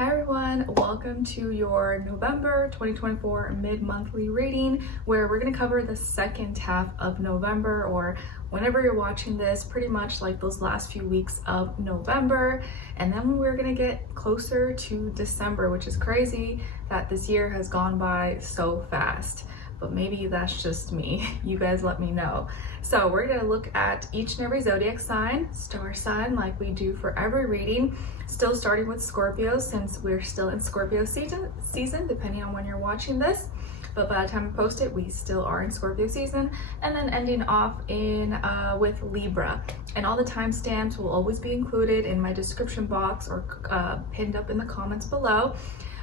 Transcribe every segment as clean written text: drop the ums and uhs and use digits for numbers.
Hi everyone, welcome to your November 2024 mid-monthly reading where we're going to cover the second half of November, or whenever you're watching this, pretty much like those last few weeks of November, and then we're going to get closer to December, which is crazy that this year has gone by so fast. But maybe that's just me. You guys let me know. So we're gonna look at each and every zodiac sign, star sign, like we do for every reading. Still starting with Scorpio, since we're still in Scorpio season, depending on when you're watching this. But by the time I post it, we still are in Scorpio season. And then ending off in with Libra. And all the timestamps will always be included in my description box or pinned up in the comments below.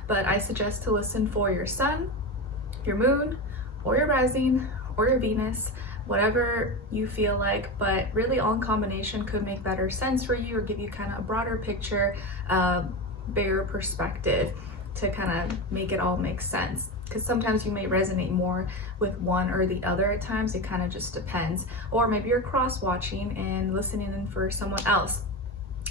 But I suggest to listen for your sun, your moon, or your rising, or your Venus, whatever you feel like, but really all in combination could make better sense for you or give you kind of a broader picture, bigger perspective to kind of make it all make sense. Because sometimes you may resonate more with one or the other at times, it kind of just depends. Or maybe you're cross-watching and listening in for someone else.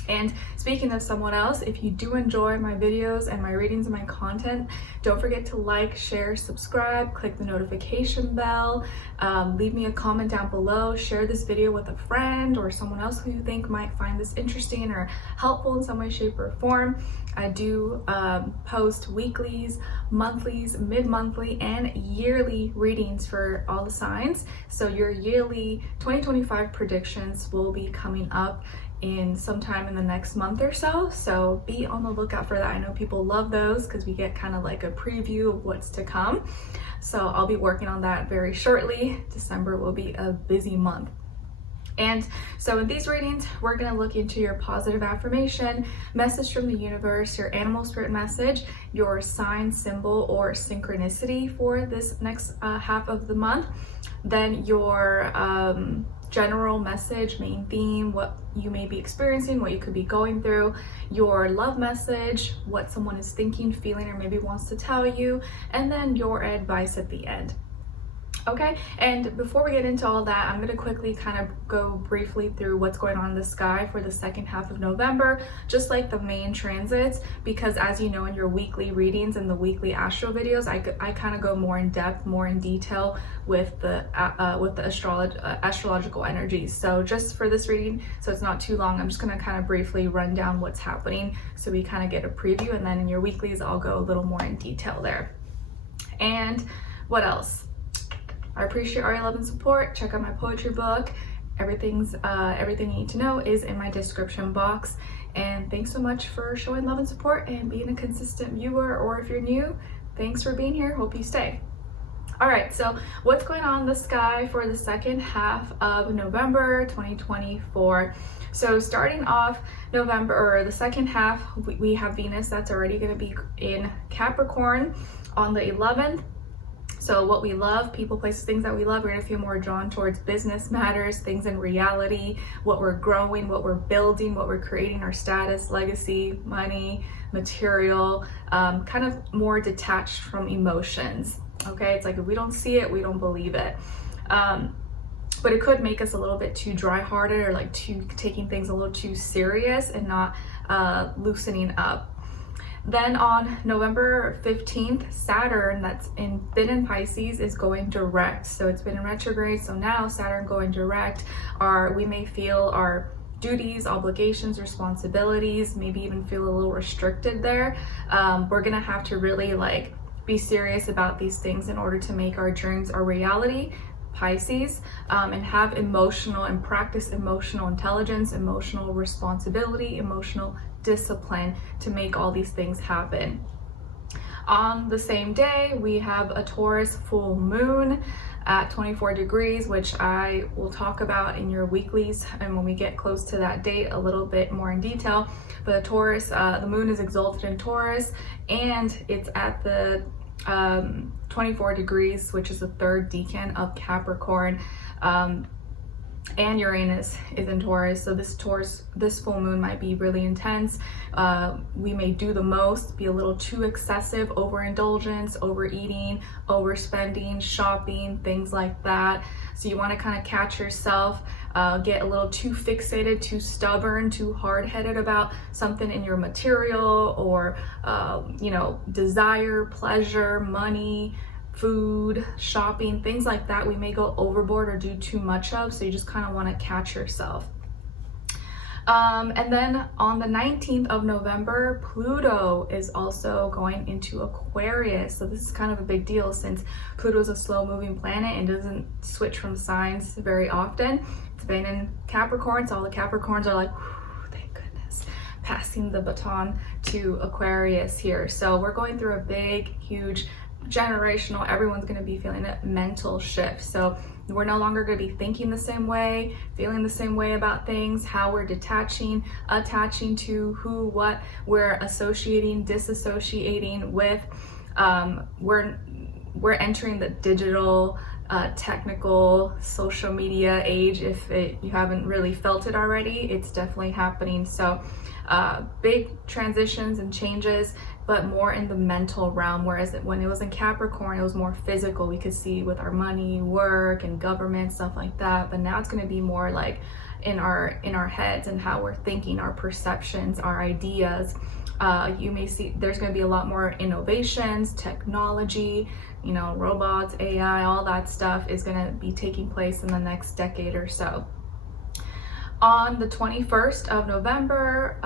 And speaking of someone else, if you do enjoy my videos and my readings and my content, don't forget to like, share, subscribe, click the notification bell, leave me a comment down below, share this video with a friend or someone else who you think might find this interesting or helpful in some way, shape, or form. I do post weeklies, monthlies, mid-monthly, and yearly readings for all the signs. So your yearly 2025 predictions will be coming up in sometime in the next month or so. So be on the lookout for that. I know people love those because we get kind of like a preview of what's to come. So I'll be working on that very shortly. December will be a busy month. And so in these readings, we're going to look into your positive affirmation, message from the universe, your animal spirit message, your sign, symbol, or synchronicity for this next half of the month. Then your general message, main theme, what you may be experiencing, what you could be going through, your love message, what someone is thinking, feeling, or maybe wants to tell you, and then your advice at the end. Okay, and before we get into all that, I'm going to quickly kind of go briefly through what's going on in the sky for the second half of November, just like the main transits, because as you know in your weekly readings and the weekly astro videos, I kind of go more in depth, more in detail with the astrological energies. So just for this reading, so it's not too long, I'm just going to kind of briefly run down what's happening so we kind of get a preview, and then in your weeklies, I'll go a little more in detail there. And what else? I appreciate all your love and support. Check out my poetry book. Everything you need to know is in my description box. And thanks so much for showing love and support and being a consistent viewer, or if you're new, thanks for being here. Hope you stay. All right, so what's going on in the sky for the second half of November 2024? So starting off November, or the second half, we have Venus that's already going to be in Capricorn on the 11th. So what we love, people, places, things that we love, we're gonna feel more drawn towards business matters, things in reality, what we're growing, what we're building, what we're creating, our status, legacy, money, material, kind of more detached from emotions. Okay, it's like if we don't see it, we don't believe it. But it could make us a little bit too dry-hearted, or like taking things a little too serious and not loosening up. Then on November 15th, Saturn, that's been in Pisces, is going direct. So it's been in retrograde. So now Saturn going direct, we may feel our duties, obligations, responsibilities, maybe even feel a little restricted there. We're gonna have to really like be serious about these things in order to make our dreams a reality, Pisces, and have emotional and practice emotional intelligence, emotional responsibility, emotional discipline to make all these things happen. On the same day, we have a Taurus full moon at 24 degrees, which I will talk about in your weeklies and when we get close to that date a little bit more in detail. But Taurus, the moon is exalted in Taurus, and it's at the 24 degrees, which is the third decan of Capricorn. and Uranus is in Taurus, so this full moon might be really intense. We may do the most, be a little too excessive, overindulgence, overeating, overspending, shopping, things like that. So you want to kind of catch yourself, get a little too fixated, too stubborn, too hard-headed about something in your material, or you know, desire, pleasure, money, food, shopping, things like that. We may go overboard or do too much of, so you just kind of want to catch yourself. And then on the 19th of November, Pluto is also going into Aquarius. So this is kind of a big deal since Pluto is a slow moving planet and doesn't switch from signs very often. It's been in Capricorn, so all the Capricorns are like, thank goodness, passing the baton to Aquarius here. So we're going through a big, huge generational, everyone's going to be feeling a mental shift. So we're no longer going to be thinking the same way, feeling the same way about things, how we're detaching, attaching to, who, what we're associating, disassociating with. We're entering the digital, technical, social media age. If you haven't really felt it already, it's definitely happening. So big transitions and changes, but more in the mental realm, whereas when it was in Capricorn, it was more physical. We could see with our money, work, and government, stuff like that. But now it's going to be more like in our heads and how we're thinking, our perceptions, our ideas. You may see there's going to be a lot more innovations, technology, you know, robots, AI, all that stuff is going to be taking place in the next decade or so. On the 21st of November,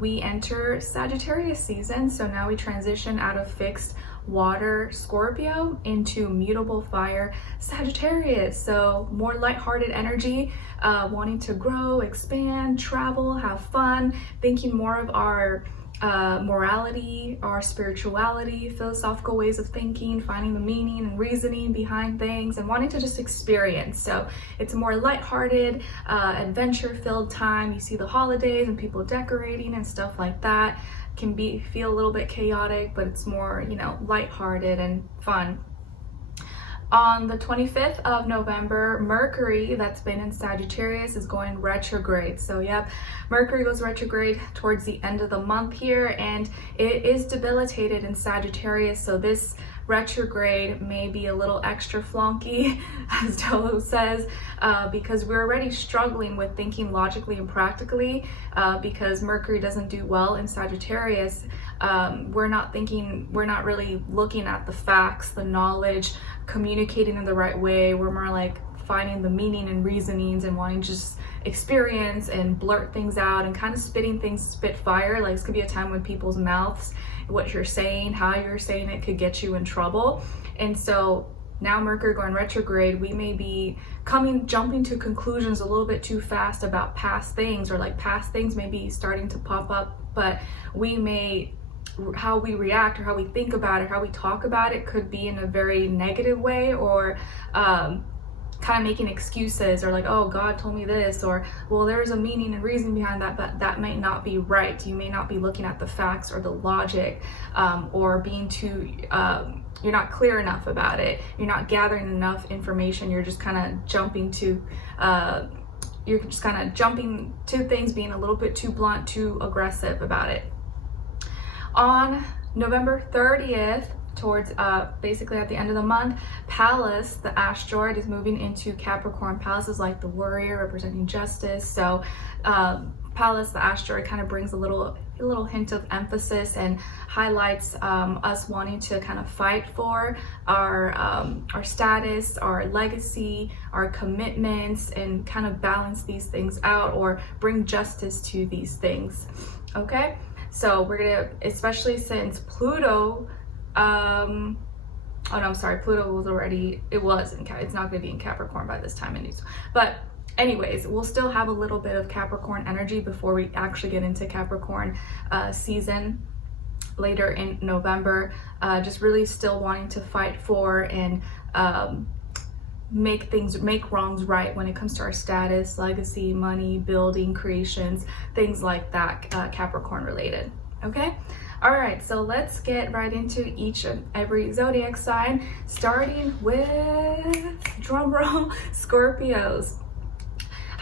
we enter Sagittarius season. So now we transition out of fixed water Scorpio into mutable fire Sagittarius. So more lighthearted energy, wanting to grow, expand, travel, have fun, thinking more of our morality, our spirituality, philosophical ways of thinking, finding the meaning and reasoning behind things, and wanting to just experience. So it's a more lighthearted, adventure-filled time. You see the holidays and people decorating and stuff like that. Can feel a little bit chaotic, but it's more, you know, lighthearted and fun. On the 25th of November, Mercury, that's been in Sagittarius, is going retrograde. So yep, Mercury goes retrograde towards the end of the month here, and it is debilitated in Sagittarius. So this retrograde may be a little extra flunky, as Dolo says, because we're already struggling with thinking logically and practically, because Mercury doesn't do well in Sagittarius. We're not really looking at the facts, the knowledge, communicating in the right way. We're more like finding the meaning and reasonings and wanting to just experience and blurt things out and kind of spit fire. Like, it's gonna be a time when people's mouths, what you're saying, how you're saying it, could get you in trouble. And so now Mercury going retrograde, we may be jumping to conclusions a little bit too fast about past things, or like past things may be starting to pop up, but how we react or how we think about it, how we talk about it, could be in a very negative way, or kind of making excuses, or like, oh, God told me this, or well, there's a meaning and reason behind that, but that might not be right. You may not be looking at the facts or the logic, or being too you're not clear enough about it. You're not gathering enough information. You're just kind of jumping to things, being a little bit too blunt, too aggressive about it. On November 30th, towards basically at the end of the month, Pallas, the asteroid, is moving into Capricorn. Pallas is like the warrior representing justice. So Pallas, the asteroid, kind of brings a little hint of emphasis and highlights us wanting to kind of fight for our status, our legacy, our commitments, and kind of balance these things out, or bring justice to these things. Okay, so we're gonna, especially since Pluto, Pluto was already, it's not gonna be in Capricorn by this time anyways. But anyways, we'll still have a little bit of Capricorn energy before we actually get into Capricorn season later in November. Just really still wanting to fight for and make wrongs right when it comes to our status, legacy, money, building, creations, things like that, Capricorn related. Okay, all right, so let's get right into each and every zodiac sign, starting with, drumroll, Scorpios.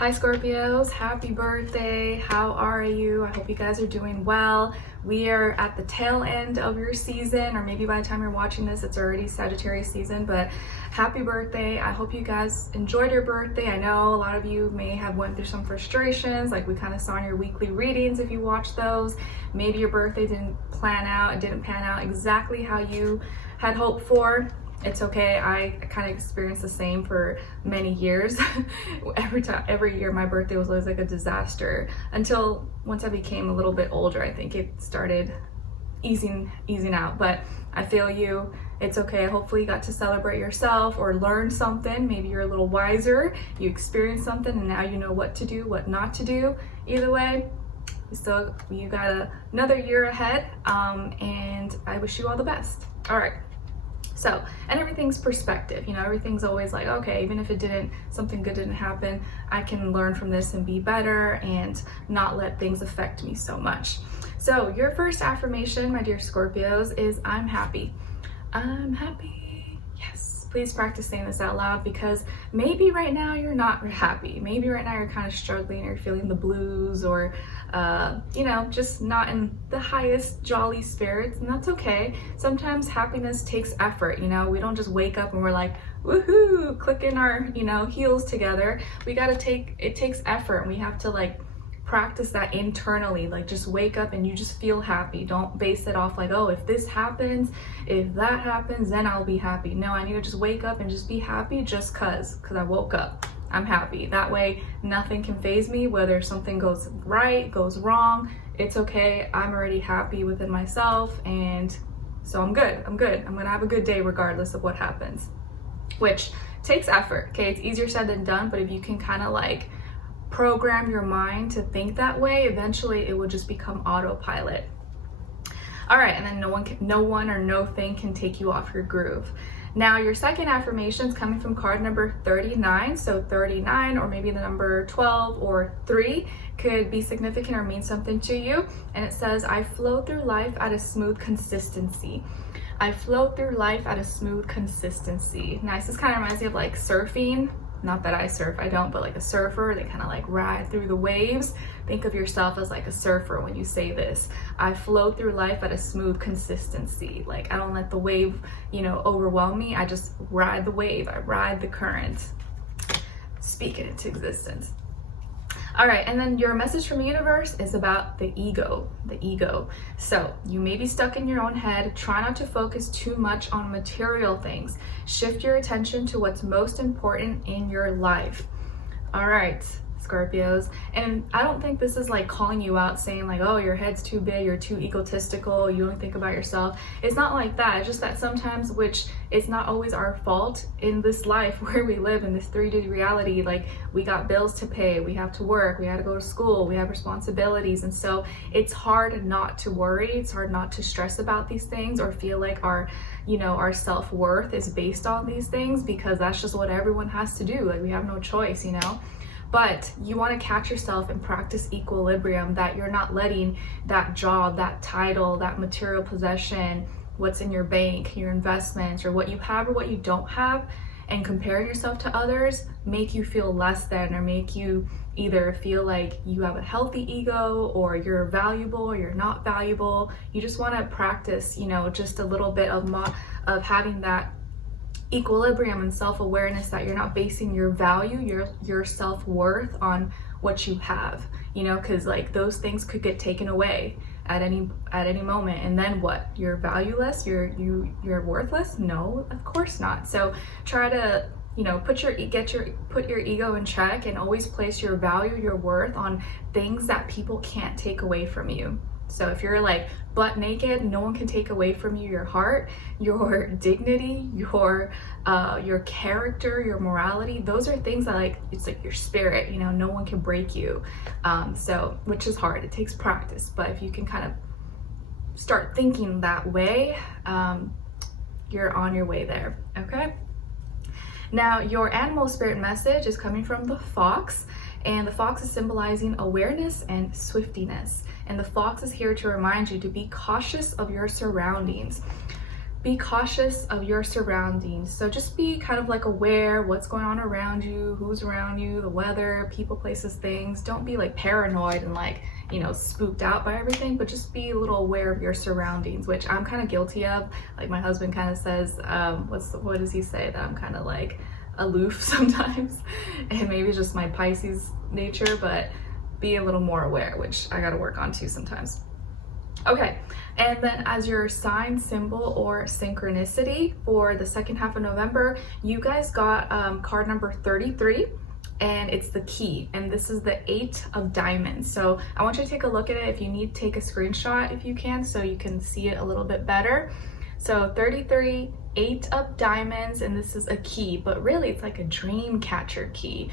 Hi Scorpios, happy birthday. How are you? I hope you guys are doing well. We are at the tail end of your season, or maybe by the time you're watching this, it's already Sagittarius season, but happy birthday. I hope you guys enjoyed your birthday. I know a lot of you may have went through some frustrations, like we kind of saw in your weekly readings if you watched those. Maybe your birthday didn't pan out exactly how you had hoped for. It's okay. I kind of experienced the same for many years. Every year my birthday was always like a disaster until once I became a little bit older. I think it started easing out, but I feel you. It's okay. Hopefully you got to celebrate yourself or learn something. Maybe you're a little wiser. You experienced something and now you know what to do, what not to do. Either way, you got another year ahead, and I wish you all the best. All right. So, and everything's perspective, everything's always like, okay, even if something good didn't happen, I can learn from this and be better and not let things affect me so much. So your first affirmation, my dear Scorpios, is I'm happy. I'm happy. Yes. Please practice saying this out loud, because maybe right now you're not happy. Maybe right now you're kind of struggling, or you're feeling the blues, or just not in the highest jolly spirits, and that's okay. Sometimes happiness takes effort. We don't just wake up and we're like, woohoo, clicking our, heels together. It takes effort, and we have to like practice that internally. Like, just wake up and you just feel happy. Don't base it off like, oh, if this happens, if that happens, then I'll be happy. No, I need to just wake up and just be happy just cause I woke up. I'm happy. That way nothing can faze me, whether something goes right, goes wrong. It's okay. I'm already happy within myself, and so I'm good. I'm gonna have a good day regardless of what happens, which takes effort. Okay, it's easier said than done, but if you can kind of like program your mind to think that way, eventually it will just become autopilot. All right, and then no one or no thing can take you off your groove. Now, your second affirmation is coming from card number 39. So 39, or maybe the number 12 or 3, could be significant or mean something to you. And it says, I flow through life at a smooth consistency. I flow through life at a smooth consistency. Nice. This kind of reminds me of like surfing. Not that I surf, I don't, but like a surfer, they kind of like ride through the waves. Think of yourself as like a surfer when you say this. I flow through life at a smooth consistency. Like, I don't let the wave, overwhelm me. I just ride the wave. I ride the current. Speak it into existence. All right, and then your message from the universe is about the ego. So you may be stuck in your own head. Try not to focus too much on material things. Shift your attention to what's most important in your life. All right, Scorpios. And I don't think this is like calling you out, saying like, oh, your head's too big, you're too egotistical, you only think about yourself. It's not like that. It's just that sometimes, which it's not always our fault in this life where we live in this 3D reality, like we got bills to pay, we have to work, we had to go to school, we have responsibilities. And so it's hard not to worry. It's hard not to stress about these things or feel like our self-worth is based on these things, because that's just what everyone has to do. Like, we have no choice, But you want to catch yourself and practice equilibrium, that you're not letting that job, that title, that material possession, what's in your bank, your investments, or what you have or what you don't have, and comparing yourself to others make you feel less than, or make you either feel like you have a healthy ego, or you're valuable or you're not valuable. You just want to practice, just a little bit of having that equilibrium and self-awareness, that you're not basing your value, your self-worth on what you have, because like those things could get taken away at any moment, and then what? You're valueless, you're worthless? No, of course not. So try to put your ego in check, and always place your value, your worth on things that people can't take away from you. So if you're like butt naked, no one can take away from you your heart, your dignity, your character, your morality. Those are things that it's like your spirit, no one can break you. So, which is hard, it takes practice, but if you can kind of start thinking that way, you're on your way there, okay? Now, your animal spirit message is coming from the fox, and the fox is symbolizing awareness and swiftiness. And the fox is here to remind you to be cautious of your surroundings. be cautious of your surroundings. So just be kind of like aware what's going on around you, who's around you, the weather, people, places, things. Don't be like paranoid and like, you know, spooked out by everything, but just be a little aware of your surroundings, which I'm kind of guilty of. Like my husband kind of says, what does he say? That I'm kind of like aloof sometimes, and maybe it's just my Pisces nature, but be a little more aware, which I got to work on too sometimes. Okay, and then as your sign, symbol, or synchronicity for the second half of November, you guys got card number 33, and it's the key, and this is the 8 of diamonds. So I want you to take a look at it. If you need, take a screenshot if you can, so you can see it a little bit better. So 33, 8 of diamonds, and this is a key, but really it's like a dream catcher key.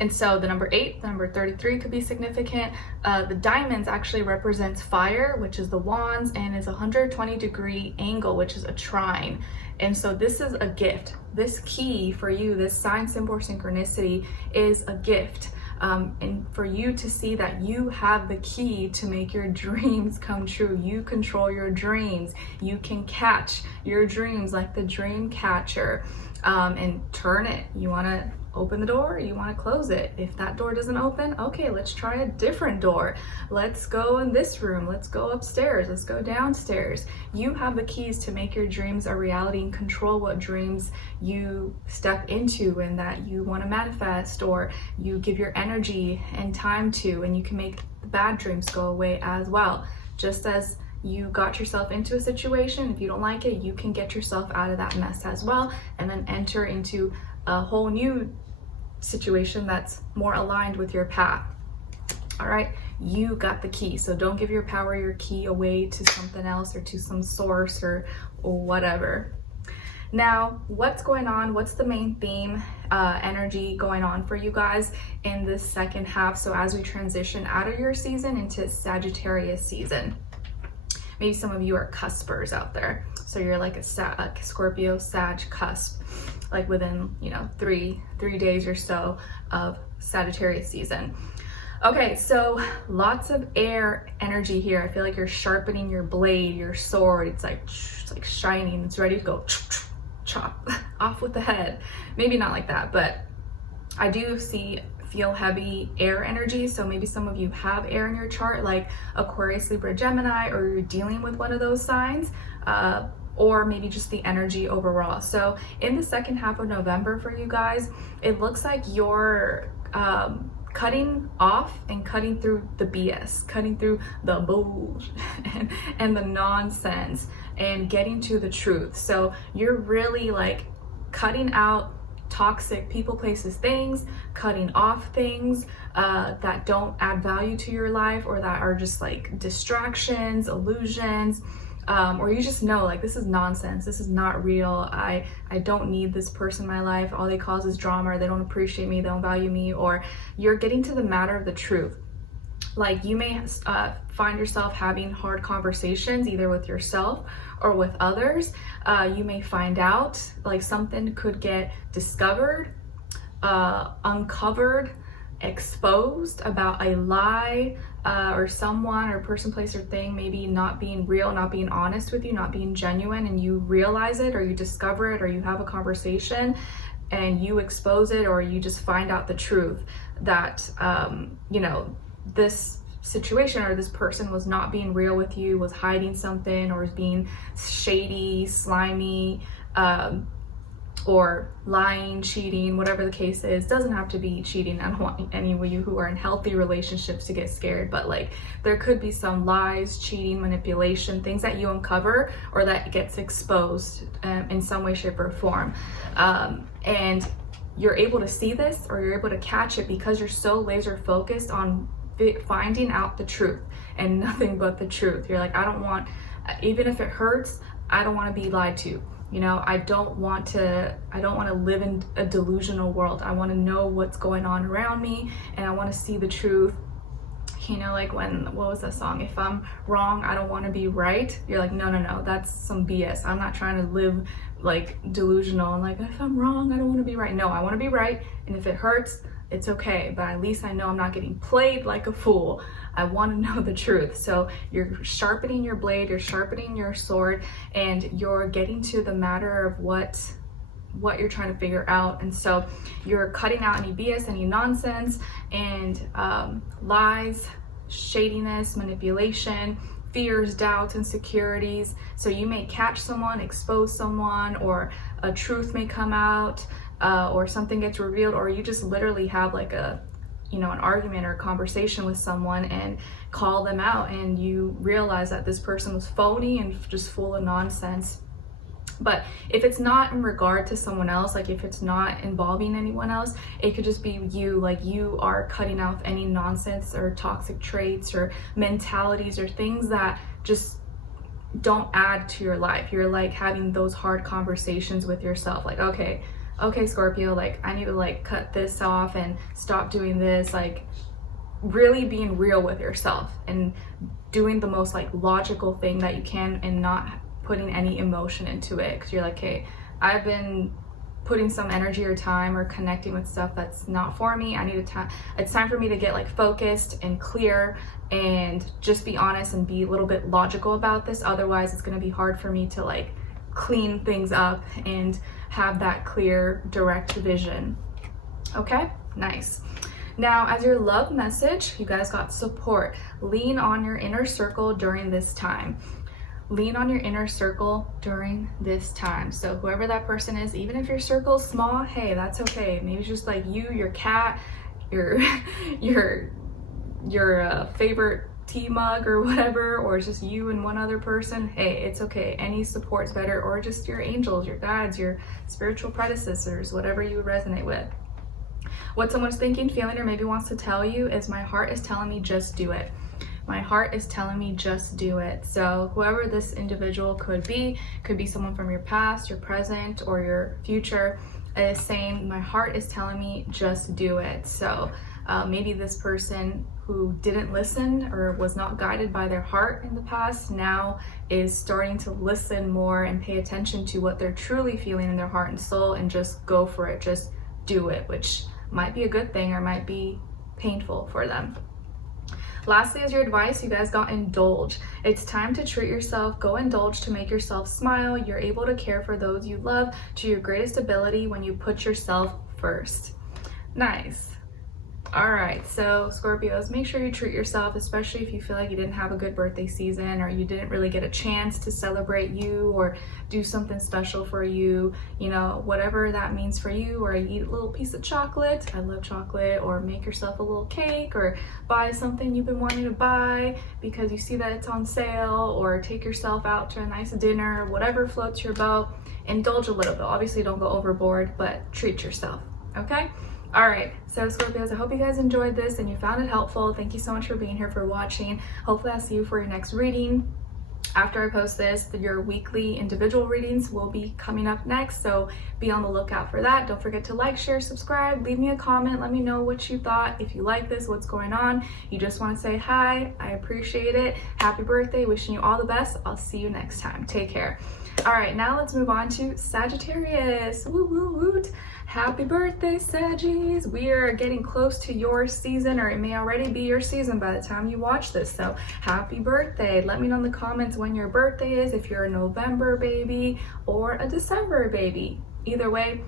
And so the number 8, the number 33 could be significant. The diamonds actually represents fire, which is the wands, and is a 120-degree angle, which is a trine. And so this is a gift. This key for you, this sign, symbol, or synchronicity is a gift. And for you to see that you have the key to make your dreams come true. You control your dreams. You can catch your dreams like the dream catcher, and turn it. You want to open the door, you want to close it. If that door doesn't open, okay, let's try a different door. Let's go in this room, let's go upstairs, let's go downstairs. You have the keys to make your dreams a reality and control what dreams you step into and that you want to manifest, or you give your energy and time to, and you can make the bad dreams go away as well. Just as you got yourself into a situation, if you don't like it, you can get yourself out of that mess as well, and then enter into a whole new situation that's more aligned with your path. All right, you got the key, so don't give your power, your key away to something else or to some source or whatever. Now, what's going on? What's the main theme, energy going on for you guys in this second half? So as we transition out of your season into Sagittarius season, maybe some of you are cuspers out there. So you're like a Scorpio, Sag cusp, like within, you know, three days or so of Sagittarius season. Okay, so lots of air energy here. I feel like you're sharpening your blade, your sword. It's like shining. It's ready to go chop off with the head. Maybe not like that, but I do feel heavy air energy. So maybe some of you have air in your chart, like Aquarius, Libra, Gemini, or you're dealing with one of those signs, or maybe just the energy overall. So in the second half of November for you guys, it looks like you're cutting off and cutting through the BS, cutting through the bullshit and the nonsense and getting to the truth. So you're really like cutting out toxic people, places, things, cutting off things that don't add value to your life, or that are just like distractions, illusions, or you just know like this is nonsense, this is not real, I don't need this person in my life, all they cause is drama, or they don't appreciate me, they don't value me. Or you're getting to the matter of the truth. Like you may find yourself having hard conversations either with yourself or with others. You may find out like something could get discovered, uncovered, exposed about a lie, or someone or person, place, or thing maybe not being real, not being honest with you, not being genuine, and you realize it, or you discover it, or you have a conversation and you expose it, or you just find out the truth that you know, this situation or this person was not being real with you, was hiding something, or was being shady, slimy, or lying, cheating, whatever the case is. Doesn't have to be cheating. I don't want any of you who are in healthy relationships to get scared, but like there could be some lies, cheating, manipulation, things that you uncover or that gets exposed in some way, shape, or form. And you're able to see this, or you're able to catch it because you're so laser focused on finding out the truth and nothing but the truth. You're like, I don't want, even if it hurts, I don't want to be lied to. You know, I don't want to live in a delusional world. I want to know what's going on around me, and I want to see the truth. You know, like what was that song? If I'm wrong, I don't want to be right. You're like, no, that's some BS. I'm not trying to live like delusional and like, if I'm wrong, I don't want to be right. No, I want to be right. And if it hurts, it's okay, but at least I know I'm not getting played like a fool. I want to know the truth. So you're sharpening your blade, you're sharpening your sword, and you're getting to the matter of what you're trying to figure out. And so you're cutting out any BS, any nonsense, and lies, shadiness, manipulation, fears, doubts, insecurities. So you may catch someone, expose someone, or a truth may come out, or something gets revealed, or you just literally have like an argument or a conversation with someone and call them out, and you realize that this person was phony and just full of nonsense. But if it's not in regard to someone else, like if it's not involving anyone else, it could just be you, like you are cutting off any nonsense or toxic traits or mentalities or things that just don't add to your life. You're like having those hard conversations with yourself, like, okay, Scorpio, like I need to like cut this off and stop doing this, like really being real with yourself and doing the most like logical thing that you can and not putting any emotion into it, because you're like, hey, I've been putting some energy or time or connecting with stuff that's not for me. I need it's time for me to get like focused and clear and just be honest and be a little bit logical about this. Otherwise it's going to be hard for me to like clean things up and have that clear, direct vision. Okay, nice. Now, as your love message, you guys got support. Lean on your inner circle during this time. Lean on your inner circle during this time. So whoever that person is, even if your circle is small, hey, that's okay. Maybe it's just like you, your cat, your favorite tea mug or whatever, or it's just you and one other person. Hey, it's okay. Any support's better, or just your angels, your guides, your spiritual predecessors, whatever you resonate with. What someone's thinking, feeling, or maybe wants to tell you is, my heart is telling me just do it. My heart is telling me just do it. So whoever this individual could be someone from your past, your present, or your future, is saying, my heart is telling me just do it. So maybe this person who didn't listen or was not guided by their heart in the past now is starting to listen more and pay attention to what they're truly feeling in their heart and soul, and just go for it, just do it, which might be a good thing or might be painful for them. Lastly, as your advice, you guys got indulge. It's time to treat yourself. Go indulge to make yourself smile. You're able to care for those you love to your greatest ability when you put yourself first. Nice. All right, so Scorpios, make sure you treat yourself, especially if you feel like you didn't have a good birthday season, or you didn't really get a chance to celebrate you or do something special for you, whatever that means for you, or eat a little piece of chocolate. I love chocolate. Or make yourself a little cake, or buy something you've been wanting to buy because you see that it's on sale, or take yourself out to a nice dinner, whatever floats your boat. Indulge a little bit. Obviously don't go overboard, but treat yourself, okay? All right, so Scorpios, I hope you guys enjoyed this and you found it helpful. Thank you so much for being here, for watching. Hopefully I'll see you for your next reading. After I post this, your weekly individual readings will be coming up next, so be on the lookout for that. Don't forget to like, share, subscribe, leave me a comment, let me know what you thought. If you like this, what's going on, you just want to say hi, I appreciate it. Happy birthday, wishing you all the best. I'll see you next time. Take care. All right, now let's move on to Sagittarius. Woo woo woot. Happy birthday, Saggies. We are getting close to your season, or it may already be your season by the time you watch this. So happy birthday. Let me know in the comments when your birthday is, if you're a November baby or a December baby. Either way,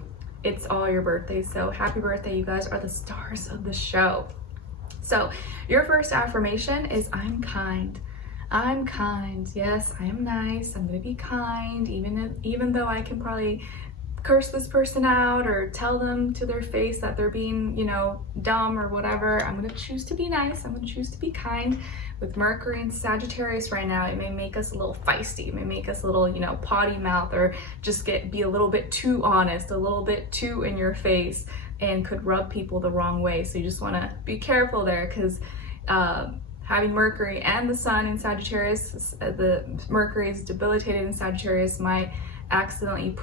it's all your birthdays. So happy birthday. You guys are the stars of the show. So your first affirmation is, I'm kind. I'm kind. Yes, I am nice. I'm gonna be kind, even though I can probably curse this person out or tell them to their face that they're being, dumb or whatever. I'm gonna choose to be nice. I'm gonna choose to be kind. With Mercury and Sagittarius right now, it may make us a little feisty. It may make us a little, potty mouth, or just be a little bit too honest, a little bit too in your face, and could rub people the wrong way. So you just wanna be careful there, because having Mercury and the Sun in Sagittarius, the Mercury is debilitated in Sagittarius, might accidentally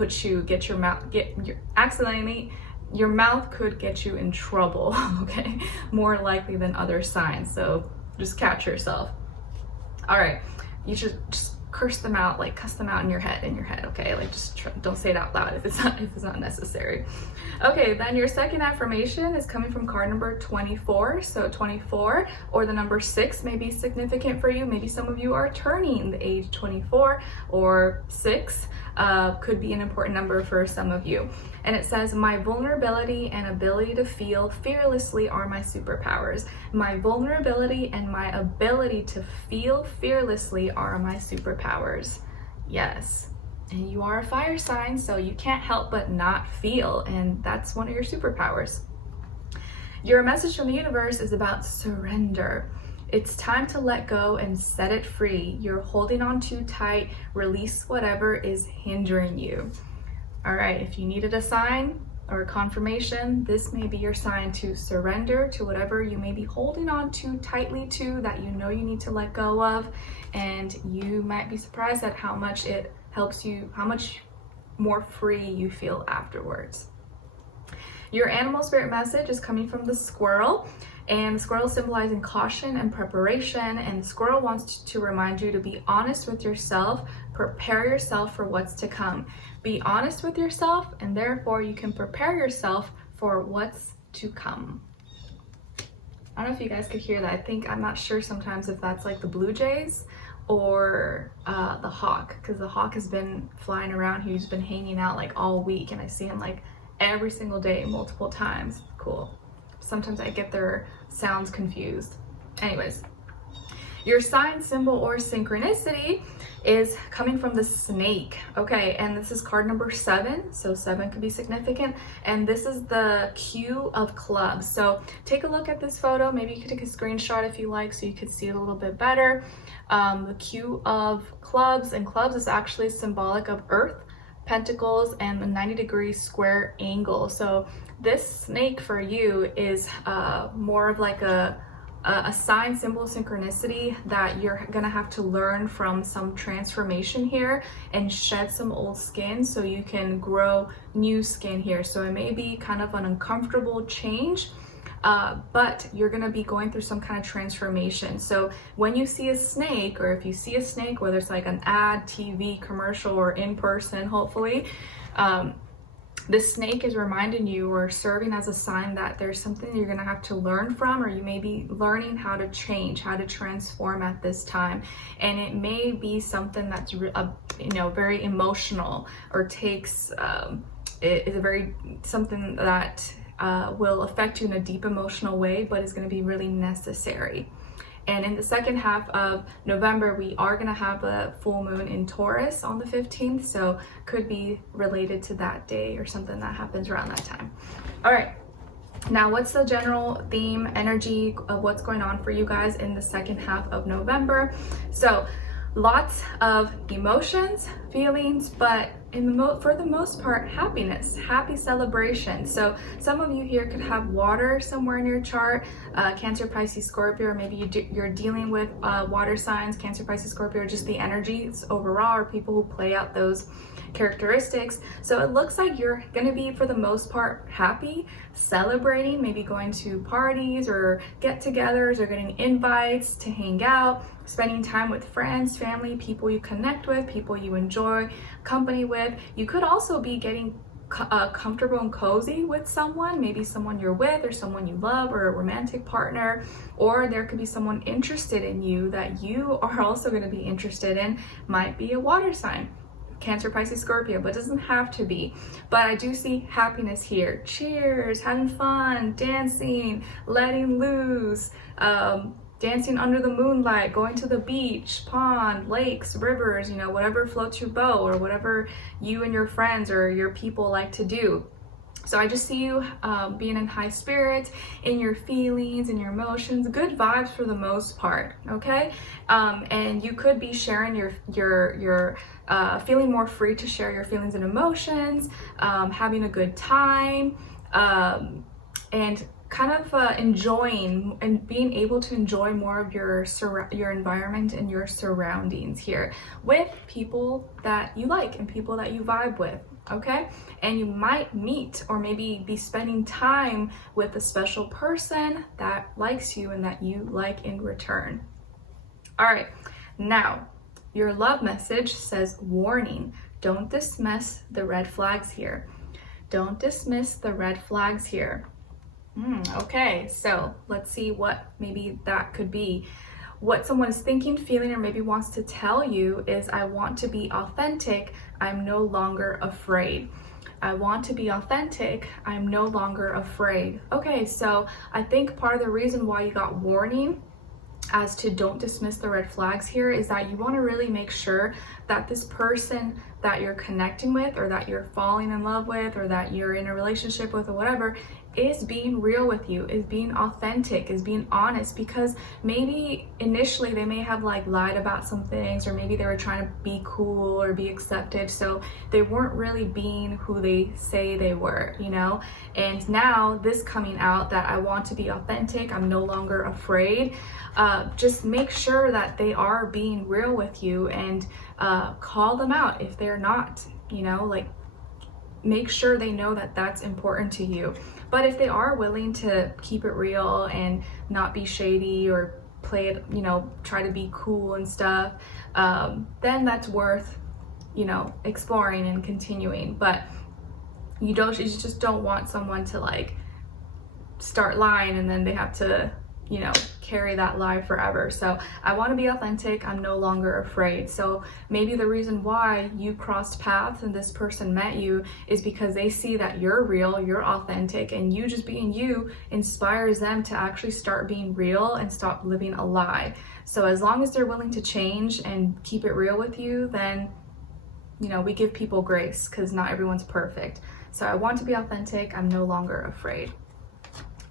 your mouth could get you in trouble, okay? More likely than other signs, so just catch yourself. All right, you should just curse them out, like cuss them out in your head, okay? Like just don't say it out loud if it's not necessary. Okay, then your second affirmation is coming from card number 24. So 24 or the number 6 may be significant for you. Maybe some of you are turning the age 24, or 6 could be an important number for some of you. And it says, my vulnerability and ability to feel fearlessly are my superpowers. My vulnerability and my ability to feel fearlessly are my superpowers. Yes. And you are a fire sign, so you can't help but not feel, and that's one of your superpowers. Your message from the universe is about surrender. It's time to let go and set it free. You're holding on too tight. Release whatever is hindering you. All right, if you needed a sign or a confirmation, this may be your sign to surrender to whatever you may be holding on too tightly to, that you know you need to let go of, and you might be surprised at how much it helps you, how much more free you feel afterwards. Your animal spirit message is coming from the squirrel, and the squirrel symbolizing caution and preparation, and the squirrel wants to remind you to be honest with yourself, prepare yourself for what's to come. Be honest with yourself, and therefore you can prepare yourself for what's to come. I don't know if you guys could hear that. I'm not sure sometimes if that's like the blue jays or the hawk, because the hawk has been flying around. He's been hanging out like all week, and I see him like every single day, multiple times. Cool. Sometimes I get their sounds confused. Anyways, your sign, symbol, or synchronicity is coming from the snake. Okay, and this is card number 7, so 7 could be significant, and this is the Q of clubs. So take a look at this photo. Maybe you could take a screenshot if you like, so you could see it a little bit better. The Q of clubs, and clubs is actually symbolic of earth, pentacles, and the 90-degree square angle. So this snake for you is more of like a sign, symbol, synchronicity that you're gonna have to learn from some transformation here and shed some old skin so you can grow new skin here. So it may be kind of an uncomfortable change, but you're gonna be going through some kind of transformation. So when you see a snake, or if you see a snake, whether it's like an ad, TV, commercial, or in person, hopefully, the snake is reminding you or serving as a sign that there's something you're gonna have to learn from, or you may be learning how to change, how to transform at this time. And it may be something that's very emotional, or takes it is a very something that will affect you in a deep emotional way, but is going to be really necessary. And in the second half of November, we are going to have a full moon in Taurus on the 15th, so could be related to that day or something that happens around that time. All right, now what's the general theme, energy of what's going on for you guys in the second half of November? So lots of emotions, feelings, but for the most part, happiness, happy celebration. So some of you here could have water somewhere in your chart, Cancer, Pisces, Scorpio, or maybe you're dealing with water signs, Cancer, Pisces, Scorpio, or just the energies overall, or people who play out those characteristics. So it looks like you're going to be, for the most part, happy, celebrating, maybe going to parties or get-togethers, or getting invites to hang out, spending time with friends, family, people you connect with, people you enjoy company with. You could also be getting comfortable and cozy with someone, maybe someone you're with, or someone you love, or a romantic partner, or there could be someone interested in you that you are also going to be interested in. Might be a water sign, Cancer, Pisces, Scorpio, but it doesn't have to be. But I do see happiness here. Cheers, having fun, dancing, letting loose, dancing under the moonlight, going to the beach, pond, lakes, rivers, whatever floats your boat, or whatever you and your friends or your people like to do. So I just see you being in high spirits, in your feelings, in your emotions, good vibes for the most part, okay? And you could be sharing your feeling more free to share your feelings and emotions, having a good time, and kind of enjoying and being able to enjoy more of your environment and your surroundings here with people that you like and people that you vibe with, okay? And you might meet or maybe be spending time with a special person that likes you and that you like in return. All right, now Your love message says, warning, don't dismiss the red flags here. Don't dismiss the red flags here. Okay, so let's see what maybe that could be. What someone is thinking, feeling, or maybe wants to tell you is, I want to be authentic. I'm no longer afraid. I want to be authentic. I'm no longer afraid. Okay, so I think part of the reason why you got warning as to don't dismiss the red flags here is that you want to really make sure that this person that you're connecting with, or that you're falling in love with, or that you're in a relationship with, or whatever, is being real with you, is being authentic, is being honest, because maybe initially they may have like lied about some things, or maybe they were trying to be cool or be accepted, so they weren't really being who they say they were, you know. And now this coming out that I want to be authentic, I'm no longer afraid, just make sure that they are being real with you, and call them out if they're not, you know, like make sure they know that that's important to you. But if they are willing to keep it real and not be shady or play it, you know, try to be cool and stuff, then that's worth, you know, exploring and continuing. But you just don't want someone to like start lying and then they have to, you know, carry that lie forever. So I want to be authentic. I'm no longer afraid. So maybe the reason why you crossed paths and this person met you is because they see that you're real, you're authentic, and you just being you inspires them to actually start being real and stop living a lie. So as long as they're willing to change and keep it real with you, then, you know, we give people grace, because not everyone's perfect. So I want to be authentic. I'm no longer afraid.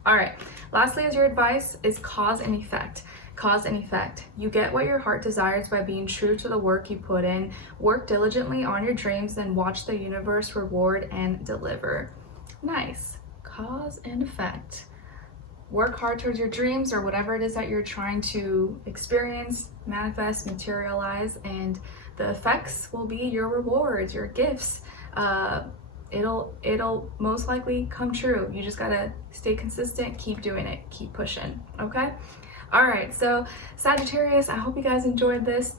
All right, lastly, as your advice is cause and effect. Cause and effect. You get what your heart desires by being true to the work you put in. Work diligently on your dreams, then watch the universe reward and deliver. Nice. Cause and effect. Work hard towards your dreams, or whatever it is that you're trying to experience, manifest, materialize, and the effects will be your rewards, your gifts. It'll most likely come true. You just gotta stay consistent, keep doing it, keep pushing, okay? All right, so Sagittarius, I hope you guys enjoyed this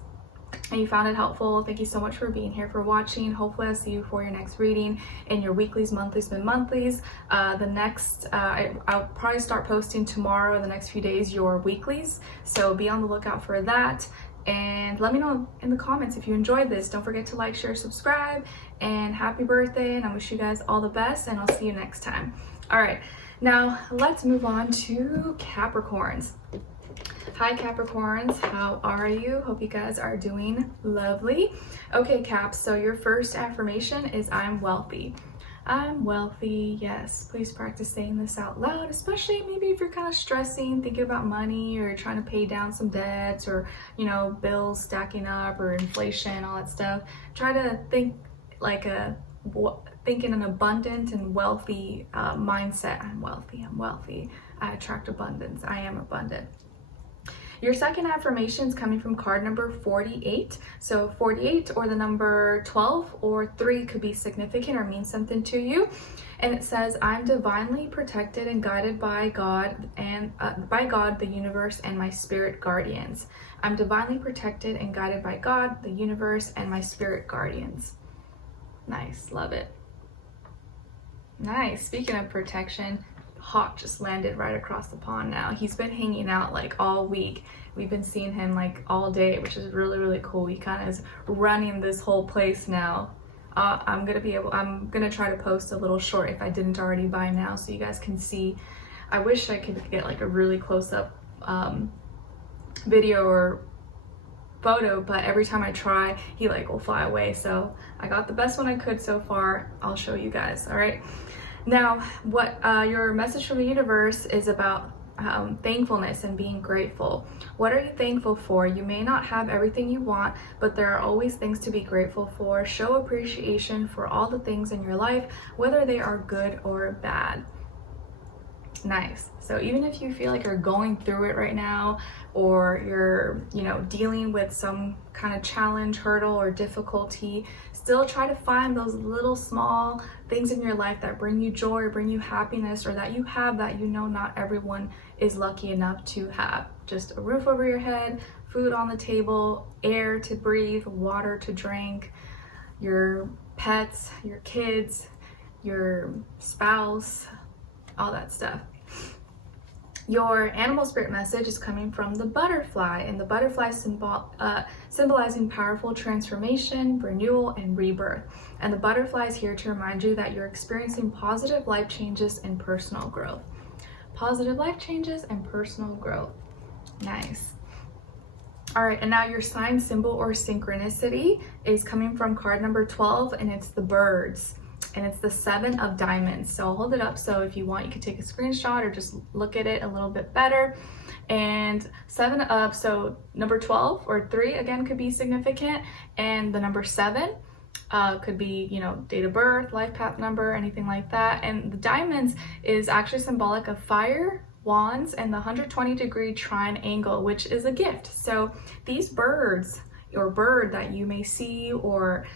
and you found it helpful. Thank you so much for being here, for watching. Hopefully I'll see you for your next reading in your weeklies, monthlies, mid-monthlies. I'll probably start posting tomorrow, the next few days, your weeklies. So be on the lookout for that. And let me know in the comments if you enjoyed this. Don't forget to like, share, subscribe, and happy birthday. And I wish you guys all the best, and I'll see you next time. All right, now let's move on to Capricorns. Hi Capricorns, how are you? Hope you guys are doing lovely. Okay, Caps, so your first affirmation is I'm wealthy. I'm wealthy, yes. Please practice saying this out loud, especially maybe if you're kind of stressing, thinking about money, or trying to pay down some debts, or, you know, bills stacking up, or inflation, all that stuff. Try to think like think in an abundant and wealthy mindset. I'm wealthy, I'm wealthy. I attract abundance, I am abundant. Your second affirmation is coming from card number 48. So 48, or the number 12 or 3 could be significant or mean something to you. And it says, I'm divinely protected and guided by God, and the universe, and my spirit guardians. I'm divinely protected and guided by God, the universe, and my spirit guardians. Nice, love it. Nice. Speaking of protection, Hawk just landed right across the pond now. He's been hanging out like all week. We've been seeing him like all day, which is really, really cool. He kind of is running this whole place now. I'm gonna try to post a little short, if I didn't already by now, so you guys can see. I wish I could get like a really close-up video or photo, but every time I try, he like will fly away. So I got the best one I could so far. I'll show you guys. All right. Now, what your message from the universe is about thankfulness and being grateful. What are you thankful for? You may not have everything you want, but there are always things to be grateful for. Show appreciation for all the things in your life, whether they are good or bad. Nice. So even if you feel like you're going through it right now, or you're, you know, dealing with some kind of challenge, hurdle, or difficulty, still try to find those little small things in your life that bring you joy, or bring you happiness, or that you have that you know not everyone is lucky enough to have. Just a roof over your head, food on the table, air to breathe, water to drink, your pets, your kids, your spouse, all that stuff. Your animal spirit message is coming from the butterfly, and the butterfly symbolizing powerful transformation, renewal, and rebirth. And the butterfly is here to remind you that you're experiencing positive life changes and personal growth. Positive life changes and personal growth. Nice. All right, and now your sign symbol or synchronicity is coming from card number 12, and it's the birds. And it's the 7 of diamonds. So I'll hold it up, so if you want you can take a screenshot or just look at it a little bit better. And 7 of, so number 12 or 3 again could be significant, and the number 7 could be, you know, date of birth, life path number, anything like that. And the diamonds is actually symbolic of fire, wands, and the 120-degree trine angle, which is a gift. So these birds or bird that you may see or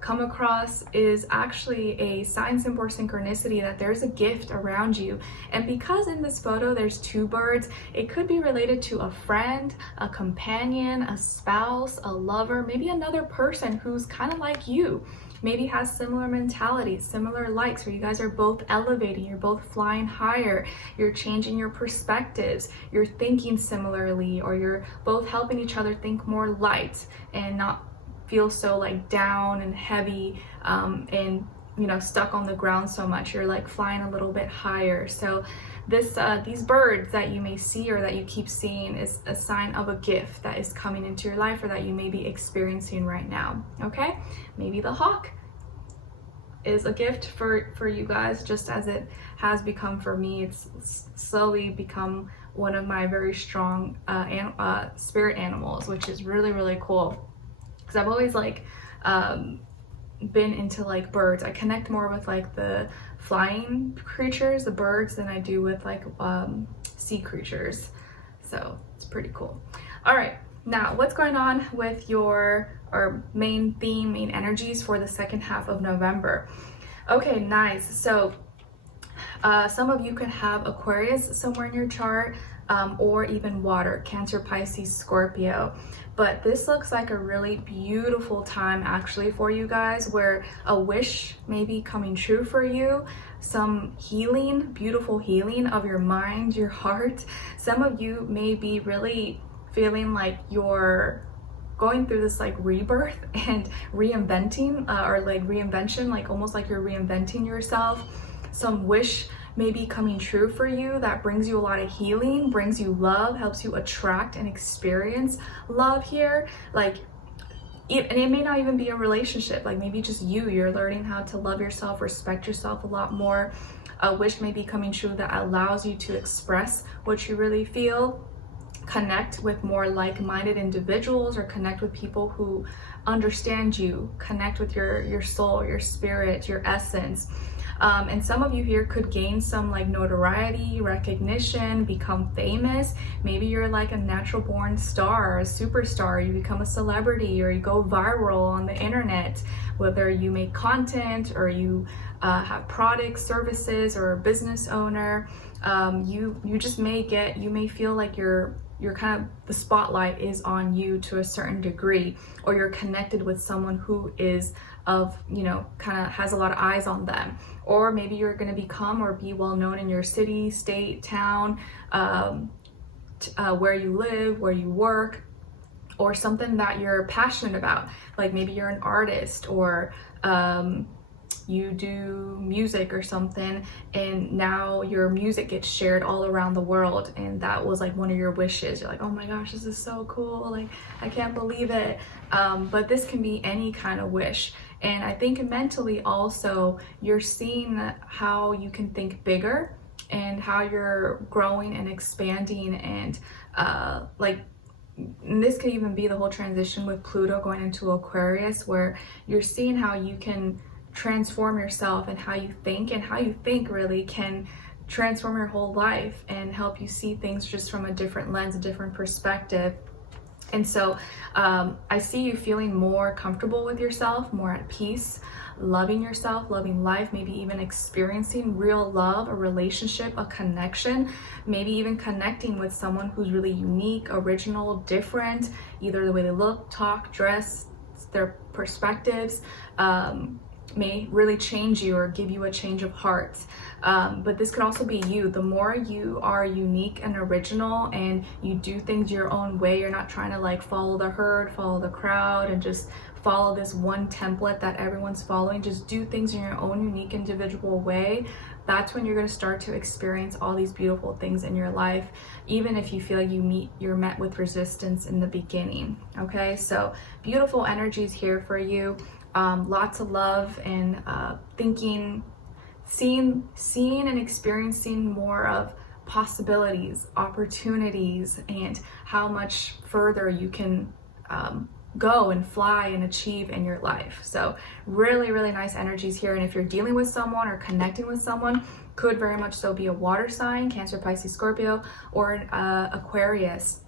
come across is actually a sign symbol or synchronicity that there's a gift around you. And because in this photo there's 2 birds, it could be related to a friend, a companion, a spouse, a lover, maybe another person who's kind of like you, maybe has similar mentalities, similar likes, where you guys are both elevating, you're both flying higher, you're changing your perspectives, you're thinking similarly, or you're both helping each other think more light and not feel so like down and heavy and, you know, stuck on the ground so much. You're like flying a little bit higher. So this these birds that you may see or that you keep seeing is a sign of a gift that is coming into your life or that you may be experiencing right now. Okay, maybe the hawk is a gift for you guys, just as it has become for me. It's slowly become one of my very strong spirit animals, which is really, really cool, because I've always like been into like birds. I connect more with like the flying creatures, the birds, than I do with like sea creatures. So it's pretty cool. All right, now what's going on with your main theme, main energies for the second half of November? Okay, nice. So some of you could have Aquarius somewhere in your chart, or even water, Cancer, Pisces, Scorpio. But this looks like a really beautiful time actually for you guys, where a wish may be coming true for you, some healing, beautiful healing of your mind, your heart. Some of you may be really feeling like you're going through this like rebirth and reinventing, or like reinvention, like almost like you're reinventing yourself. Some wish may be coming true for you that brings you a lot of healing, brings you love, helps you attract and experience love here. Like, and it may not even be a relationship, like maybe just you're learning how to love yourself, respect yourself a lot more. A wish may be coming true that allows you to express what you really feel, connect with more like-minded individuals, or connect with people who understand you, connect with your soul, your spirit, your essence. And some of you here could gain some like notoriety, recognition, become famous. Maybe you're like a natural born star, a superstar, you become a celebrity, or you go viral on the internet, whether you make content or you have products, services, or a business owner. You just may feel like you're kind of, the spotlight is on you to a certain degree, or you're connected with someone who is of, you know, kind of has a lot of eyes on them. Or maybe you're going to become or be well known in your city, state, town, where you live, where you work, or something that you're passionate about. Like maybe you're an artist, or you do music or something, and now your music gets shared all around the world, and that was like one of your wishes. You're like, oh my gosh, this is so cool, like I can't believe it. But this can be any kind of wish. And I think mentally also you're seeing how you can think bigger and how you're growing and expanding, and and this could even be the whole transition with Pluto going into Aquarius, where you're seeing how you can transform yourself, and how you think really can transform your whole life and help you see things just from a different lens, a different perspective. And so I see you feeling more comfortable with yourself, more at peace, loving yourself, loving life, maybe even experiencing real love, a relationship, a connection, maybe even connecting with someone who's really unique, original, different, either the way they look, talk, dress, their perspectives, may really change you or give you a change of heart. But this could also be you. The more you are unique and original and you do things your own way, you're not trying to like follow the herd, follow the crowd, and just follow this one template that everyone's following. Just do things in your own unique individual way. That's when you're going to start to experience all these beautiful things in your life, even if you feel like you're met with resistance in the beginning. Okay, so beautiful energies here for you. Lots of love and thinking, seeing and experiencing more of possibilities, opportunities, and how much further you can go and fly and achieve in your life. So really, really nice energies here. And if you're dealing with someone or connecting with someone, could very much so be a water sign, Cancer, Pisces, Scorpio, or an Aquarius.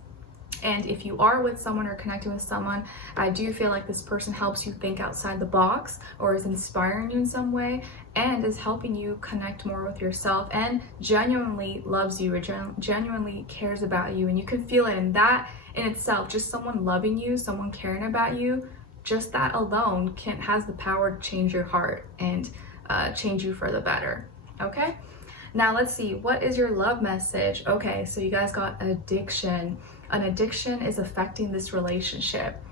And if you are with someone or connecting with someone, I do feel like this person helps you think outside the box or is inspiring you in some way and is helping you connect more with yourself and genuinely loves you or genuinely cares about you. And you can feel it. And that in itself, just someone loving you, someone caring about you, just that alone has the power to change your heart and change you for the better. Okay? Now let's see, what is your love message? Okay, so you guys got addiction. An addiction is affecting this relationship.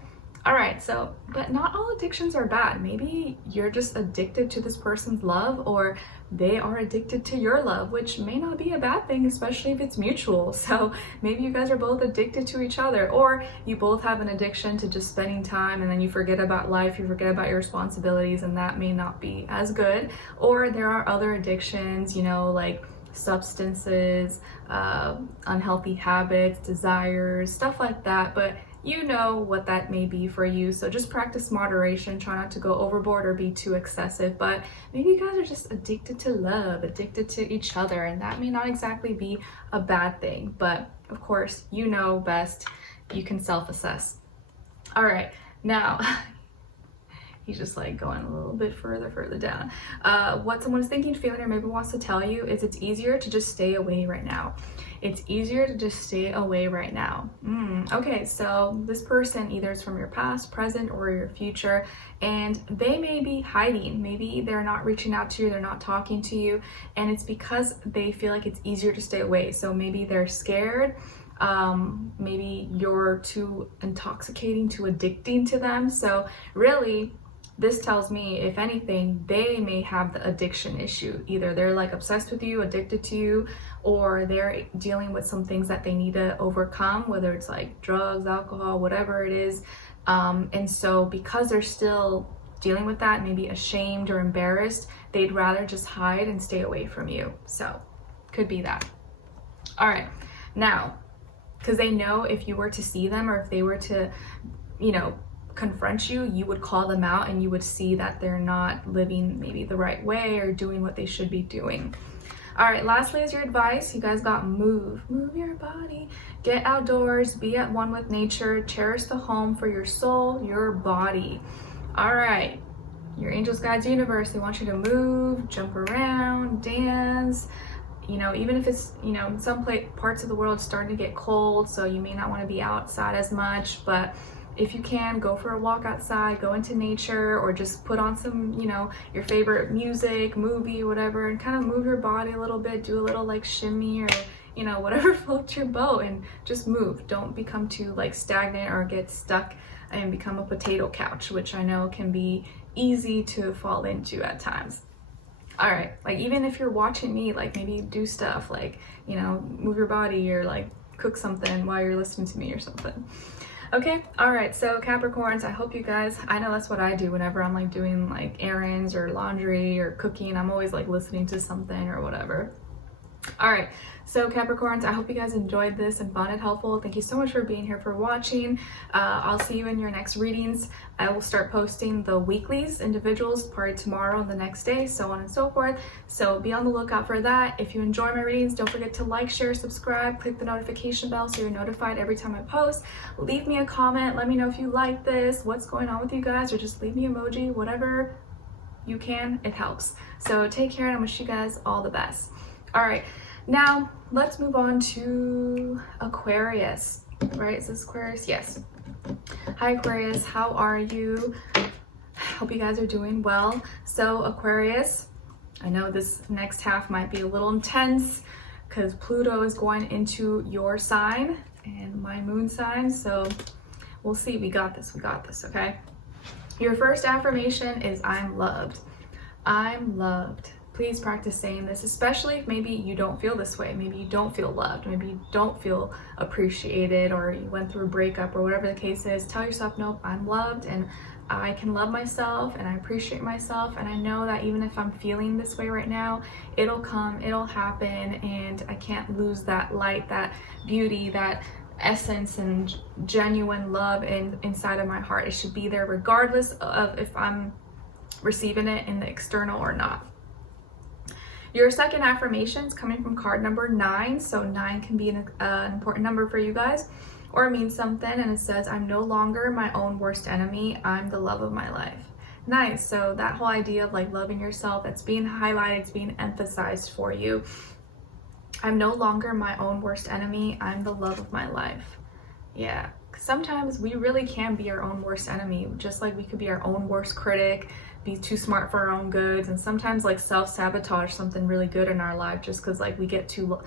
All right, so, but not all addictions are bad. Maybe you're just addicted to this person's love, or they are addicted to your love, which may not be a bad thing, especially if it's mutual. So maybe you guys are both addicted to each other, or you both have an addiction to just spending time and then you forget about life, you forget about your responsibilities, and that may not be as good. Or there are other addictions, you know, like substances, unhealthy habits, desires, stuff like that. But you know what that may be for you. So just practice moderation. Try not to go overboard or be too excessive. But maybe you guys are just addicted to love, addicted to each other, and that may not exactly be a bad thing. But of course, you know best. You can self-assess. All right, now he's just like going a little bit further down. What someone is thinking, feeling, or maybe wants to tell you is it's easier to just stay away right now. It's easier to just stay away right now. Okay, so this person either is from your past, present, or your future, and they may be hiding. Maybe they're not reaching out to you, they're not talking to you, and it's because they feel like it's easier to stay away. So maybe they're scared. Maybe you're too intoxicating, too addicting to them. So really, this tells me, if anything, they may have the addiction issue. Either they're like obsessed with you, addicted to you, or they're dealing with some things that they need to overcome, whether it's like drugs, alcohol, whatever it is. And so because they're still dealing with that, maybe ashamed or embarrassed, they'd rather just hide and stay away from you. So could be that. All right, now, because they know if you were to see them or if they were to, you know, confront you, you would call them out and you would see that they're not living maybe the right way or doing what they should be doing. All right, lastly is your advice. You guys got move your body, get outdoors, be at one with nature, cherish the home for your soul, your body. All right, your angels, guides, universe, they want you to move, jump around, dance. You know, even if it's, you know, in some parts of the world it's starting to get cold, so you may not want to be outside as much, but if you can, go for a walk outside, go into nature, or just put on some, you know, your favorite music, movie, whatever, and kind of move your body a little bit, do a little like shimmy or, you know, whatever floats your boat, and just move. Don't become too like stagnant or get stuck and become a potato couch, which I know can be easy to fall into at times. All right, like even if you're watching me, like maybe do stuff like, you know, move your body or like cook something while you're listening to me or something. Okay, all right, so Capricorns, I hope you guys, I know that's what I do whenever I'm like doing like errands or laundry or cooking. I'm always like listening to something or whatever. All right, so Capricorns, I hope you guys enjoyed this and found it helpful. Thank you so much for being here, for watching. I'll see you in your next readings. I will start posting the weeklies, individuals, probably tomorrow and the next day, so on and so forth. So be on the lookout for that. If you enjoy my readings, don't forget to like, share, subscribe, click the notification bell so you're notified every time I post. Leave me a comment. Let me know if you like this, what's going on with you guys, or just leave me emoji, whatever you can, it helps. So take care, and I wish you guys all the best. All right, now let's move on to Aquarius, right? Is this Aquarius? Yes. Hi Aquarius, how are you? Hope you guys are doing well. So Aquarius, I know this next half might be a little intense because Pluto is going into your sign and my moon sign. So we'll see, we got this, okay? Your first affirmation is I'm loved. I'm loved. Please practice saying this, especially if maybe you don't feel this way. Maybe you don't feel loved. Maybe you don't feel appreciated, or you went through a breakup, or whatever the case is. Tell yourself, nope, I'm loved and I can love myself and I appreciate myself. And I know that even if I'm feeling this way right now, it'll come, it'll happen. And I can't lose that light, that beauty, that essence and genuine love inside of my heart. It should be there regardless of if I'm receiving it in the external or not. Your second affirmation is coming from card number 9. So 9 can be an important number for you guys, or it means something. And it says, I'm no longer my own worst enemy. I'm the love of my life. Nice. So that whole idea of like loving yourself, that's being highlighted, it's being emphasized for you. I'm no longer my own worst enemy. I'm the love of my life. Yeah. Sometimes we really can be our own worst enemy, just like we could be our own worst critic, be too smart for our own goods, and sometimes like self-sabotage something really good in our life just because like we get too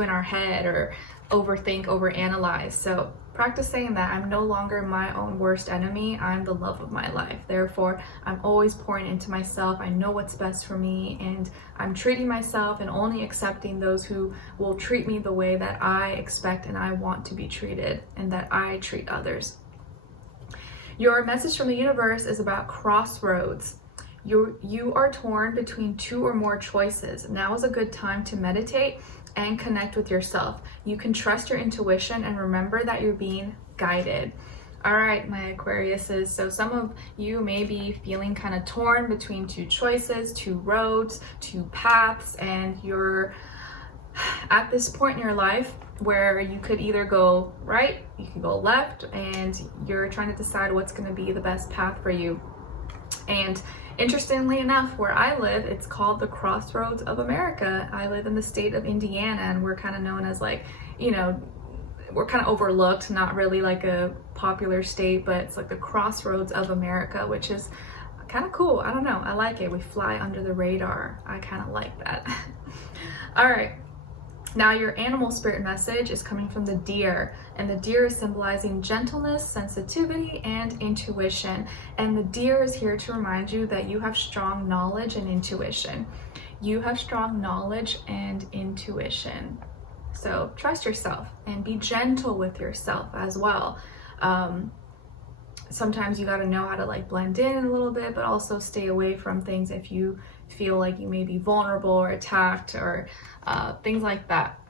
in our head or overthink, overanalyze. So practice saying that I'm no longer my own worst enemy. I'm the love of my life. Therefore, I'm always pouring into myself. I know what's best for me, and I'm treating myself and only accepting those who will treat me the way that I expect and I want to be treated, and that I treat others. Your message from the universe is about crossroads. You are torn between 2 or more choices. Now is a good time to meditate and connect with yourself. You can trust your intuition and remember that you're being guided. All right, my Aquariuses. So some of you may be feeling kind of torn between 2 choices, 2 roads, 2 paths, and you're at this point in your life where you could either go right, you can go left, and you're trying to decide what's going to be the best path for you. And interestingly enough, where I live, it's called the Crossroads of America. I live in the state of Indiana, and we're kind of known as like, you know, we're kind of overlooked, not really like a popular state, but it's like the Crossroads of America, which is kind of cool. I don't know, I like it. We fly under the radar. I kind of like that. All right. Now your animal spirit message is coming from the deer, and the deer is symbolizing gentleness, sensitivity, and intuition. And the deer is here to remind you that you have strong knowledge and intuition. You have strong knowledge and intuition. So trust yourself and be gentle with yourself as well. Sometimes you got to know how to like blend in a little bit, but also stay away from things if you feel like you may be vulnerable or attacked or things like that.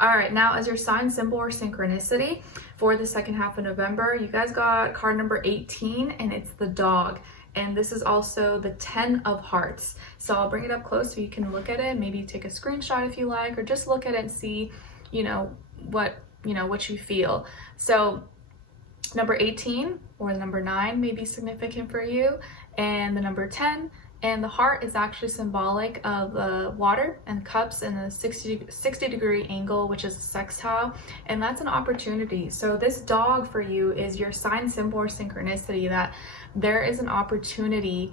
All right, now as your sign symbol or synchronicity for the second half of November, you guys got card number 18, and it's the dog. And this is also the 10 of hearts. So I'll bring it up close so you can look at it, maybe take a screenshot if you like, or just look at it and see, what you feel. So number 18 or the number 9 may be significant for you, and the number 10 and the heart is actually symbolic of water and cups in a 60-degree angle, which is a sextile, and that's an opportunity. So this dog for you is your sign symbol or synchronicity, that there is an opportunity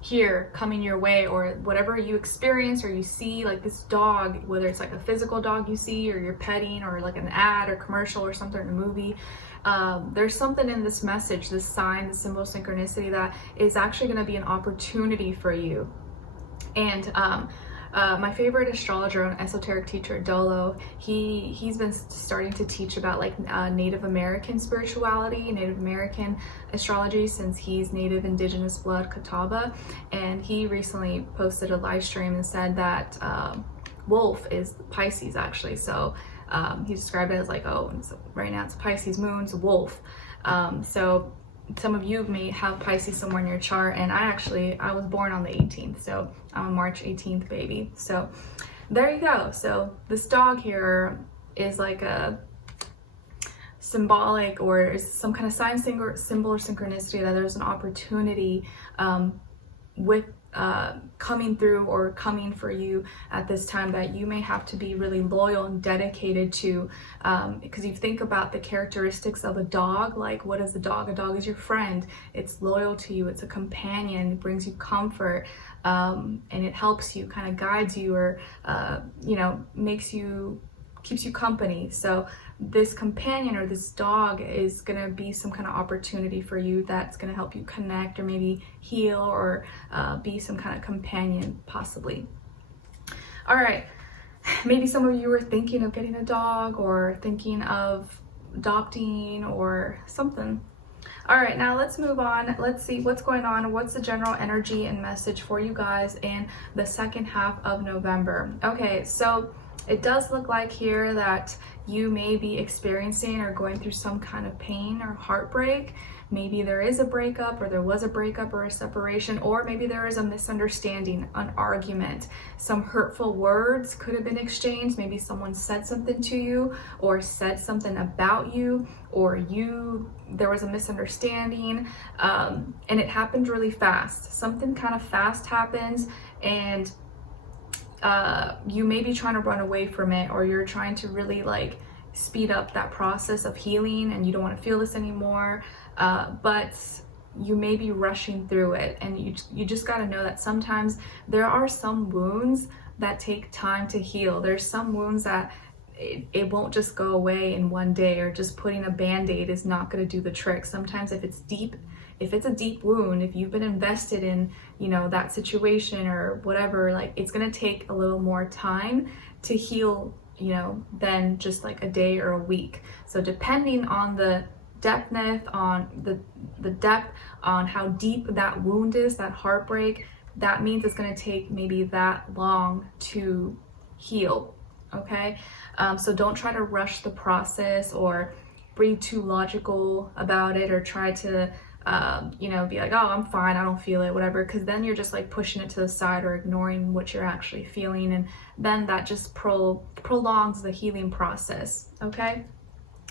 here coming your way, or whatever you experience or you see, like this dog, whether it's like a physical dog you see or you're petting, or like an ad or commercial or something in a movie. There's something in this message, this sign, the symbol of synchronicity, that is actually going to be an opportunity for you. And my favorite astrologer and esoteric teacher, Dolo, he's been starting to teach about like Native American spirituality, Native American astrology, since he's Native Indigenous blood Catawba. And he recently posted a live stream and said that Wolf is Pisces actually. So he described it as like, oh, so right now it's Pisces moon, it's Wolf. So some of you may have Pisces somewhere in your chart, and I was born on the 18th, so I'm a March 18th baby. So there you go. So this dog here is like a symbolic, or is some kind of sign, symbol, or synchronicity that there's an opportunity with coming through or coming for you at this time that you may have to be really loyal and dedicated to, because you think about the characteristics of a dog. Like, what is a dog? A dog is your friend. It's loyal to you. It's a companion. It brings you comfort, and it helps you, kind of guides you, or you know, keeps you company. So this companion or this dog is going to be some kind of opportunity for you that's going to help you connect, or maybe heal, or be some kind of companion possibly. All right, maybe some of you are thinking of getting a dog, or thinking of adopting or something. All right, now let's move on. Let's see what's going on. What's the general energy and message for you guys in the second half of November? Okay, so it does look like here that you may be experiencing or going through some kind of pain or heartbreak. Maybe there is a breakup, or there was a breakup or a separation, or maybe there is a misunderstanding, an argument. Some hurtful words could have been exchanged. Maybe someone said something to you, or said something about you, or there was a misunderstanding, and it happened really fast. Something kind of fast happens, and you may be trying to run away from it, or you're trying to really like speed up that process of healing, and you don't want to feel this anymore, but you may be rushing through it. And you just got to know that sometimes there are some wounds that take time to heal. There's some wounds that it won't just go away in one day, or just putting a band-aid is not going to do the trick. Sometimes if it's a deep wound, if you've been invested in, you know, that situation or whatever, like, it's going to take a little more time to heal, you know, than just like a day or a week. So depending on the depth, on the depth, on how deep that wound is, that heartbreak, that means it's going to take maybe that long to heal. Okay, so don't try to rush the process, or be too logical about it, or try to you know, be like, oh, I'm fine, I don't feel it, whatever, because then you're just like pushing it to the side or ignoring what you're actually feeling, and then that just prolongs the healing process. Okay,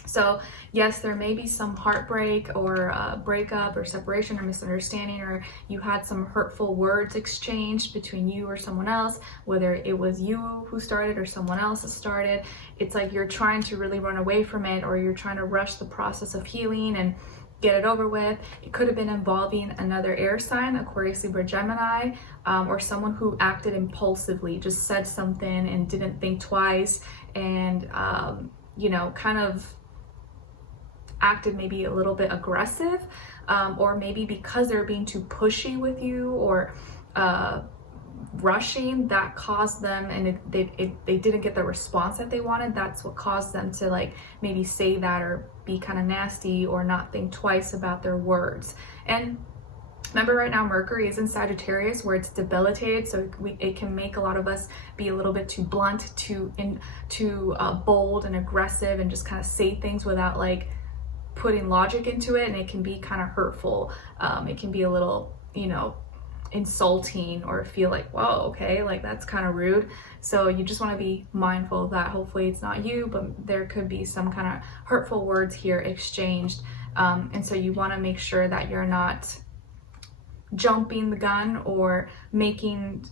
so yes, there may be some heartbreak, or breakup, or separation, or misunderstanding, or you had some hurtful words exchanged between you or someone else, whether it was you who started or someone else has started. It's like you're trying to really run away from it, or you're trying to rush the process of healing and get it over with. It could have been involving another air sign, Aquarius, Libra, Gemini, or someone who acted impulsively, just said something and didn't think twice, and you know, kind of acted maybe a little bit aggressive, or maybe because they're being too pushy with you, or rushing, that caused them, and they didn't get the response that they wanted. That's what caused them to like maybe say that, or be kind of nasty, or not think twice about their words. And remember, right now Mercury is in Sagittarius, where it's debilitated, so it can make a lot of us be a little bit too blunt, too bold and aggressive, and just kind of say things without like putting logic into it, and it can be kind of hurtful. It can be a little, you know, insulting, or feel like, whoa, okay, like that's kind of rude. So you just want to be mindful of that. Hopefully it's not you, but there could be some kind of hurtful words here exchanged, and so you want to make sure that you're not jumping the gun, or making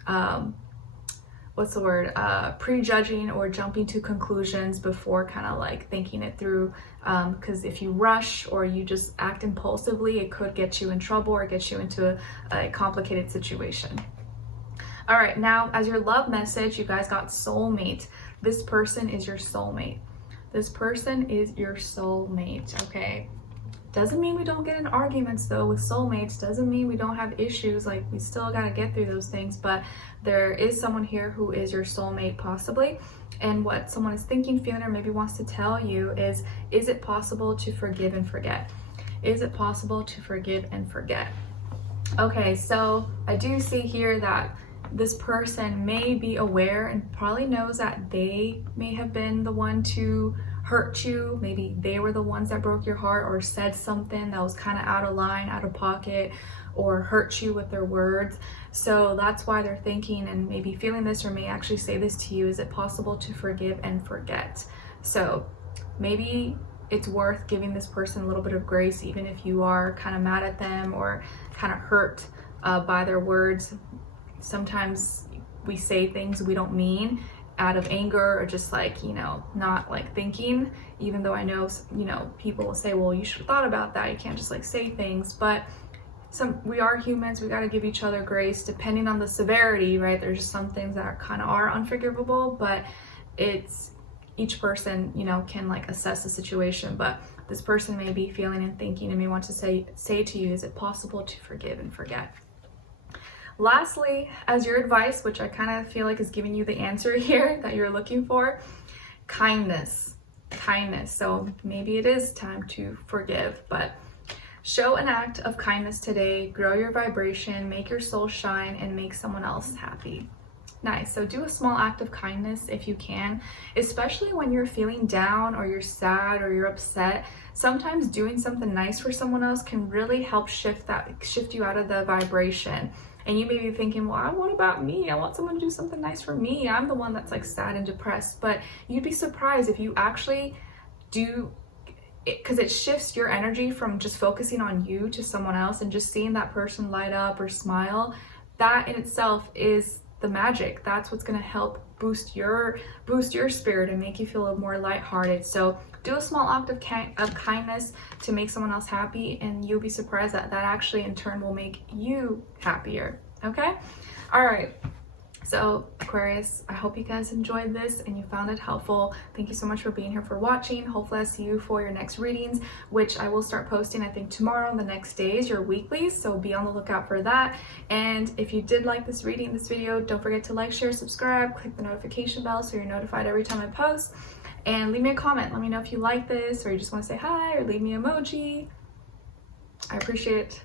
prejudging, or jumping to conclusions before kind of like thinking it through, because if you rush, or you just act impulsively, it could get you in trouble, or get you into a complicated situation. All right, now as your love message, you guys got soulmate. This person is your soulmate. This person is your soulmate. Okay, Doesn't mean we don't get in arguments though with soulmates, doesn't mean we don't have issues, like we still got to get through those things, but there is someone here who is your soulmate possibly. And what someone is thinking, feeling, or maybe wants to tell you is it possible to forgive and forget? Is it possible to forgive and forget? Okay, so I do see here that this person may be aware and probably knows that they may have been the one to hurt you. Maybe they were the ones that broke your heart or said something that was kind of out of line, out of pocket, or hurt you with their words. So that's why they're thinking and maybe feeling this, or may actually say this to you: is it possible to forgive and forget? So maybe it's worth giving this person a little bit of grace, even if you are kind of mad at them or kind of hurt by their words. Sometimes we say things we don't mean out of anger, or just like, you know, not like thinking, even though I know, you know, people will say, well, you should have thought about that, you can't just like say things. But we are humans, we got to give each other grace depending on the severity, right? There's just some things that are unforgivable, but it's each person, you know, can like assess the situation. But this person may be feeling and thinking and may want to say to you, is it possible to forgive and forget? Lastly, as your advice, which I kind of feel like is giving you the answer here that you're looking for, kindness. Kindness. So maybe it is time to forgive, but show an act of kindness today, grow your vibration, make your soul shine, and make someone else happy. Nice. So do a small act of kindness if you can, especially when you're feeling down or you're sad or you're upset. Sometimes doing something nice for someone else can really help shift you out of the vibration. And you may be thinking, well, what about me? I want someone to do something nice for me. I'm the one that's like sad and depressed. But you'd be surprised if you actually do it, because it shifts your energy from just focusing on you to someone else, and just seeing that person light up or smile. That in itself is the magic. That's what's going to help boost your spirit and make you feel a little more lighthearted. So do a small act of kindness to make someone else happy, and you'll be surprised that actually in turn will make you happier. Okay? All right. So Aquarius, I hope you guys enjoyed this and you found it helpful. Thank you so much for being here, for watching. Hopefully I see you for your next readings, which I will start posting, I think, tomorrow and the next days, your weeklies. So be on the lookout for that. And if you did like this reading, this video, don't forget to like, share, subscribe, click the notification bell so you're notified every time I post. And leave me a comment. Let me know if you like this, or you just want to say hi, or leave me an emoji. I appreciate it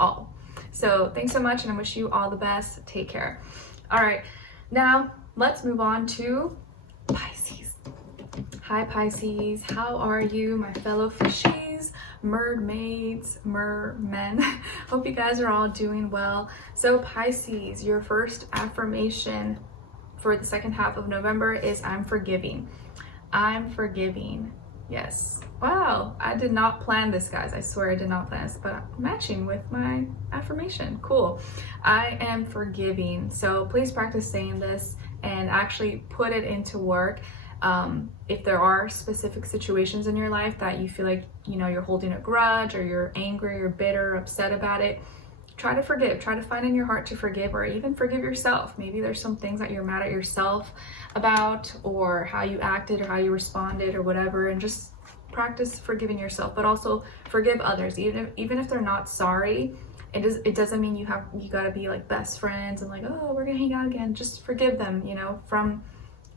all. So thanks so much, and I wish you all the best. Take care. All right, now let's move on to Pisces. Hi Pisces, how are you, my fellow fishies, mermaids, mermen? Hope you guys are all doing well. So Pisces, your first affirmation for the second half of November is I'm forgiving. I'm forgiving. Yes. Wow, I did not plan this, guys. I swear I did not plan this, but matching with my affirmation. Cool. I am forgiving. So please practice saying this and actually put it into work. If there are specific situations in your life that you feel like, you know, you're holding a grudge, or you're angry, or bitter, or upset about it, try to forgive. Try to find in your heart to forgive, or even forgive yourself. Maybe there's some things that you're mad at yourself about, or how you acted, or how you responded, or whatever, and just practice forgiving yourself. But also forgive others, even if they're not sorry. It doesn't mean you gotta be like best friends and like, oh, we're gonna hang out again. Just forgive them, you know, from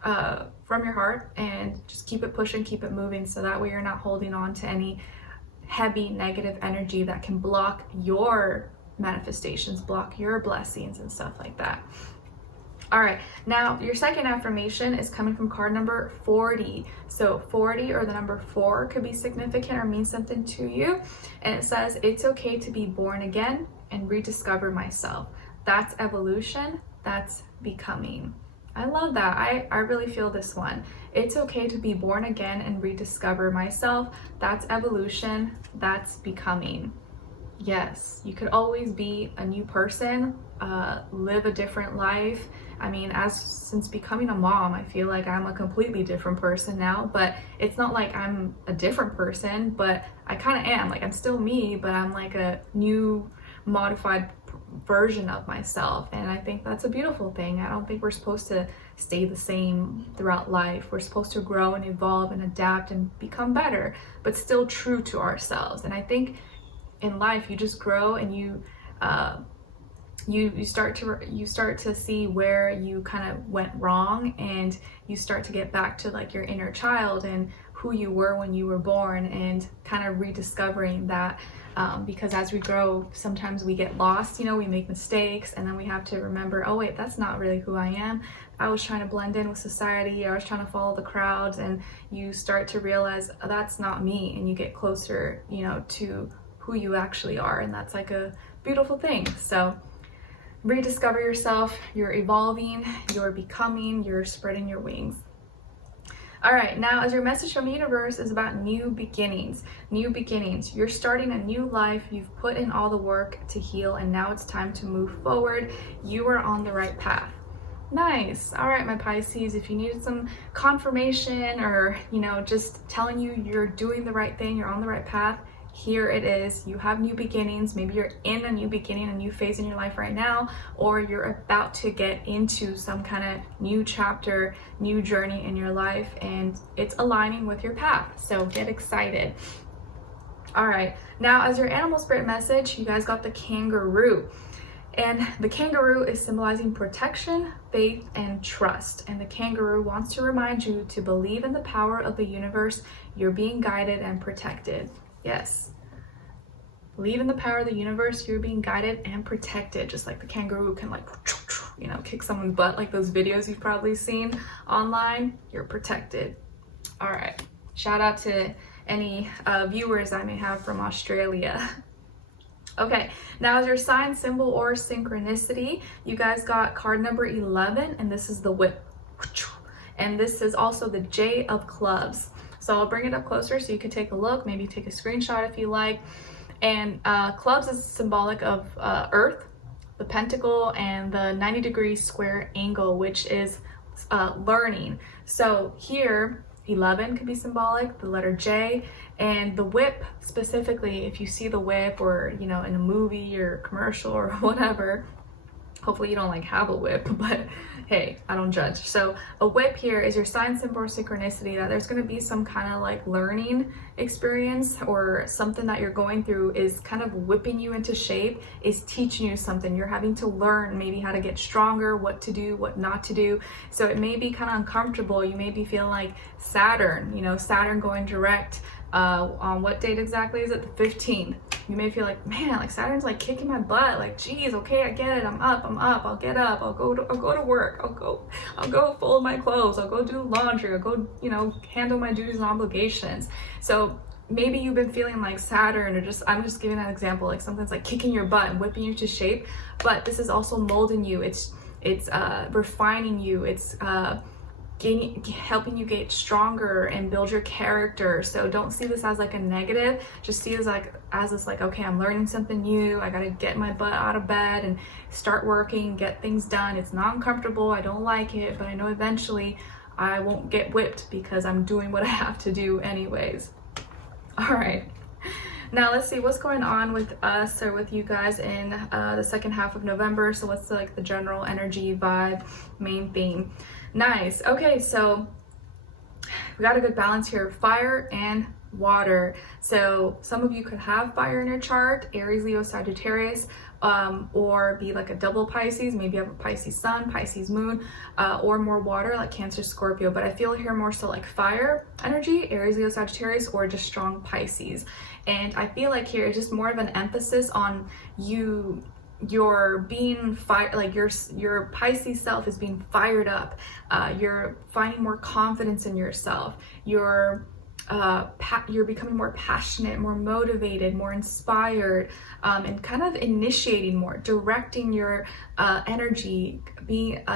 your heart, and just keep it pushing, keep it moving, so that way you're not holding on to any heavy negative energy that can block your manifestations, block your blessings and stuff like that. All right, now your second affirmation is coming from card number 40. So 40, or the number 4, could be significant or mean something to you. And it says, it's okay to be born again and rediscover myself. That's evolution, that's becoming. I love that. I really feel this one. It's okay to be born again and rediscover myself. That's evolution, that's becoming. Yes, you could always be a new person, live a different life. I mean, since becoming a mom, I feel like I'm a completely different person now, but it's not like I'm a different person, but I kind of am. Like, I'm still me, but I'm like a new, modified version of myself. And I think that's a beautiful thing. I don't think we're supposed to stay the same throughout life. We're supposed to grow and evolve and adapt and become better, but still true to ourselves. And I think in life, you just grow and you start to see where you kind of went wrong, and you start to get back to like your inner child and who you were when you were born, and kind of rediscovering that, because as we grow, sometimes we get lost, you know, we make mistakes, and then we have to remember, oh wait, that's not really who I am. I was trying to blend in with society, I was trying to follow the crowds, and you start to realize, oh, that's not me, and you get closer, you know, to who you actually are, and that's like a beautiful thing. So rediscover yourself, you're evolving, you're becoming, you're spreading your wings. All right, now as your message from the universe is about new beginnings. New beginnings. You're starting a new life. You've put in all the work to heal, and now it's time to move forward. You are on the right path. Nice. All right, my Pisces, if you needed some confirmation, or, you know, just telling you you're doing the right thing, you're on the right path, here it is. You have new beginnings. Maybe you're in a new beginning, a new phase in your life right now, or you're about to get into some kind of new chapter, new journey in your life, and it's aligning with your path. So get excited. All right, now as your animal spirit message, you guys got the kangaroo. And the kangaroo is symbolizing protection, faith, and trust. And the kangaroo wants to remind you to believe in the power of the universe. You're being guided and protected. Yes. Believe in the power of the universe. You're being guided and protected. Just like the kangaroo can, like, you know, kick someone's butt, like those videos you've probably seen online. You're protected. All right. Shout out to any viewers I may have from Australia. Okay, now as your sign, symbol, or synchronicity, you guys got card number 11, and this is the whip. And this is also the J of clubs. So I'll bring it up closer so you can take a look, maybe take a screenshot if you like. And clubs is symbolic of Earth, the pentacle, and the 90-degree square angle, which is learning. So here, 11 could be symbolic, the letter J, and the whip specifically, if you see the whip, or, you know, in a movie or commercial or whatever, hopefully you don't like have a whip, but hey, I don't judge. So a whip here is your sign, symbol, or synchronicity, that there's going to be some kind of like learning experience, or something that you're going through is kind of whipping you into shape, is teaching you something. You're having to learn maybe how to get stronger, what to do, what not to do. So it may be kind of uncomfortable. You may be feeling like Saturn, you know, Saturn going direct on what date exactly is it? The 15th. You may feel like, man, like Saturn's like kicking my butt. Like, geez, okay, I get it. I'm up. I'll get up. I'll go to work. I'll go fold my clothes. I'll go do laundry. I'll go, you know, handle my duties and obligations. So maybe you've been feeling like Saturn, or just, I'm just giving an example, like something's like kicking your butt and whipping you to shape. But this is also molding you. It's refining you. It's helping you get stronger and build your character. So don't see this as like a negative. Just see it as this like, okay, I'm learning something new. I gotta get my butt out of bed and start working, get things done. It's not uncomfortable. I don't like it, but I know eventually I won't get whipped because I'm doing what I have to do anyways. All right. Now let's see what's going on with us, or with you guys, in the second half of November. So what's like the general energy, vibe, main theme? Nice. Okay, so we got a good balance here, fire and water. So some of you could have fire in your chart, Aries, Leo, Sagittarius, or be like a double Pisces. Maybe you have a Pisces sun, Pisces moon, or more water like Cancer, Scorpio. But I feel here more so like fire energy, Aries, Leo, Sagittarius, or just strong Pisces. And I feel like here is just more of an emphasis on you're being fired, like your Pisces self is being fired up. You're finding more confidence in yourself. You're becoming more passionate, more motivated, more inspired, and kind of initiating more, directing your energy,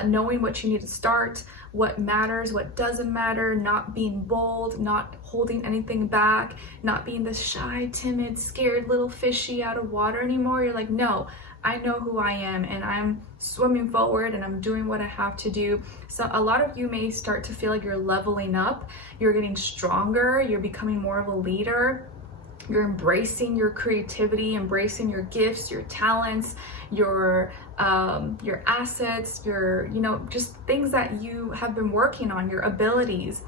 knowing what you need to start, what matters, what doesn't matter, not being bold, not holding anything back, not being this shy, timid, scared little fishy out of water anymore. You're like, no, I know who I am, and I'm swimming forward, and I'm doing what I have to do. So a lot of you may start to feel like you're leveling up, you're getting stronger, you're becoming more of a leader. You're embracing your creativity, embracing your gifts, your talents, your assets, your, you know, just things that you have been working on, your abilities.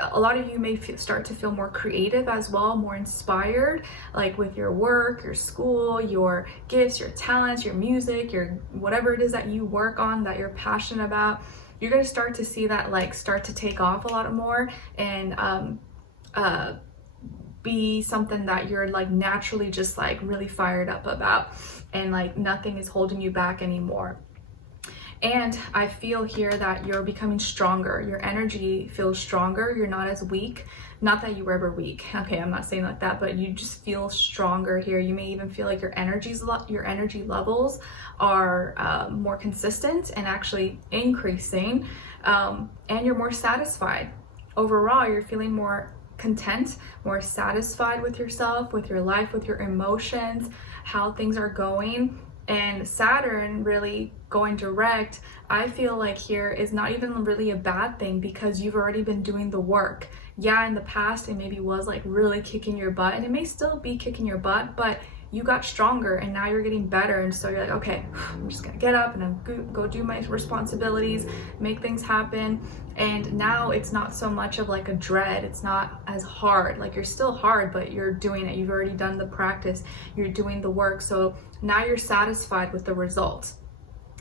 A lot of you may start to feel more creative as well, more inspired, like with your work, your school, your gifts, your talents, your music, your whatever it is that you work on that you're passionate about. You're going to start to see that like start to take off a lot more and be something that you're like naturally just like really fired up about, and like nothing is holding you back anymore. And I feel here that you're becoming stronger. Your energy feels stronger. You're not as weak. Not that you were ever weak. Okay, I'm not saying like that, but you just feel stronger here. You may even feel like your energy levels are more consistent and actually increasing, and you're more satisfied. Overall, you're feeling more content, more satisfied with yourself, with your life, with your emotions, how things are going. And Saturn really going direct, I feel like here is not even really a bad thing, because you've already been doing the work. Yeah, in the past it maybe was like really kicking your butt, and it may still be kicking your butt, but you got stronger and now you're getting better. And so you're like, okay, I'm just gonna get up and I'm go do my responsibilities, make things happen. And now it's not so much of like a dread. It's not as hard. Like, you're still hard, but you're doing it. You've already done the practice. You're doing the work. So now you're satisfied with the results.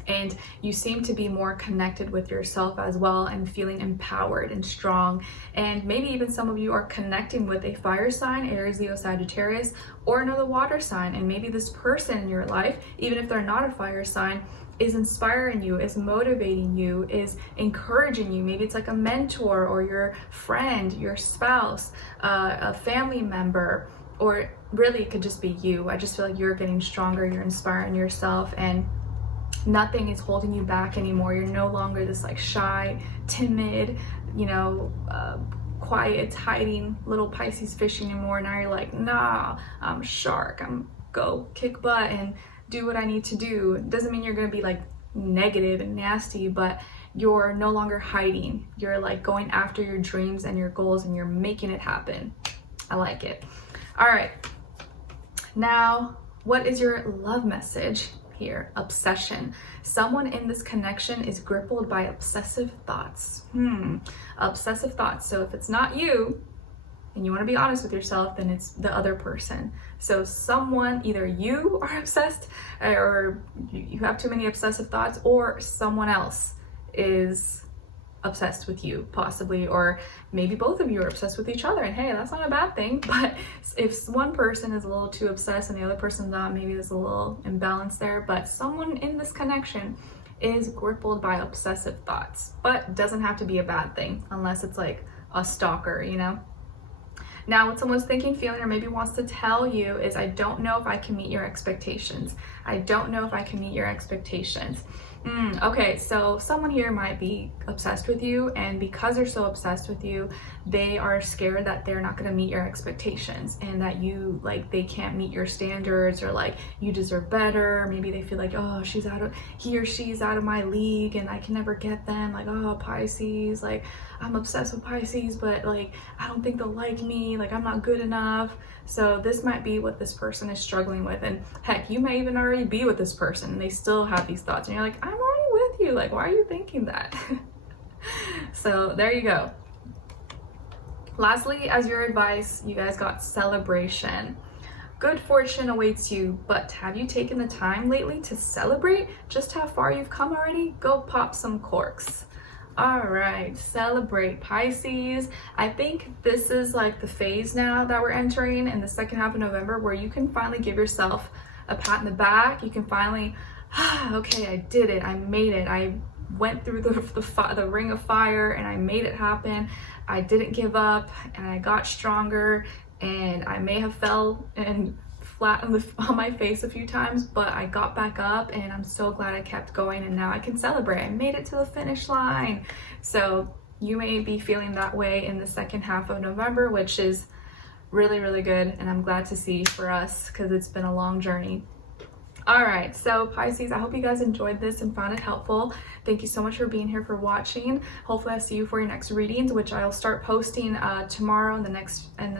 And you seem to be more connected with yourself as well, and feeling empowered and strong. And maybe even some of you are connecting with a fire sign, Aries, Leo, Sagittarius, or another water sign. And maybe this person in your life, even if they're not a fire sign, is inspiring you, is motivating you, is encouraging you. Maybe it's like a mentor or your friend, your spouse, a family member, or really it could just be you. I just feel like you're getting stronger, you're inspiring yourself, and nothing is holding you back anymore. You're no longer this like shy, timid, you know, quiet, hiding little Pisces fish anymore. Now you're like, nah, I'm shark. I'm go kick butt and do what I need to do. It doesn't mean you're gonna be like negative and nasty, but you're no longer hiding. You're like going after your dreams and your goals, and you're making it happen. I like it. All right. Now, what is your love message here? Obsession. Someone in this connection is crippled by obsessive thoughts. Obsessive thoughts. So if it's not you and you want to be honest with yourself, then it's the other person. So someone, either you are obsessed, or you have too many obsessive thoughts, or someone else is obsessed with you, possibly, or maybe both of you are obsessed with each other. And hey, that's not a bad thing. But if one person is a little too obsessed and the other person's not, maybe there's a little imbalance there. But someone in this connection is crippled by obsessive thoughts, but doesn't have to be a bad thing unless it's like a stalker, you know. Now, what someone's thinking, feeling, or maybe wants to tell you is, I don't know if I can meet your expectations. I don't know if I can meet your expectations. Okay, so someone here might be obsessed with you, and because they're so obsessed with you, they are scared that they're not going to meet your expectations, and that you, like, they can't meet your standards, or like you deserve better. Maybe they feel like, oh, he or she's out of my league and I can never get them. Like, oh, Pisces, like, I'm obsessed with Pisces, but like I don't think they'll like me, like I'm not good enough. So this might be what this person is struggling with. And heck, you may even already be with this person and they still have these thoughts, and you're like, I'm already with you, like, why are you thinking that? So there you go. Lastly, as your advice, you guys got celebration. Good fortune awaits you, but have you taken the time lately to celebrate just how far you've come already? Go pop some corks. All right, celebrate, Pisces. I think this is like the phase now that we're entering in the second half of November, where you can finally give yourself a pat in the back. You can finally, okay, I did it. I made it. I went through the ring of fire and I made it happen. I didn't give up, and I got stronger, and I may have fell and flat on my face a few times, but I got back up, and I'm so glad I kept going, and now I can celebrate. I made it to the finish line. So you may be feeling that way in the second half of November, which is really, really good, and I'm glad to see for us, because it's been a long journey. All right, so Pisces, I hope you guys enjoyed this and found it helpful. Thank you so much for being here, for watching. Hopefully I see you for your next readings, which I'll start posting tomorrow and the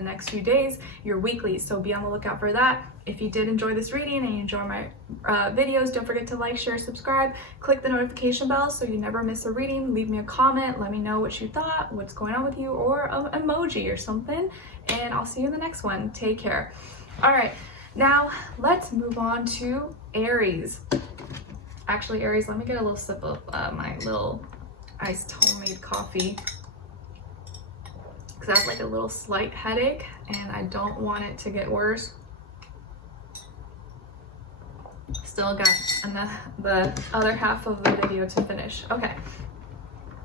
next few days, your weekly. So be on the lookout for that. If you did enjoy this reading and you enjoy my videos, don't forget to like, share, subscribe, click the notification bell so you never miss a reading. Leave me a comment, let me know what you thought, what's going on with you, or an emoji or something. And I'll see you in the next one. Take care. All right. Now, let's move on to Aries. Actually, Aries, let me get a little sip of my little iced homemade coffee, because I have like a little slight headache and I don't want it to get worse. Still got the other half of the video to finish. Okay.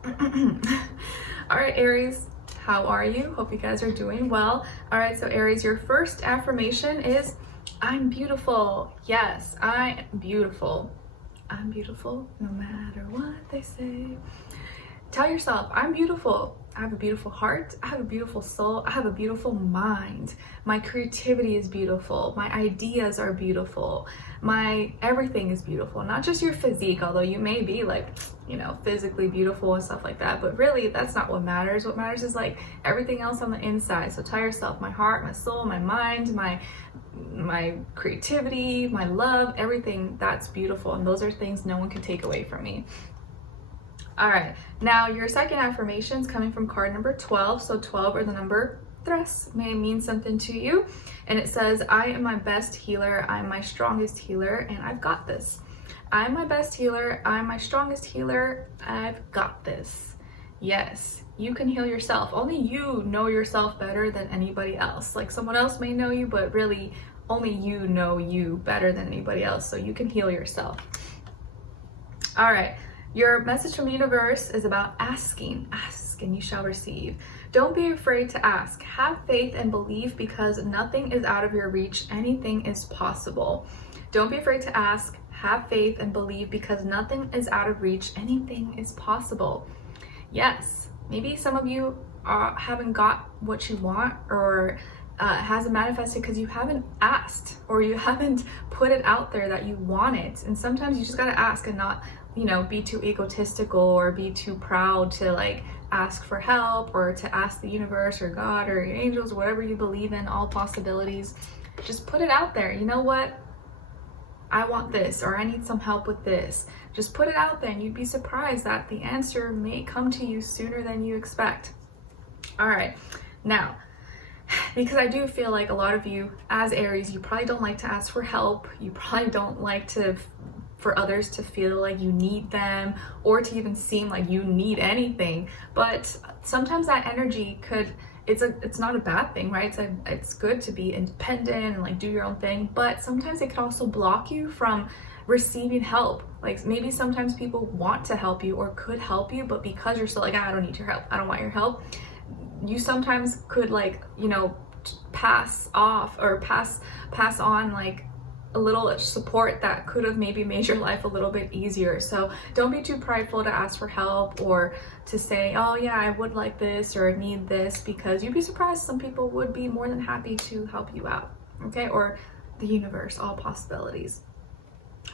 All right, Aries, how are you? Hope you guys are doing well. All right, so Aries, your first affirmation is, I'm beautiful. Yes, I am beautiful. I'm beautiful no matter what they say. Tell yourself, I'm beautiful. I have a beautiful heart. I have a beautiful soul. I have a beautiful mind. My creativity is beautiful. My ideas are beautiful. My everything is beautiful. Not just your physique, although you may be like, you know, physically beautiful and stuff like that. But really, that's not what matters. What matters is like everything else on the inside. So tell yourself, my heart, my soul, my mind, my creativity, my love, everything, that's beautiful. And those are things no one can take away from me. All right, now your second affirmation is coming from card number 12. So 12, or the number 3, may mean something to you. And it says, I am my best healer. I'm my strongest healer, and I've got this. I'm my best healer. I'm my strongest healer. I've got this. Yes, you can heal yourself. Only you know yourself better than anybody else. Like, someone else may know you, but really only you know you better than anybody else. So you can heal yourself. All right. Your message from the universe is about asking. Ask and you shall receive. Don't be afraid to ask. Have faith and believe, because nothing is out of your reach. Anything is possible. Don't be afraid to ask. Have faith and believe, because nothing is out of reach. Anything is possible. Yes, maybe some of you haven't got what you want, or hasn't manifested because you haven't asked, or you haven't put it out there that you want it. And sometimes you just got to ask and not, you know, be too egotistical or be too proud to like ask for help, or to ask the universe or God or your angels, whatever you believe in, all possibilities. Just put it out there. You know what? I want this, or I need some help with this. Just put it out there, and you'd be surprised that the answer may come to you sooner than you expect. All right, now, because I do feel like a lot of you as Aries, you probably don't like to ask for help. You probably don't like for others to feel like you need them, or to even seem like you need anything. But sometimes that energy it's not a bad thing, right? It's good to be independent and like do your own thing, but sometimes it could also block you from receiving help. Like, maybe sometimes people want to help you or could help you, but because you're still like, I don't need your help, I don't want your help, you sometimes could, like, you know, pass off or pass on like a little support that could have maybe made your life a little bit easier. So don't be too prideful to ask for help, or to say, oh yeah, I would like this or need this, because you'd be surprised, some people would be more than happy to help you out. Okay, or the universe, all possibilities.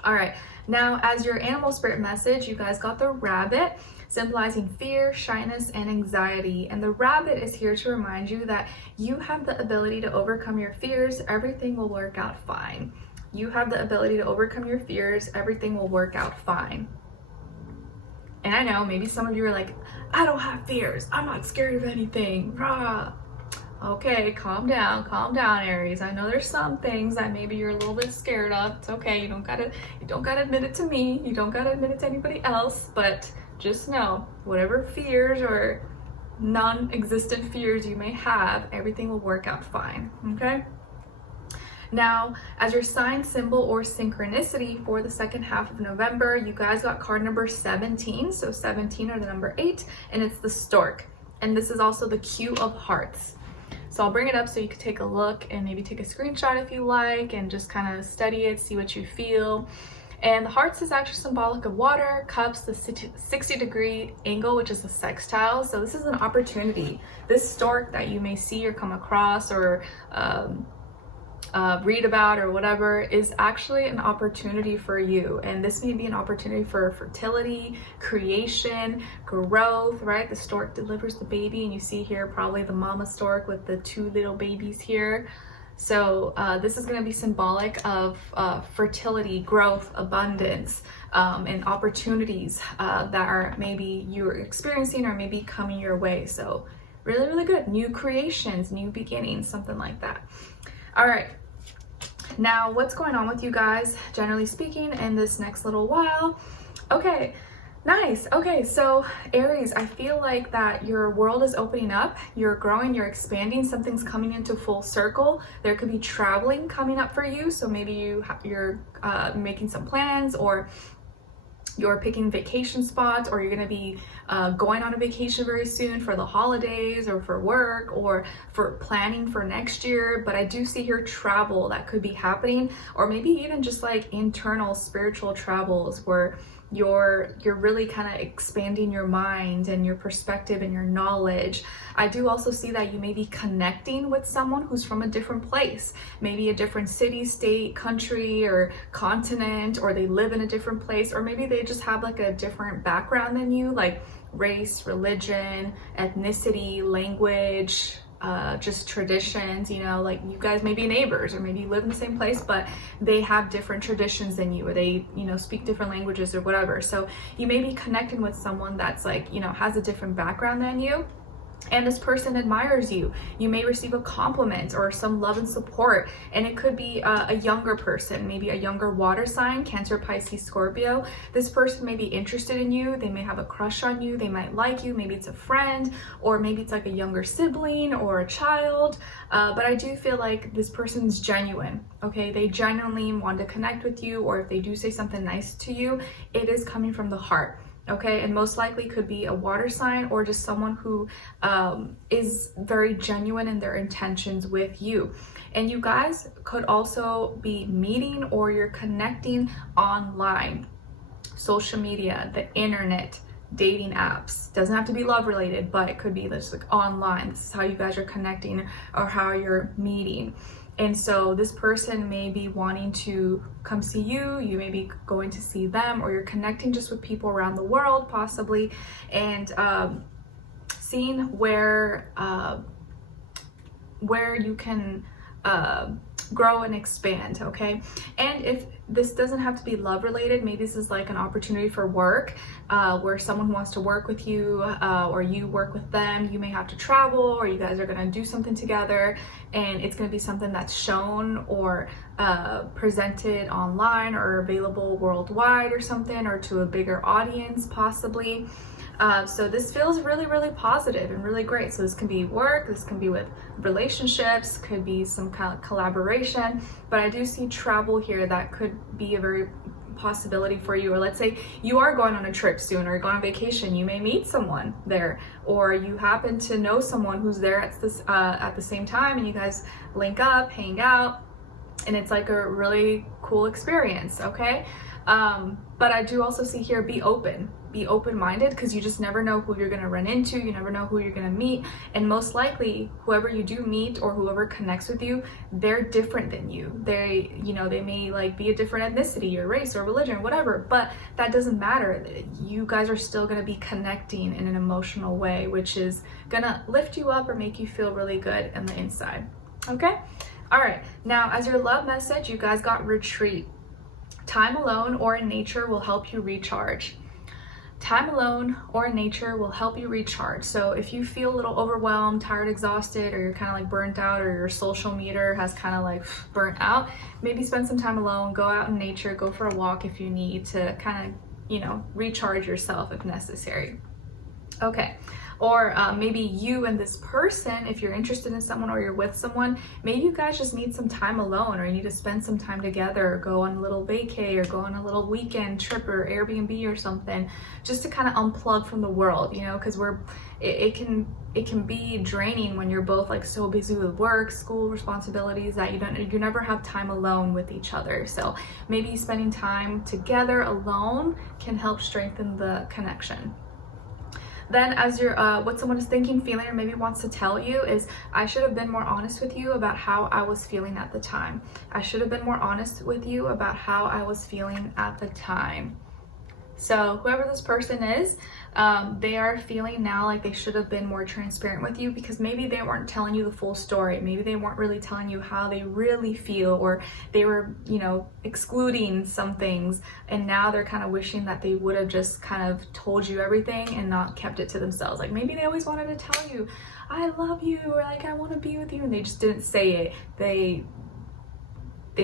All right, now as your animal spirit message, you guys got the rabbit, symbolizing fear, shyness, and anxiety. And the rabbit is here to remind you that you have the ability to overcome your fears. Everything will work out fine. You have the ability to overcome your fears. Everything will work out fine. And I know maybe some of you are like, I don't have fears. I'm not scared of anything. Rah. Okay, calm down, Aries. I know there's some things that maybe you're a little bit scared of. It's okay. You don't gotta admit it to me. You don't gotta admit it to anybody else. But just know, whatever fears or non-existent fears you may have, everything will work out fine. Okay. Now, as your sign, symbol, or synchronicity for the second half of November, you guys got card number 17. So 17, or the number 8, and it's the stork. And this is also the Q of Hearts. So I'll bring it up so you can take a look and maybe take a screenshot if you like, and just kind of study it, see what you feel. And the hearts is actually symbolic of water, cups, the 60-degree angle, which is the sextile. So this is an opportunity. This stork that you may see or come across, or read about or whatever is actually an opportunity for you. And this may be an opportunity for fertility, creation, growth, right? The stork delivers the baby, and you see here probably the mama stork with the 2 little babies here. So this is going to be symbolic of fertility, growth, abundance, and opportunities that are maybe you're experiencing or maybe coming your way. So really, really good. New creations, new beginnings, something like that. All right. Now, what's going on with you guys, generally speaking, in this next little while? Okay. Nice. Okay, so Aries, I feel like that your world is opening up, you're growing, you're expanding, something's coming into full circle. There could be traveling coming up for you, so maybe you're making some plans, or you're picking vacation spots, or you're going to be going on a vacation very soon for the holidays or for work or for planning for next year. But I do see here travel that could be happening, or maybe even just like internal spiritual travels where you're really kind of expanding your mind and your perspective and your knowledge. I do also see that you may be connecting with someone who's from a different place, maybe a different city, state, country, or continent, or they live in a different place, or maybe they just have like a different background than you, like race, religion, ethnicity, language, just traditions, you know, like you guys may be neighbors, or maybe you live in the same place, but they have different traditions than you, or they, you know, speak different languages or whatever. So you may be connecting with someone that's like, you know, has a different background than you, and this person admires you. You may receive a compliment or some love and support, and it could be a younger person, maybe a younger water sign, Cancer, Pisces, Scorpio. This person may be interested in you, they may have a crush on you, they might like you, maybe it's a friend, or maybe it's like a younger sibling or a child, but I do feel like this person's genuine, okay? They genuinely want to connect with you, or if they do say something nice to you, it is coming from the heart. Okay, and most likely could be a water sign, or just someone who is very genuine in their intentions with you. And you guys could also be meeting, or you're connecting online, social media, the internet, dating apps. Doesn't have to be love related, but it could be just like online. This is how you guys are connecting, or how you're meeting. And so this person may be wanting to come see you, you may be going to see them, or you're connecting just with people around the world possibly, and seeing where you can grow and expand, okay? And if this doesn't have to be love related, maybe this is like an opportunity for work, where someone wants to work with you, or you work with them. You may have to travel, or you guys are going to do something together, and it's going to be something that's shown or presented online, or available worldwide or something, or to a bigger audience possibly. So this feels really, really positive and really great. So this can be work, this can be with relationships, could be some kind of collaboration, but I do see travel here that could be a very possibility for you. Or let's say you are going on a trip soon, or going on vacation, you may meet someone there, or you happen to know someone who's there at the same time, and you guys link up, hang out, and it's like a really cool experience, okay? But I do also see here, be open-minded, because you just never know who you're going to run into, you never know who you're going to meet, and most likely whoever you do meet, or whoever connects with you, they're different than you. They, you know, they may like be a different ethnicity or race or religion, whatever, but that doesn't matter. You guys are still going to be connecting in an emotional way, which is going to lift you up or make you feel really good on the inside, okay? All right, now as your love message, you guys got retreat. Time alone or in nature will help you recharge. Time alone or in nature will help you recharge. So if you feel a little overwhelmed, tired, exhausted, or you're kind of like burnt out, or your social meter has kind of like burnt out, maybe spend some time alone, go out in nature, go for a walk if you need to kind of, you know, recharge yourself if necessary. Okay. Or maybe you and this person, if you're interested in someone or you're with someone, maybe you guys just need some time alone, or you need to spend some time together, or go on a little vacay, or go on a little weekend trip or Airbnb or something, just to kind of unplug from the world, you know, because it can be draining when you're both like so busy with work, school responsibilities, that you never have time alone with each other. So maybe spending time together alone can help strengthen the connection. Then as you're, what someone is thinking, feeling, or maybe wants to tell you is, I should have been more honest with you about how I was feeling at the time. I should have been more honest with you about how I was feeling at the time. So whoever this person is, they are feeling now like they should have been more transparent with you, because maybe they weren't telling you the full story. Maybe they weren't really telling you how they really feel, or they were, you know, excluding some things, and now they're kind of wishing that they would have just kind of told you everything and not kept it to themselves. Like maybe they always wanted to tell you, I love you, or like I want to be with you, and they just didn't say it. They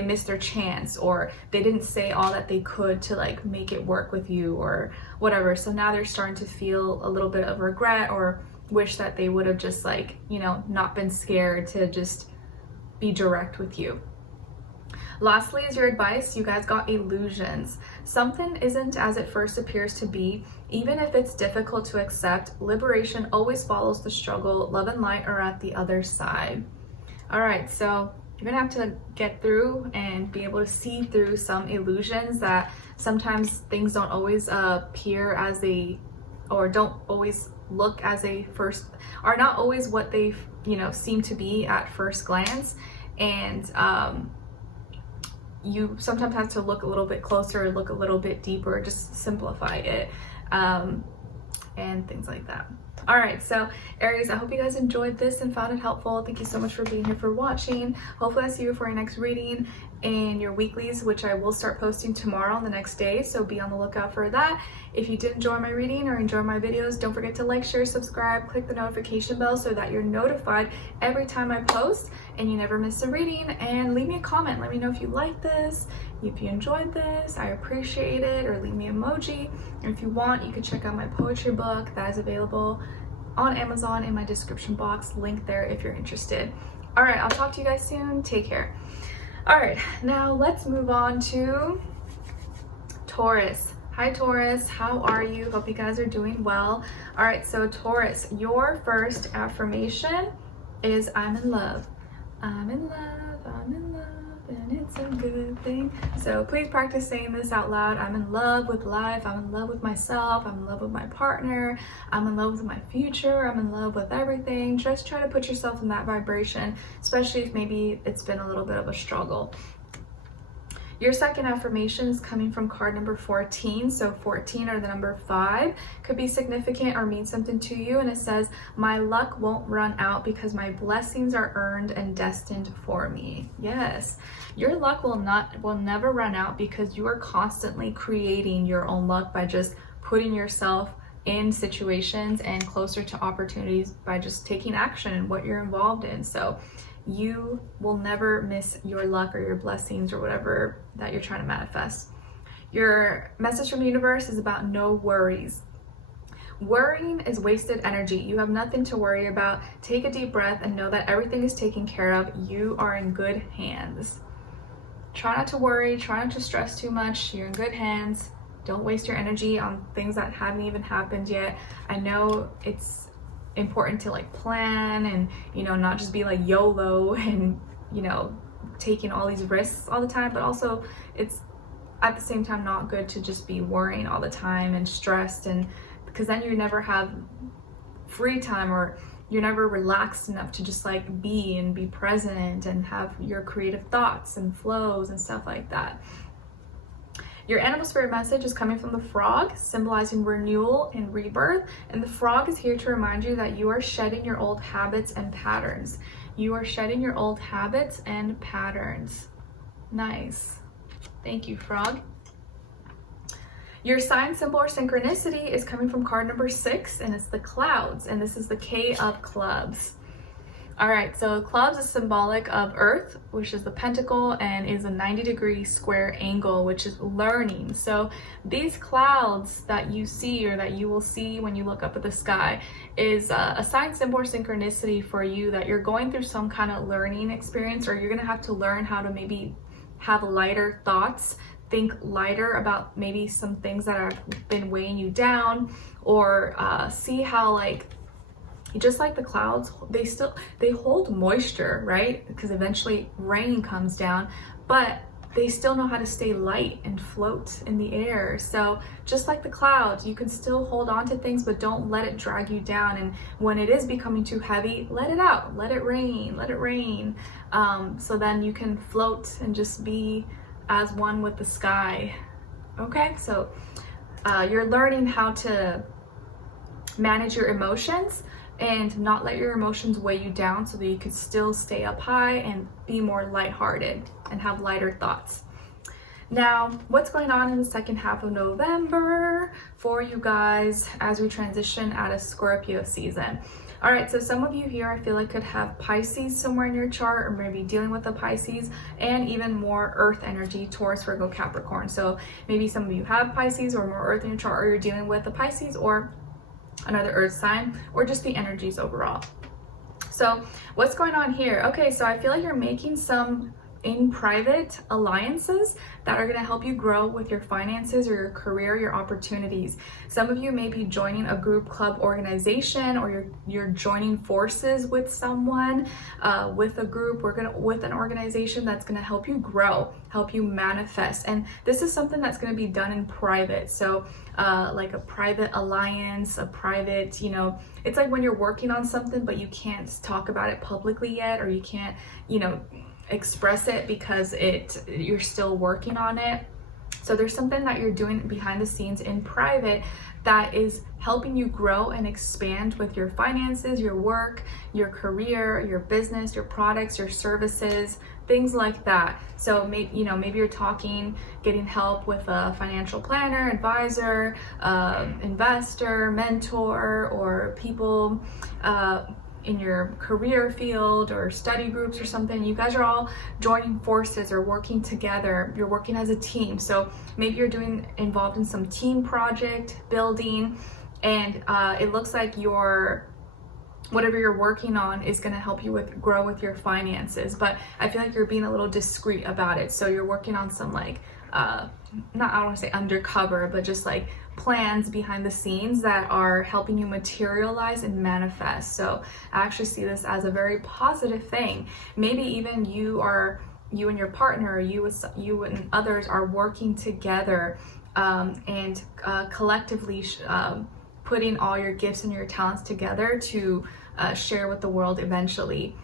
missed their chance, or they didn't say all that they could to like make it work with you or whatever. So now they're starting to feel a little bit of regret, or wish that they would have just like, you know, not been scared to just be direct with you. Lastly is your advice. You guys got illusions. Something isn't as it first appears to be. Even if it's difficult to accept, liberation always follows the struggle. Love and light are at the other side. All right, so you're gonna have to get through and be able to see through some illusions that sometimes things don't always appear as they, or don't always look as a first, are not always what they, you know, seem to be at first glance. And you sometimes have to look a little bit closer, look a little bit deeper, just simplify it, and things like that. All right, so Aries, I hope you guys enjoyed this and found it helpful. Thank you so much for being here, for watching. Hopefully I see you for your next reading and your weeklies, which I will start posting tomorrow on the next day, so be on the lookout for that. If you did enjoy my reading or enjoy my videos, don't forget to like, share, subscribe, click the notification bell so that you're notified every time I post and you never miss a reading. And leave me a comment. Let me know if you like this, if you enjoyed this. I appreciate it. Or leave me an emoji. And if you want, you can check out my poetry book that is available on Amazon in my description box. Link there if you're interested. All right, I'll talk to you guys soon. Take care. All right, now let's move on to Taurus. Hi Taurus, how are you? Hope you guys are doing well. All right, so Taurus, your first affirmation is I'm in love. I'm in love, I'm in love, and it's a good thing. So please practice saying this out loud. I'm in love with life. I'm in love with myself. I'm in love with my partner. I'm in love with my future. I'm in love with everything. Just try to put yourself in that vibration, especially if maybe it's been a little bit of a struggle. Your second affirmation is coming from card number 14. So 14 or the number 5 could be significant or mean something to you. And it says, my luck won't run out because my blessings are earned and destined for me. Yes, your luck will never run out, because you are constantly creating your own luck by just putting yourself in situations and closer to opportunities by just taking action in what you're involved in. So you will never miss your luck or your blessings or whatever that you're trying to manifest. Your message from the universe is about no worries. Worrying is wasted energy. You have nothing to worry about. Take a deep breath and know that everything is taken care of. You are in good hands. Try not to worry. Try not to stress too much. You're in good hands. Don't waste your energy on things that haven't even happened yet. I know it's important to like plan and, you know, not just be like YOLO and, you know, taking all these risks all the time, but also it's at the same time not good to just be worrying all the time and stressed, and because then you never have free time, or you're never relaxed enough to just like be and be present and have your creative thoughts and flows and stuff like that. Your animal spirit message is coming from the frog, symbolizing renewal and rebirth. And the frog is here to remind you that you are shedding your old habits and patterns. You are shedding your old habits and patterns. Nice. Thank you, frog. Your sign symbol or synchronicity is coming from card number 6, and it's the clouds. And this is the K of clubs. All right, so clubs is symbolic of Earth, which is the pentacle, and is a 90-degree square angle, which is learning. So these clouds that you see, or that you will see when you look up at the sky, is a sign symbol or synchronicity for you that you're going through some kind of learning experience, or you're gonna have to learn how to maybe have lighter thoughts, think lighter about maybe some things that have been weighing you down, or see how, like, just like the clouds, they hold moisture, right? Because eventually rain comes down, but they still know how to stay light and float in the air. So just like the clouds, you can still hold on to things, but don't let it drag you down. And when it is becoming too heavy, let it out, let it rain, let it rain. So then you can float and just be as one with the sky. Okay, so you're learning how to manage your emotions and not let your emotions weigh you down, so that you could still stay up high and be more lighthearted and have lighter thoughts. Now, what's going on in the second half of November for you guys as we transition out of Scorpio season? All right, so some of you here I feel like could have Pisces somewhere in your chart, or maybe dealing with a Pisces, and even more earth energy, Taurus, Virgo, Capricorn. So maybe some of you have Pisces or more earth in your chart, or you're dealing with a Pisces or another earth sign, or just the energies overall. So what's going on here? Okay, so I feel like you're making some in private alliances that are going to help you grow with your finances or your career, your opportunities. Some of you may be joining a group, club, organization, or you're joining forces with someone, with a group, with an organization that's going to help you grow, help you manifest. And this is something that's going to be done in private. So like a private alliance, a private, you know, it's like when you're working on something but you can't talk about it publicly yet, or you can't, you know, express it because you're still working on it. So there's something that you're doing behind the scenes in private that is helping you grow and expand with your finances, your work, your career, your business, your products, your services, things like that. So maybe, you know, maybe you're getting help with a financial planner, advisor, investor, mentor, or people in your career field or study groups or something. You guys are all joining forces or working together. You're working as a team. So maybe you're involved in some team project building, and it looks like whatever you're working on is going to help you grow with your finances. But I feel like you're being a little discreet about it. So you're working on some like I don't want to say undercover, but just like plans behind the scenes that are helping you materialize and manifest. So I actually see this as a very positive thing. Maybe even you and your partner, or you and others are working together and collectively putting all your gifts and your talents together to share with the world eventually.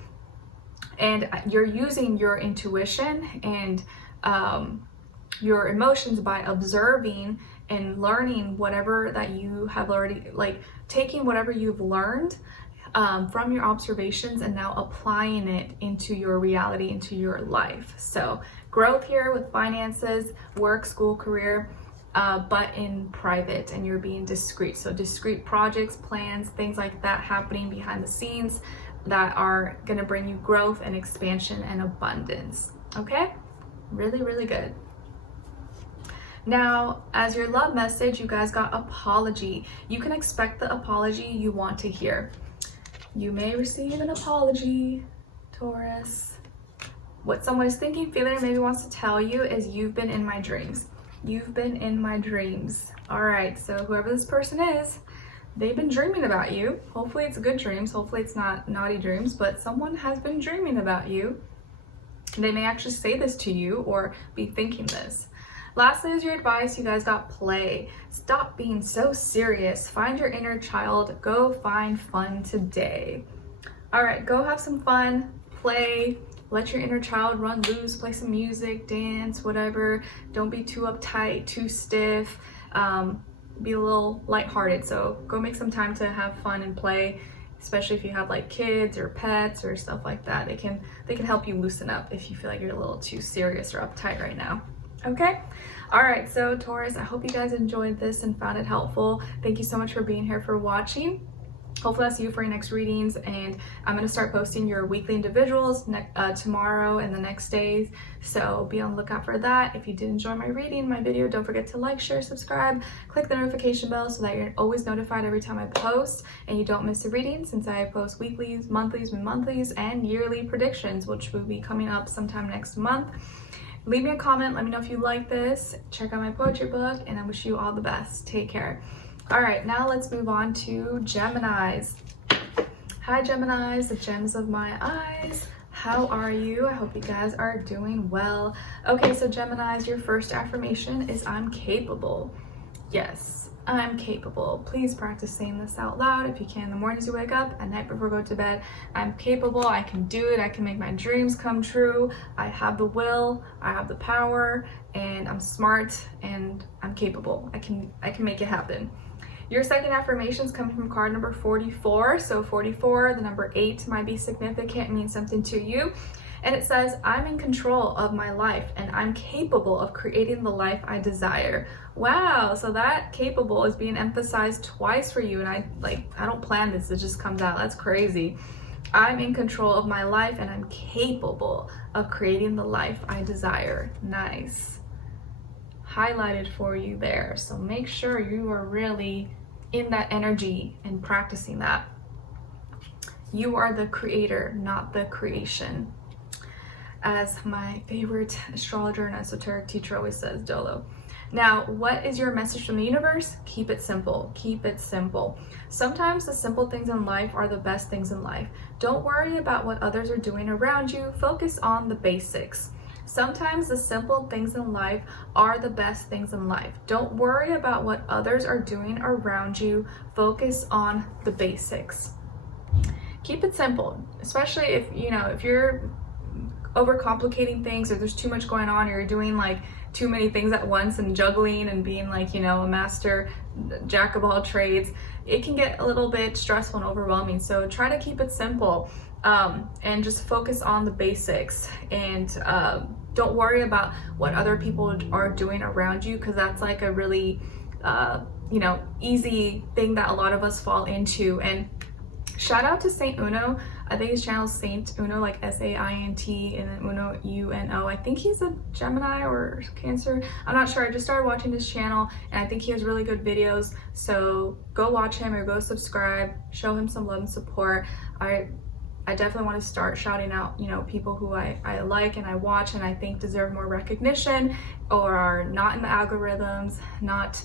And you're using your intuition and your emotions by observing and learning whatever that you have already, like taking whatever you've learned from your observations and now applying it into your reality, into your life. So growth here with finances, work, school, career, but in private, and you're being discreet. So discreet projects, plans, things like that happening behind the scenes that are going to bring you growth and expansion and abundance. Okay? Really, really good. Now, as your love message, you guys got apology. You can expect the apology you want to hear. You may receive an apology, Taurus. What someone is thinking, feeling, or maybe wants to tell you is, you've been in my dreams. You've been in my dreams. All right, so whoever this person is, they've been dreaming about you. Hopefully it's good dreams. Hopefully it's not naughty dreams, but someone has been dreaming about you. They may actually say this to you or be thinking this. Lastly, as your advice, you guys got play. Stop being so serious. Find your inner child. Go find fun today. All right, go have some fun, play, let your inner child run loose, play some music, dance, whatever. Don't be too uptight, too stiff. Be a little lighthearted. So go make some time to have fun and play, especially if you have like kids or pets or stuff like that. They can help you loosen up if you feel like you're a little too serious or uptight right now. Okay? All right, so Taurus, I hope you guys enjoyed this and found it helpful. Thank you so much for being here, for watching. Hopefully I'll see you for your next readings, and I'm going to start posting your weekly individuals tomorrow and the next days, so be on the lookout for that. If you did enjoy my reading, my video, don't forget to like, share, subscribe, click the notification bell so that you're always notified every time I post and you don't miss a reading, since I post weeklies, monthlies, and yearly predictions, which will be coming up sometime next month. Leave me a comment, let me know if you like this, check out my poetry book, and I wish you all the best. Take care. All right, now let's move on to Geminis. Hi Geminis, the gems of my eyes. How are you? I hope you guys are doing well. Okay, so Geminis, your first affirmation is I'm capable. Yes, I'm capable. Please practice saying this out loud if you can in the mornings you wake up, at night before you go to bed. I'm capable, I can do it, I can make my dreams come true. I have the will, I have the power, and I'm smart, and I'm capable. I can make it happen. Your second affirmation is coming from card number 44. So 44, the number 8 might be significant, means something to you. And it says, I'm in control of my life and I'm capable of creating the life I desire. Wow, so that capable is being emphasized twice for you. And I don't plan this, it just comes out. That's crazy. I'm in control of my life and I'm capable of creating the life I desire. Nice. Highlighted for you there. So make sure you are really in that energy and practicing that. You are the creator, not the creation. As my favorite astrologer and esoteric teacher always says, Dolo. Now, what is your message from the universe? Keep it simple. Keep it simple. Sometimes the simple things in life are the best things in life. Don't worry about what others are doing around you. Focus on the basics. Sometimes the simple things in life are the best things in life. Don't worry about what others are doing around you. Focus on the basics. Keep it simple, especially if you're overcomplicating things, or there's too much going on, or you're doing like too many things at once and juggling and being like, a master jack of all trades. It can get a little bit stressful and overwhelming. So try to keep it simple, and just focus on the basics, and don't worry about what other people are doing around you, because that's like a really easy thing that a lot of us fall into. And shout out to Saint Uno. I think his channel is Saint Uno, like SAINT, and then Uno UNO. I think he's a Gemini or Cancer. I'm not sure. I just started watching his channel and I think he has really good videos. So go watch him or go subscribe, show him some love and support. I definitely want to start shouting out, people who I like and I watch and I think deserve more recognition, or are not in the algorithms, not,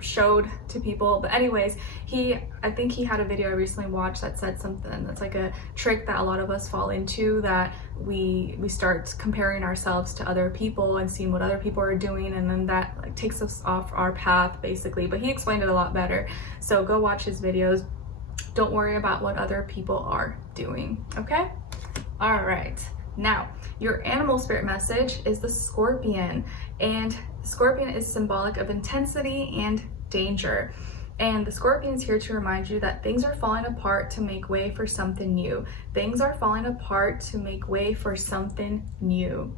showed to people. But anyways, I think he had a video I recently watched that said something that's like a trick that a lot of us fall into, that we start comparing ourselves to other people and seeing what other people are doing, and then that like takes us off our path basically. But he explained it a lot better, so go watch his videos. Don't worry about what other people are doing, okay? All right, now your animal spirit message is the Scorpion, and Scorpion is symbolic of intensity and danger. And the Scorpion is here to remind you that things are falling apart to make way for something new. Things are falling apart to make way for something new.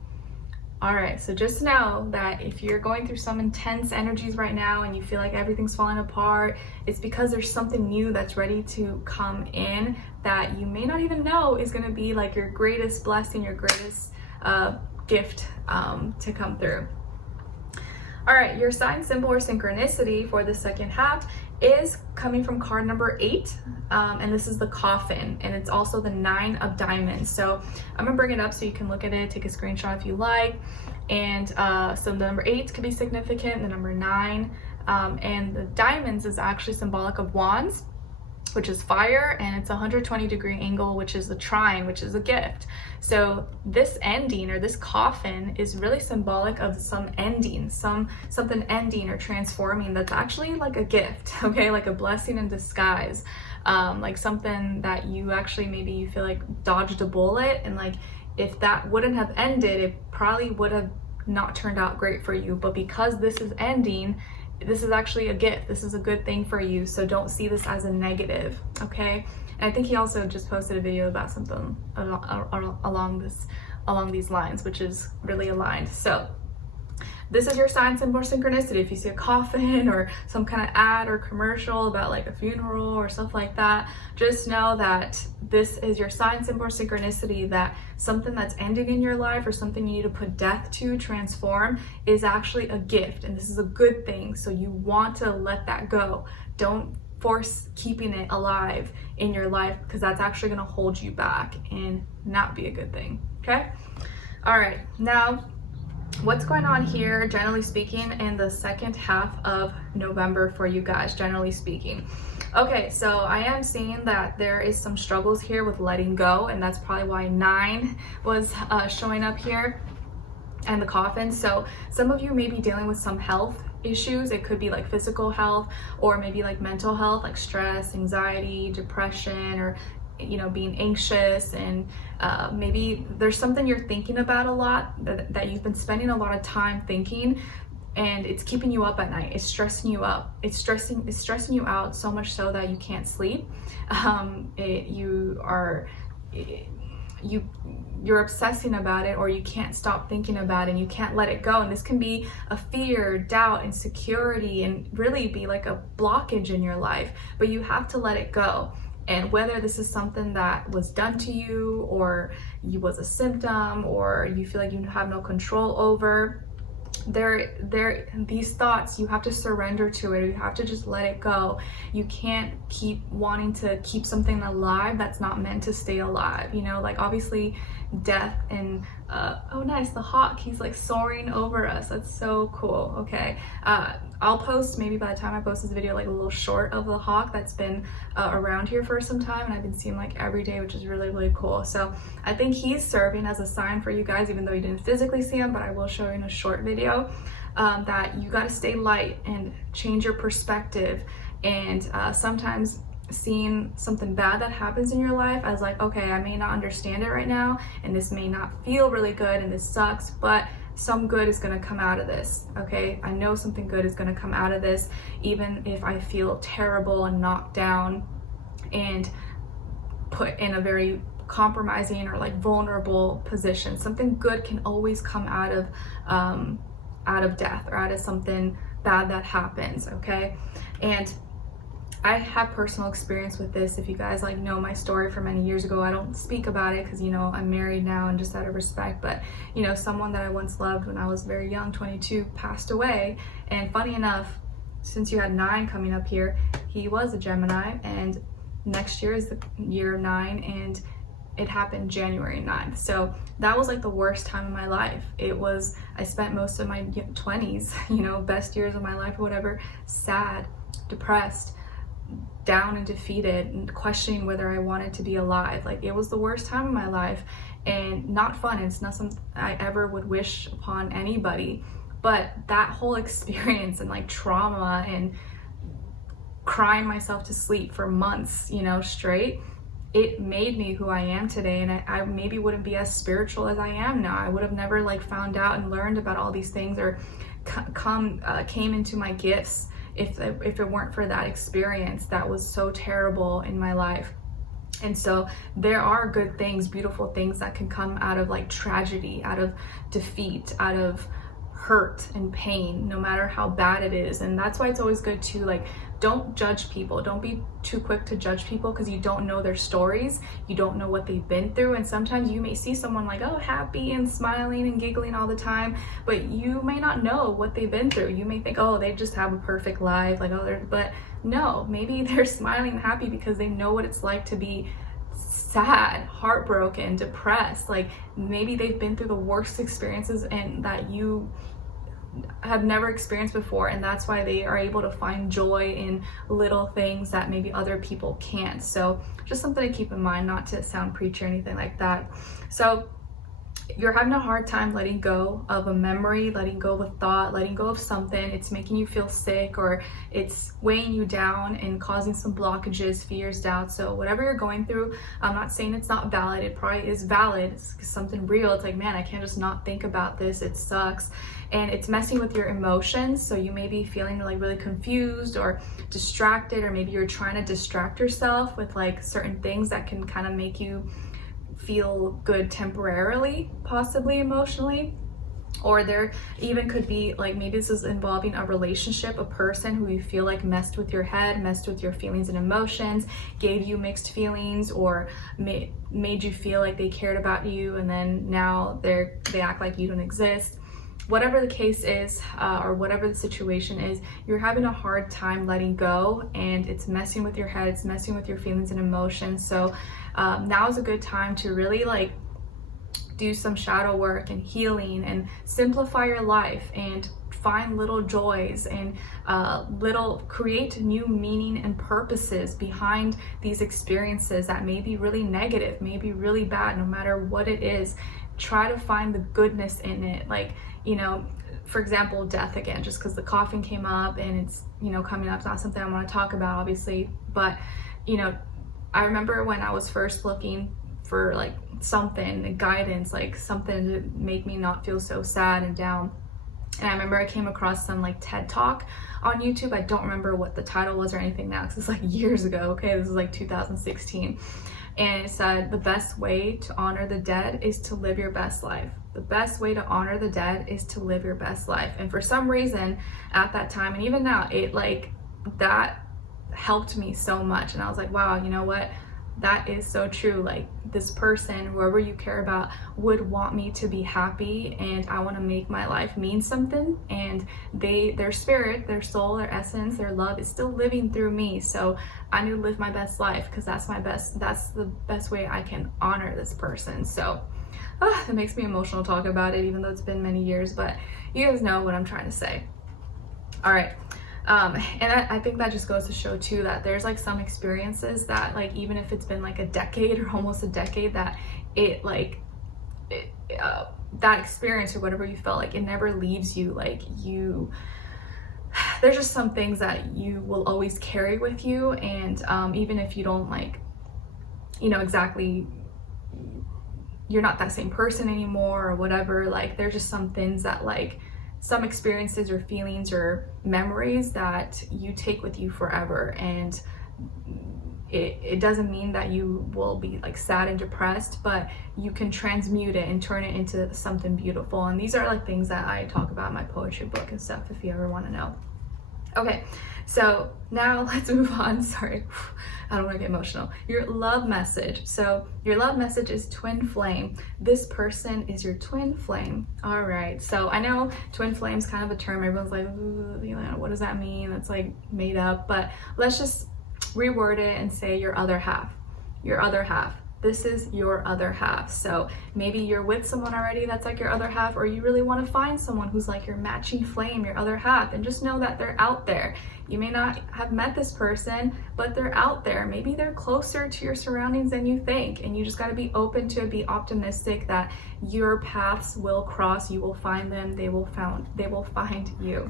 All right, so just know that if you're going through some intense energies right now and you feel like everything's falling apart, it's because there's something new that's ready to come in that you may not even know is going to be like your greatest blessing, your greatest gift to come through. All right, your sign symbol or synchronicity for the second half is coming from card number 8, and this is the coffin, and it's also the 9 of diamonds. So I'm gonna bring it up so you can look at it, take a screenshot if you like. And so the number 8 could be significant, the number 9, and the diamonds is actually symbolic of wands, which is fire, and it's a 120-degree angle, which is the trine, which is a gift. So this ending, or this coffin, is really symbolic of some ending, something ending or transforming that's actually like a gift, okay? Like a blessing in disguise, like something that you actually, maybe you feel like dodged a bullet, and like if that wouldn't have ended, it probably would have not turned out great for you. But because this is ending, this is actually a gift. This is a good thing for you. So don't see this as a negative, okay? And I think he also just posted a video about something along these lines, which is really aligned. So this is your sign symbol or synchronicity. If you see a coffin or some kind of ad or commercial about like a funeral or stuff like that, just know that this is your sign symbol or synchronicity, that something that's ending in your life or something you need to put death to, transform, is actually a gift, and this is a good thing. So you want to let that go. Don't force keeping it alive in your life, because that's actually going to hold you back and not be a good thing, okay? All right, now what's going on here, generally speaking, in the second half of November for you guys, generally speaking? Okay, so I am seeing that there is some struggles here with letting go, and that's probably why 9 was showing up here and the coffin. So some of you may be dealing with some health issues. It could be like physical health, or maybe like mental health, like stress, anxiety, depression, or being anxious, and maybe there's something you're thinking about a lot, that you've been spending a lot of time thinking, and it's keeping you up at night. It's stressing you up. It's stressing you out so much so that you can't sleep. You're obsessing about it, or you can't stop thinking about it, and you can't let it go. And this can be a fear, doubt, insecurity, and really be like a blockage in your life, but you have to let it go. And whether this is something that was done to you, or you was a symptom, or you feel like you have no control over, these thoughts, you have to surrender to it. You have to just let it go. You can't keep wanting to keep something alive that's not meant to stay alive. Like obviously death and oh nice, the hawk, he's like soaring over us. That's so cool. Okay, I'll post, maybe by the time I post this video, like a little short of the hawk that's been around here for some time, and I've been seeing like every day, which is really, really cool. So I think he's serving as a sign for you guys, even though you didn't physically see him, but I will show you in a short video, that you got to stay light and change your perspective. And sometimes seeing something bad that happens in your life as like, okay, I may not understand it right now, and this may not feel really good, and this sucks, but some good is going to come out of this. Okay, I know something good is going to come out of this, even if I feel terrible and knocked down and put in a very compromising or like vulnerable position. Something good can always come out of death, or out of something bad that happens. Okay, and I have personal experience with this. If you guys like know my story from many years ago, I don't speak about it because I'm married now, and just out of respect, but someone that I once loved when I was very young, 22, passed away. And funny enough, since you had 9 coming up here, he was a Gemini, and next year is the year 9, and it happened January 9th. So that was like the worst time of my life. I spent most of my 20s, best years of my life or whatever, sad, depressed, down and defeated, and questioning whether I wanted to be alive. Like, it was the worst time of my life, and not fun. It's not something I ever would wish upon anybody. But that whole experience, and like trauma, and crying myself to sleep for months, straight, it made me who I am today. And I maybe wouldn't be as spiritual as I am now. I would have never like found out and learned about all these things, or came into my gifts if it weren't for that experience that was so terrible in my life. And so there are good things, beautiful things that can come out of like tragedy, out of defeat, out of hurt and pain, no matter how bad it is. And that's why it's always good to like, don't judge people. Don't be too quick to judge people, because you don't know their stories. You don't know what they've been through. And sometimes you may see someone like, oh, happy and smiling and giggling all the time, but you may not know what they've been through. You may think, oh, they just have a perfect life, like others, but no, maybe they're smiling and happy because they know what it's like to be sad, heartbroken, depressed. Like, maybe they've been through the worst experiences and that you have never experienced before, and that's why they are able to find joy in little things that maybe other people can't. So just something to keep in mind, not to sound preachy or anything like that. So you're having a hard time letting go of a memory, letting go of a thought, letting go of something. It's making you feel sick, or it's weighing you down and causing some blockages, fears, doubts. So whatever you're going through, I'm not saying it's not valid. It probably is valid. It's something real. It's like, man, I can't just not think about this. It sucks. And it's messing with your emotions. So you may be feeling like really confused or distracted, or maybe you're trying to distract yourself with like certain things that can kind of make you feel good temporarily, possibly emotionally. Or there even could be like, maybe this is involving a relationship, a person who you feel like messed with your head, messed with your feelings and emotions, gave you mixed feelings, or made you feel like they cared about you, and then now they act like you don't exist. Whatever the case is, or whatever the situation is, you're having a hard time letting go, and it's messing with your head, it's messing with your feelings and emotions. So now is a good time to really like do some shadow work and healing and simplify your life and find little joys and create new meaning and purposes behind these experiences that may be really negative, may be really bad, no matter what it is. Try to find the goodness in it. Like, you know, for example, death again, just because the coffin came up and it's, you know, coming up, it's not something I want to talk about, obviously, but, you know, I remember when I was first looking for like something, guidance, like something to make me not feel so sad and down. And I remember I came across some like TED Talk on YouTube. I don't remember what the title was or anything now, because it's like years ago. Okay, this is like 2016. And it said the best way to honor the dead is to live your best life. The best way to honor the dead is to live your best life. And for some reason at that time, and even now, it like that helped me so much. And I was like, wow, you know what? That is so true. Like, this person, whoever you care about, would want me to be happy, and I want to make my life mean something, and their spirit, their soul, their essence, their love is still living through me. So I need to live my best life, because that's the best way I can honor this person. So it makes me emotional to talk about it, even though it's been many years, but you guys know what I'm trying to say. All right. And I think that just goes to show too that there's like some experiences that, like, even if it's been like a decade or almost a decade, that that experience or whatever you felt, like, it never leaves you. Like, there's just some things that you will always carry with you, and even if you don't, like, you know, exactly, you're not that same person anymore or whatever, like, there's just some things that, like, some experiences or feelings or memories that you take with you forever. And it doesn't mean that you will be like sad and depressed, but you can transmute it and turn it into something beautiful. And these are like things that I talk about in my poetry book and stuff, if you ever want to know. Okay, so now let's move on. Sorry, I don't want to get emotional. Your love message. So your love message is twin flame. This person is your twin flame. All right, so I know twin flame is kind of a term. Everyone's like, ooh, you know, what does that mean? That's like made up, but let's just reword it and say your other half. Your other half. This is your other half. So maybe you're with someone already that's like your other half, or you really want to find someone who's like your matching flame, your other half, and just know that they're out there. You may not have met this person, but they're out there. Maybe they're closer to your surroundings than you think, and you just got to be open to it, be optimistic that your paths will cross. You will find them. They will find you.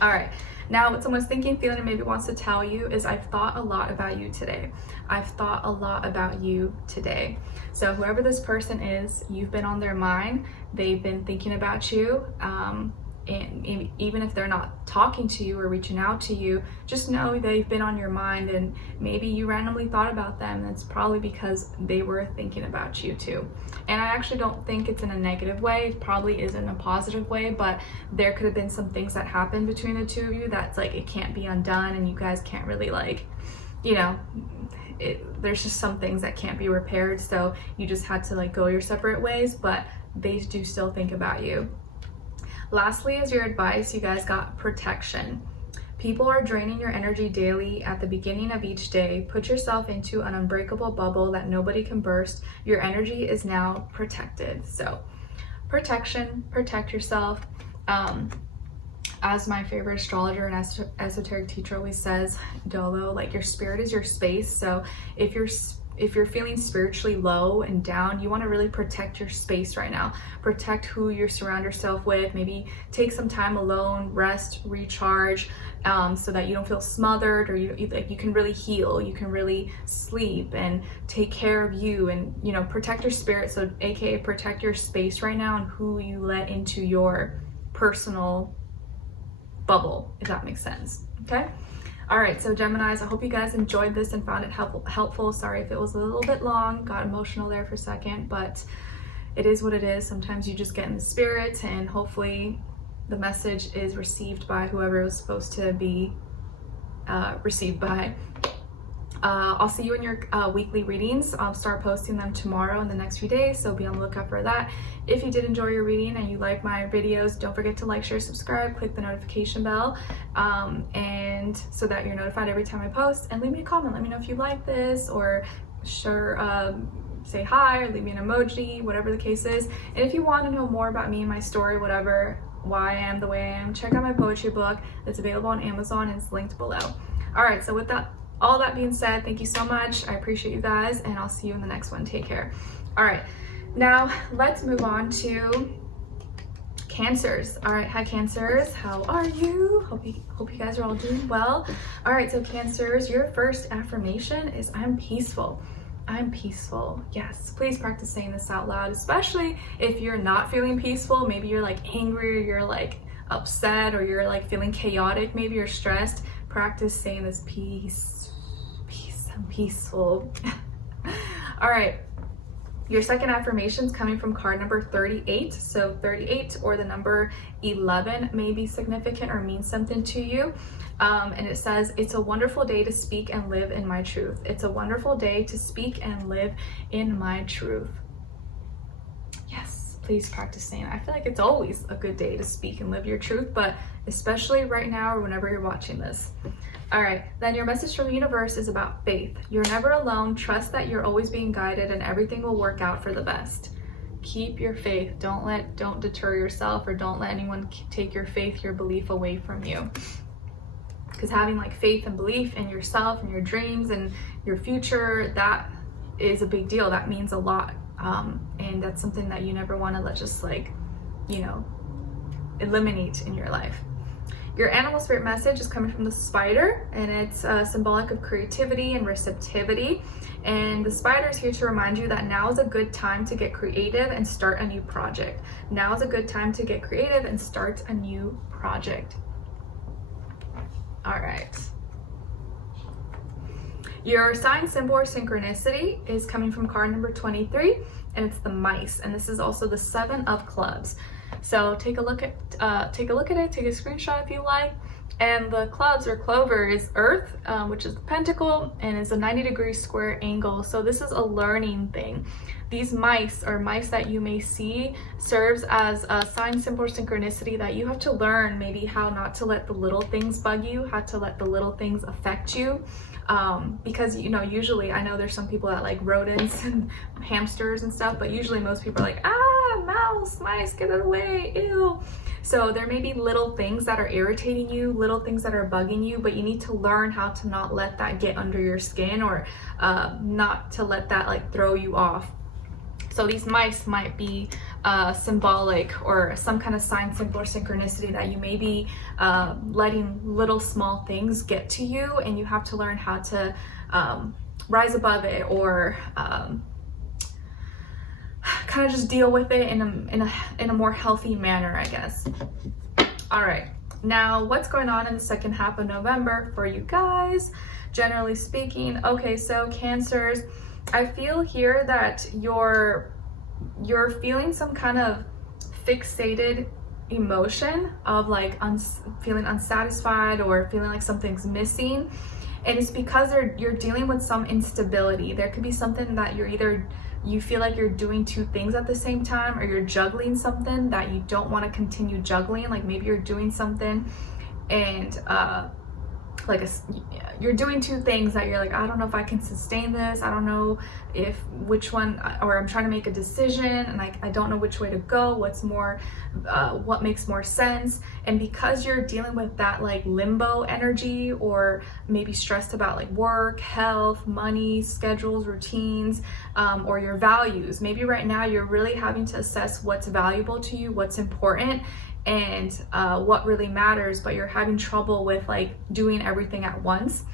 All right. Now, what someone's thinking, feeling, and maybe wants to tell you is, I've thought a lot about you today. I've thought a lot about you today. So whoever this person is, you've been on their mind. They've been thinking about you. And even if they're not talking to you or reaching out to you, just know they've been on your mind, and maybe you randomly thought about them. It's probably because they were thinking about you too. And I actually don't think it's in a negative way. It probably is in a positive way, but there could have been some things that happened between the two of you that's like, it can't be undone, and you guys can't really, like, you know, there's just some things that can't be repaired. So you just had to like go your separate ways, but they do still think about you. Lastly, as your advice, you guys got protection. People are draining your energy daily at the beginning of each day. Put yourself into an unbreakable bubble that nobody can burst. Your energy is now protected. So protection, protect yourself. As my favorite astrologer and esoteric teacher always says, Dolo, like, your spirit is your space. So if you're feeling spiritually low and down, you want to really protect your space right now. Protect who you surround yourself with. Maybe take some time alone, rest, recharge, so that you don't feel smothered, or you can really heal. You can really sleep and take care of you, and, you know, protect your spirit. So aka protect your space right now and who you let into your personal bubble, if that makes sense. Okay. All right, so Geminis, I hope you guys enjoyed this and found it helpful. Sorry if it was a little bit long, got emotional there for a second, but it is what it is. Sometimes you just get in the spirit, and hopefully the message is received by whoever it was supposed to be received by. I'll see you in your weekly readings. I'll start posting them tomorrow in the next few days, so be on the lookout for that. If you did enjoy your reading and you like my videos, don't forget to like, share, subscribe, click the notification bell, and so that you're notified every time I post. And leave me a comment. Let me know if you like this, or say hi or leave me an emoji, whatever the case is. And if you want to know more about me, my story, whatever, why I am the way I am, check out my poetry book. It's available on Amazon and it's linked below. All right, so with that, all that being said, thank you so much. I appreciate you guys, and I'll see you in the next one. Take care. All right, now let's move on to Cancers. All right, hi Cancers, how are you? Hope you guys are all doing well. All right, so Cancers, your first affirmation is I'm peaceful. I'm peaceful. Yes, please practice saying this out loud, especially if you're not feeling peaceful. Maybe you're like angry, or you're like upset, or you're like feeling chaotic, maybe you're stressed. Practice saying this: peace, peace, I'm peaceful. All right, your second affirmation is coming from card number 38. So 38 or the number 11 may be significant or mean something to you. And it says, it's a wonderful day to speak and live in my truth. It's a wonderful day to speak and live in my truth. Yes, please practice saying it. I feel like it's always a good day to speak and live your truth, but especially right now or whenever you're watching this. All right, then your message from the universe is about faith. You're never alone. Trust that you're always being guided and everything will work out for the best. Keep your faith. Don't deter yourself, or don't let anyone take your faith, your belief away from you. Because having like faith and belief in yourself and your dreams and your future, that is a big deal. That means a lot. And that's something that you never want to let just like, you know, eliminate in your life. Your animal spirit message is coming from the spider, and it's symbolic of creativity and receptivity. And the spider is here to remind you that now is a good time to get creative and start a new project. Now is a good time to get creative and start a new project. All right. Your sign symbol or synchronicity is coming from card number 23, and it's the mice. And this is also the 7 of clubs. So take a look at it, take a screenshot if you like. And the clubs or clover is Earth, which is the pentacle, and is a 90-degree square angle. So this is a learning thing. These mice, or mice that you may see, serves as a sign symbol or synchronicity that you have to learn maybe how not to let the little things bug you, how to let the little things affect you. Because, you know, usually I know there's some people that like rodents and hamsters and stuff, but usually most people are like, ah, mouse, mice, get it away, ew. So there may be little things that are irritating you, little things that are bugging you, but you need to learn how to not let that get under your skin, or not to let that like throw you off. So these mice might be symbolic, or some kind of sign, symbol, or synchronicity that you may be letting little small things get to you, and you have to learn how to rise above it, or kind of just deal with it in a more healthy manner, I guess. All right, now what's going on in the second half of November for you guys, generally speaking? Okay, so Cancers, I feel here that you're feeling some kind of fixated emotion of like feeling unsatisfied, or feeling like something's missing, and it's because you're dealing with some instability. There could be something that you feel like you're doing 2 things at the same time, or you're juggling something that you don't want to continue juggling. Like maybe you're doing something and you're doing 2 things that you're like, I don't know if I can sustain this, I don't know which one, or I'm trying to make a decision and I don't know which way to go, what makes more sense. And because you're dealing with that like limbo energy, or maybe stressed about like work, health, money, schedules, routines, or your values, maybe right now you're really having to assess what's valuable to you, what's important, and what really matters, but you're having trouble with like doing everything at once.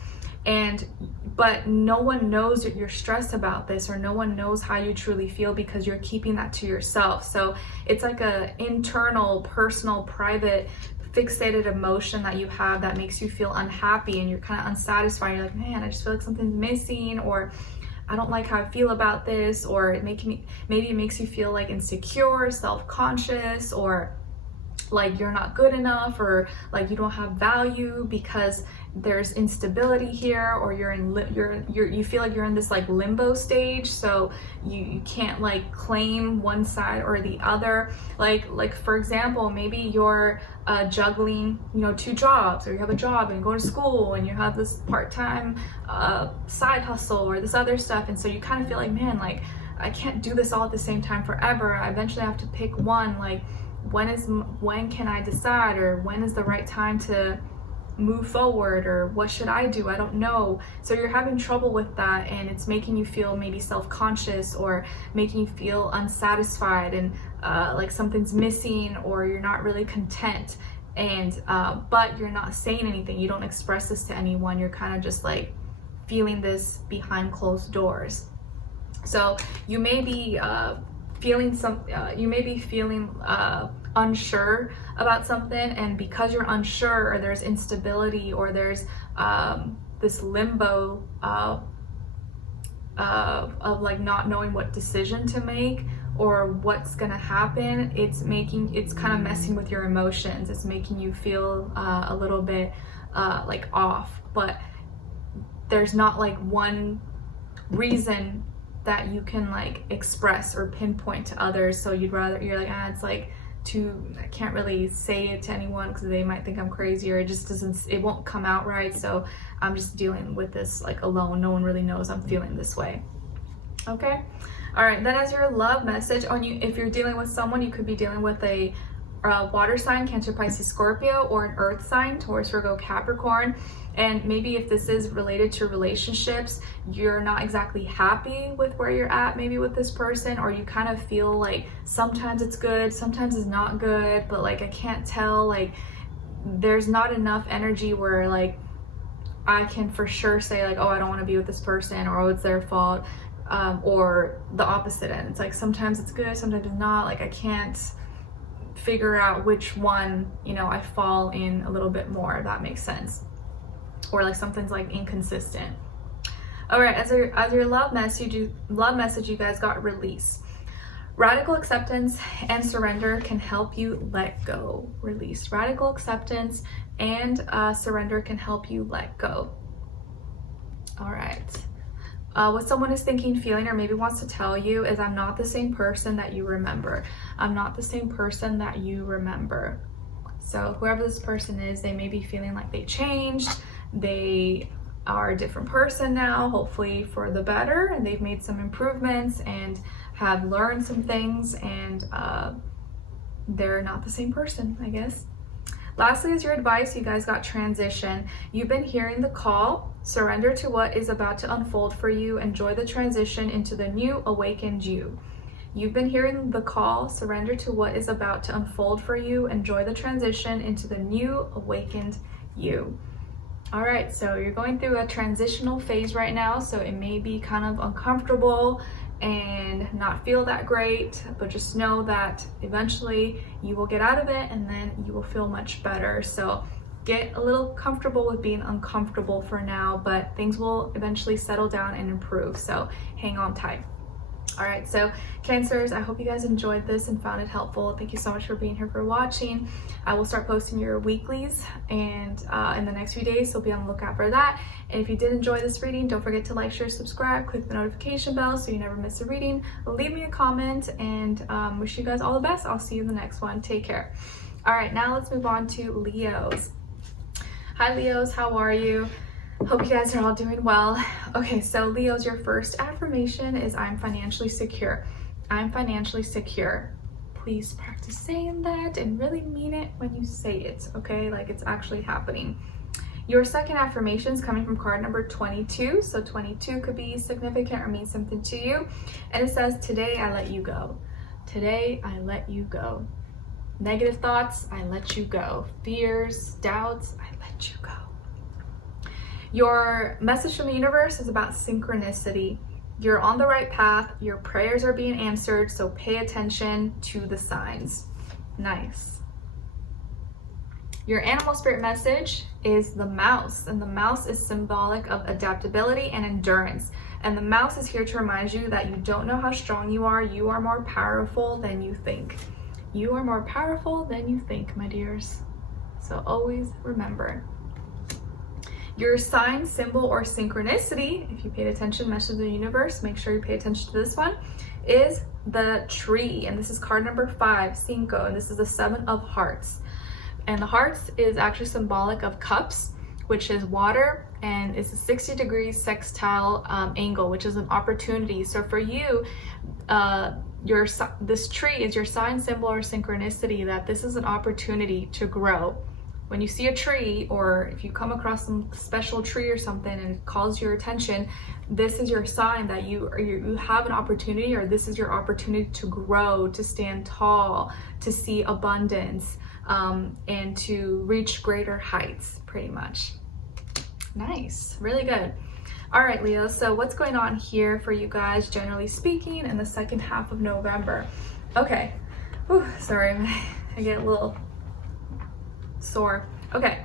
But no one knows that you're stressed about this, or no one knows how you truly feel, because you're keeping that to yourself. So it's like a internal, personal, private, fixated emotion that you have that makes you feel unhappy, and you're kind of unsatisfied. You're like, man, I just feel like something's missing, or I don't like how I feel about this, or maybe it makes you feel like insecure, self-conscious, or like you're not good enough, or like you don't have value because there's instability here, or you feel like you're in this like limbo stage, so you can't like claim one side or the other. Like for example, maybe you're juggling, 2 jobs, or you have a job and go to school, and you have this part-time side hustle or this other stuff, and so you kind of feel like, man, like I can't do this all at the same time forever. I eventually have to pick one. Like, when can I decide, or when is the right time to move forward, or what should I do? I don't know. So you're having trouble with that, and it's making you feel maybe self-conscious, or making you feel unsatisfied, and like something's missing, or you're not really content. And but you're not saying anything. You don't express this to anyone. You're kind of just like feeling this behind closed doors. So you may be feeling unsure about something, and because you're unsure, or there's instability, or there's this limbo of like not knowing what decision to make or what's gonna happen, it's kind of messing with your emotions. It's making you feel a little bit like off, but there's not like one reason that you can like express or pinpoint to others. So you're like, it's like I can't really say it to anyone because they might think I'm crazy, or it won't come out right. So I'm just dealing with this like alone. No one really knows I'm feeling this way. Okay. All right. Then as your love message if you're dealing with someone, you could be dealing with a water sign, Cancer, Pisces, Scorpio, or an earth sign, Taurus, Virgo, Capricorn. And maybe if this is related to relationships, you're not exactly happy with where you're at maybe with this person, or you kind of feel like sometimes it's good, sometimes it's not good, but like I can't tell, like there's not enough energy where like I can for sure say like, oh, I don't want to be with this person, or oh, it's their fault, or the opposite end. It's like sometimes it's good, sometimes it's not. Like I can't figure out which one, I fall in a little bit more, if that makes sense. Or like something's like inconsistent. All right, as your love message, you guys got release. Radical acceptance and surrender can help you let go. Release. Radical acceptance and surrender can help you let go. All right. What someone is thinking, feeling, or maybe wants to tell you is, I'm not the same person that you remember. I'm not the same person that you remember. So whoever this person is, they may be feeling like they changed. They are a different person now, hopefully for the better, and they've made some improvements and have learned some things, and they're not the same person, I guess. Lastly, as your advice, you guys got transition. You've been hearing the call. Surrender to what is about to unfold for you. Enjoy the transition into the new awakened you. You've been hearing the call. Surrender to what is about to unfold for you. Enjoy the transition into the new awakened you. All right, so you're going through a transitional phase right now, so it may be kind of uncomfortable and not feel that great, but just know that eventually you will get out of it, and then you will feel much better. So get a little comfortable with being uncomfortable for now, but things will eventually settle down and improve, so hang on tight. All right, so Cancers, I hope you guys enjoyed this and found it helpful. Thank you so much for being here, for watching. I will start posting your weeklies and in the next few days, so be on the lookout for that. And if you did enjoy this reading, don't forget to like, share, subscribe, click the notification bell so you never miss a reading. Leave me a comment, and wish you guys all the best. I'll see you in the next one. Take care. All right, now let's move on to Leos. Hi Leos, how are you? Hope you guys are all doing well. Okay, so Leos, your first affirmation is, I'm financially secure. I'm financially secure. Please practice saying that and really mean it when you say it, okay? Like it's actually happening. Your second affirmation is coming from card number 22. So 22 could be significant or mean something to you. And it says, today I let you go. Today I let you go. Negative thoughts, I let you go. Fears, doubts, I let you go. Your message from the universe is about synchronicity. You're on the right path. Your prayers are being answered, so pay attention to the signs. Nice. Your animal spirit message is the mouse, and the mouse is symbolic of adaptability and endurance. And the mouse is here to remind you that you don't know how strong you are. You are more powerful than you think. You are more powerful than you think, my dears. So always remember. Your sign, symbol, or synchronicity, if you paid attention, message of the universe, make sure you pay attention to this one, is the tree. And this is card number 5, Cinco, and this is the 7 of hearts. And the hearts is actually symbolic of cups, which is water, and it's a 60-degree sextile angle, which is an opportunity. So for you, this tree is your sign, symbol, or synchronicity, that this is an opportunity to grow. When you see a tree, or if you come across some special tree or something and it calls your attention, this is your sign that you have an opportunity, or this is your opportunity to grow, to stand tall, to see abundance, and to reach greater heights, pretty much. Nice, really good. All right, Leo, so what's going on here for you guys, generally speaking, in the second half of November? Okay, whew, sorry, I get a little sore. Okay,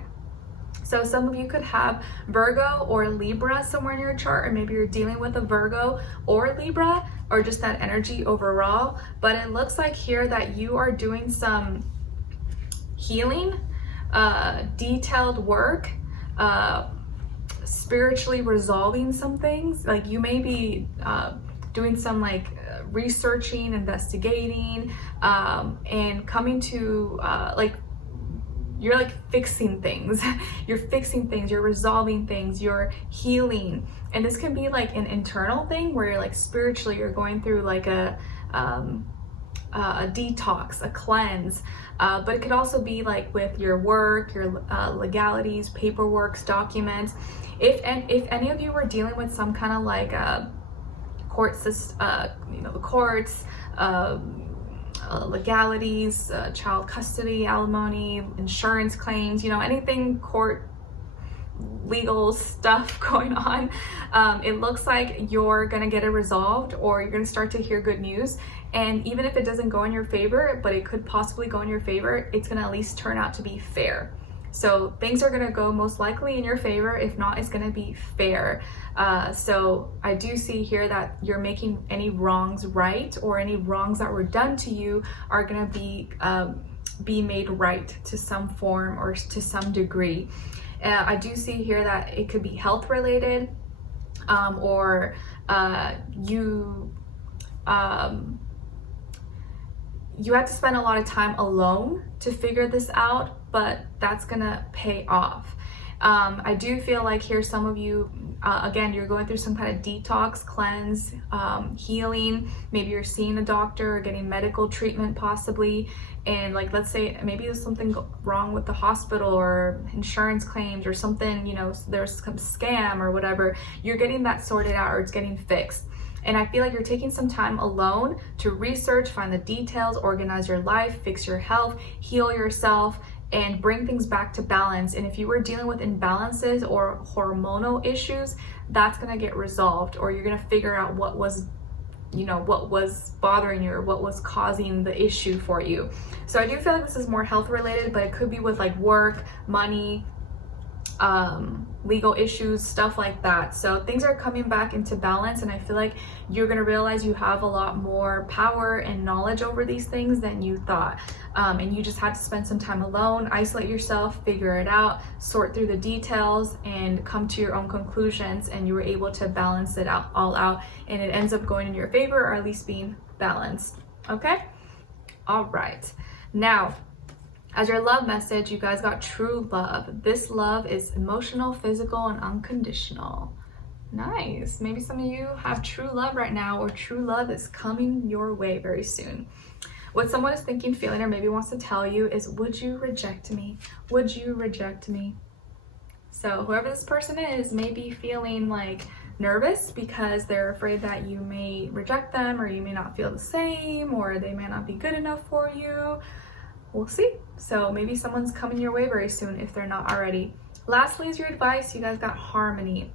so some of you could have Virgo or Libra somewhere in your chart, or maybe you're dealing with a Virgo or Libra, or just that energy overall. But it looks like here that you are doing some healing, detailed work, spiritually resolving some things. Like you may be doing some like researching, investigating, and coming to like, you're like fixing things. You're fixing things, you're resolving things, you're healing. And this can be like an internal thing where you're like spiritually, you're going through like a detox, a cleanse. But it could also be like with your work, your legalities, paperwork, documents. If any of you were dealing with some kind of like court system, you know, the courts, legalities, child custody, alimony, insurance claims, you know, anything court legal stuff going on, it looks like you're gonna get it resolved, or you're gonna start to hear good news. And even if it doesn't go in your favor, but it could possibly go in your favor, it's gonna at least turn out to be fair. So things are gonna go most likely in your favor. If not, it's gonna be fair. So I do see here that you're making any wrongs right, or any wrongs that were done to you are gonna be made right to some form or to some degree. I do see here that it could be health related, or you have to spend a lot of time alone to figure this out, but that's gonna pay off. I do feel like here some of you, again, you're going through some kind of detox, cleanse, healing. Maybe you're seeing a doctor or getting medical treatment possibly. And like, let's say maybe there's something wrong with the hospital or insurance claims or something, you know, there's some scam or whatever. You're getting that sorted out, or it's getting fixed. And I feel like you're taking some time alone to research, find the details, organize your life, fix your health, heal yourself, and bring things back to balance. And if you were dealing with imbalances or hormonal issues, that's gonna get resolved, or you're gonna figure out what was, you know, what was bothering you, or what was causing the issue for you. So I do feel like this is more health related, but it could be with like work, money, legal issues, stuff like that. So things are coming back into balance, and I feel like you're gonna realize you have a lot more power and knowledge over these things than you thought. And you just had to spend some time alone, isolate yourself, figure it out, sort through the details, and come to your own conclusions, and you were able to balance it all out, and it ends up going in your favor, or at least being balanced. Okay? All right. Now, as your love message, you guys got true love. This love is emotional, physical, and unconditional. Nice. Maybe some of you have true love right now, or true love is coming your way very soon. What someone is thinking, feeling, or maybe wants to tell you is, would you reject me? Would you reject me? So whoever this person is may be feeling like nervous because they're afraid that you may reject them, or you may not feel the same, or they may not be good enough for you. We'll see. So maybe someone's coming your way very soon if they're not already. Lastly is your advice. You guys got harmony.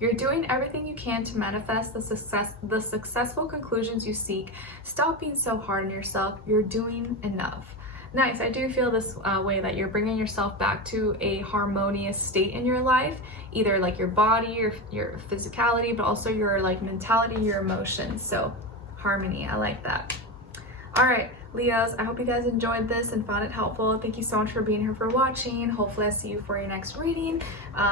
You're doing everything you can to manifest the successful conclusions you seek. Stop being so hard on yourself. You're doing enough. Nice. I do feel this way, that you're bringing yourself back to a harmonious state in your life, either like your body, your physicality, but also your like mentality, your emotions. So harmony. I like that. All right, Leos, I hope you guys enjoyed this and found it helpful. Thank you so much for being here, for watching. Hopefully I see you for your next reading,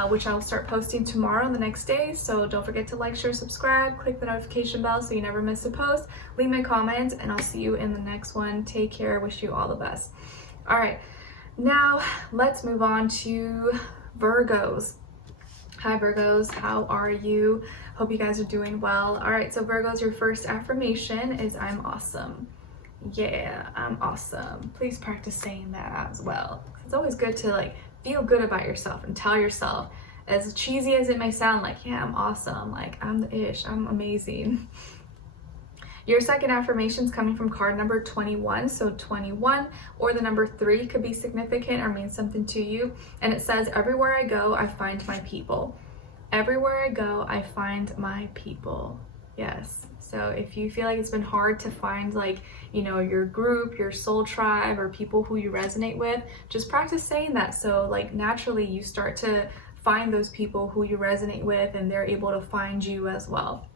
which I will start posting tomorrow and the next day. So don't forget to like, share, subscribe, click the notification bell so you never miss a post. Leave me a comment, and I'll see you in the next one. Take care. Wish you all the best. All right, now let's move on to Virgos. Hi Virgos, how are you? Hope you guys are doing well. All right, so Virgos, your first affirmation is I'm awesome. Yeah, I'm awesome. Please practice saying that as well. It's always good to like feel good about yourself and tell yourself, as cheesy as it may sound, like, yeah, I'm awesome, like I'm the ish, I'm amazing. Your second affirmation is coming from card number 21. So 21 or the number 3 could be significant or mean something to you. And it says, everywhere I go, I find my people. Everywhere I go, I find my people. Yes. So if you feel like it's been hard to find, like, you know, your group, your soul tribe, or people who you resonate with, just practice saying that. So like naturally you start to find those people who you resonate with and they're able to find you as well.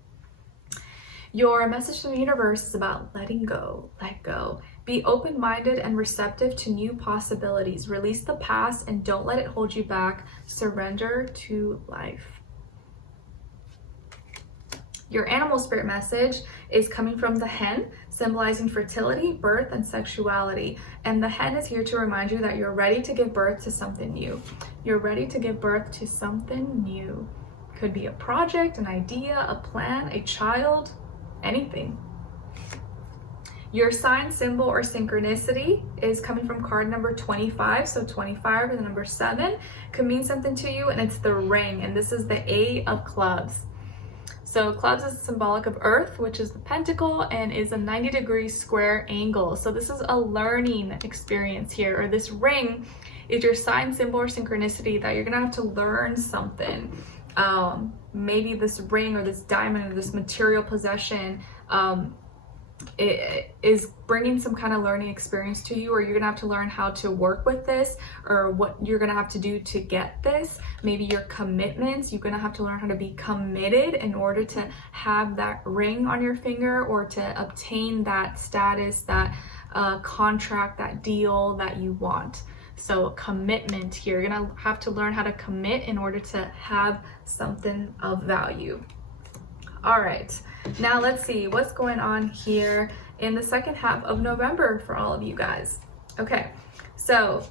Your message from the universe is about letting go, let go. Be open-minded and receptive to new possibilities. Release the past and don't let it hold you back. Surrender to life. Your animal spirit message is coming from the hen, symbolizing fertility, birth, and sexuality. And the hen is here to remind you that you're ready to give birth to something new. You're ready to give birth to something new. Could be a project, an idea, a plan, a child, anything. Your sign, symbol, or synchronicity is coming from card number 25. So 25 or the number 7 could mean something to you, and it's the ring, and this is the 8 of clubs. So clubs is symbolic of earth, which is the pentacle, and is a 90-degree square angle. So this is a learning experience here, or this ring is your sign, symbol, or synchronicity that you're gonna have to learn something. Maybe this ring or this diamond or this material possession it is bringing some kind of learning experience to you, or you're gonna have to learn how to work with this, or what you're gonna have to do to get this. Maybe your commitments, you're gonna have to learn how to be committed in order to have that ring on your finger, or to obtain that status, that contract, that deal that you want. So commitment here, you're gonna have to learn how to commit in order to have something of value. All right, now let's see what's going on here in the second half of November for all of you guys. Okay, so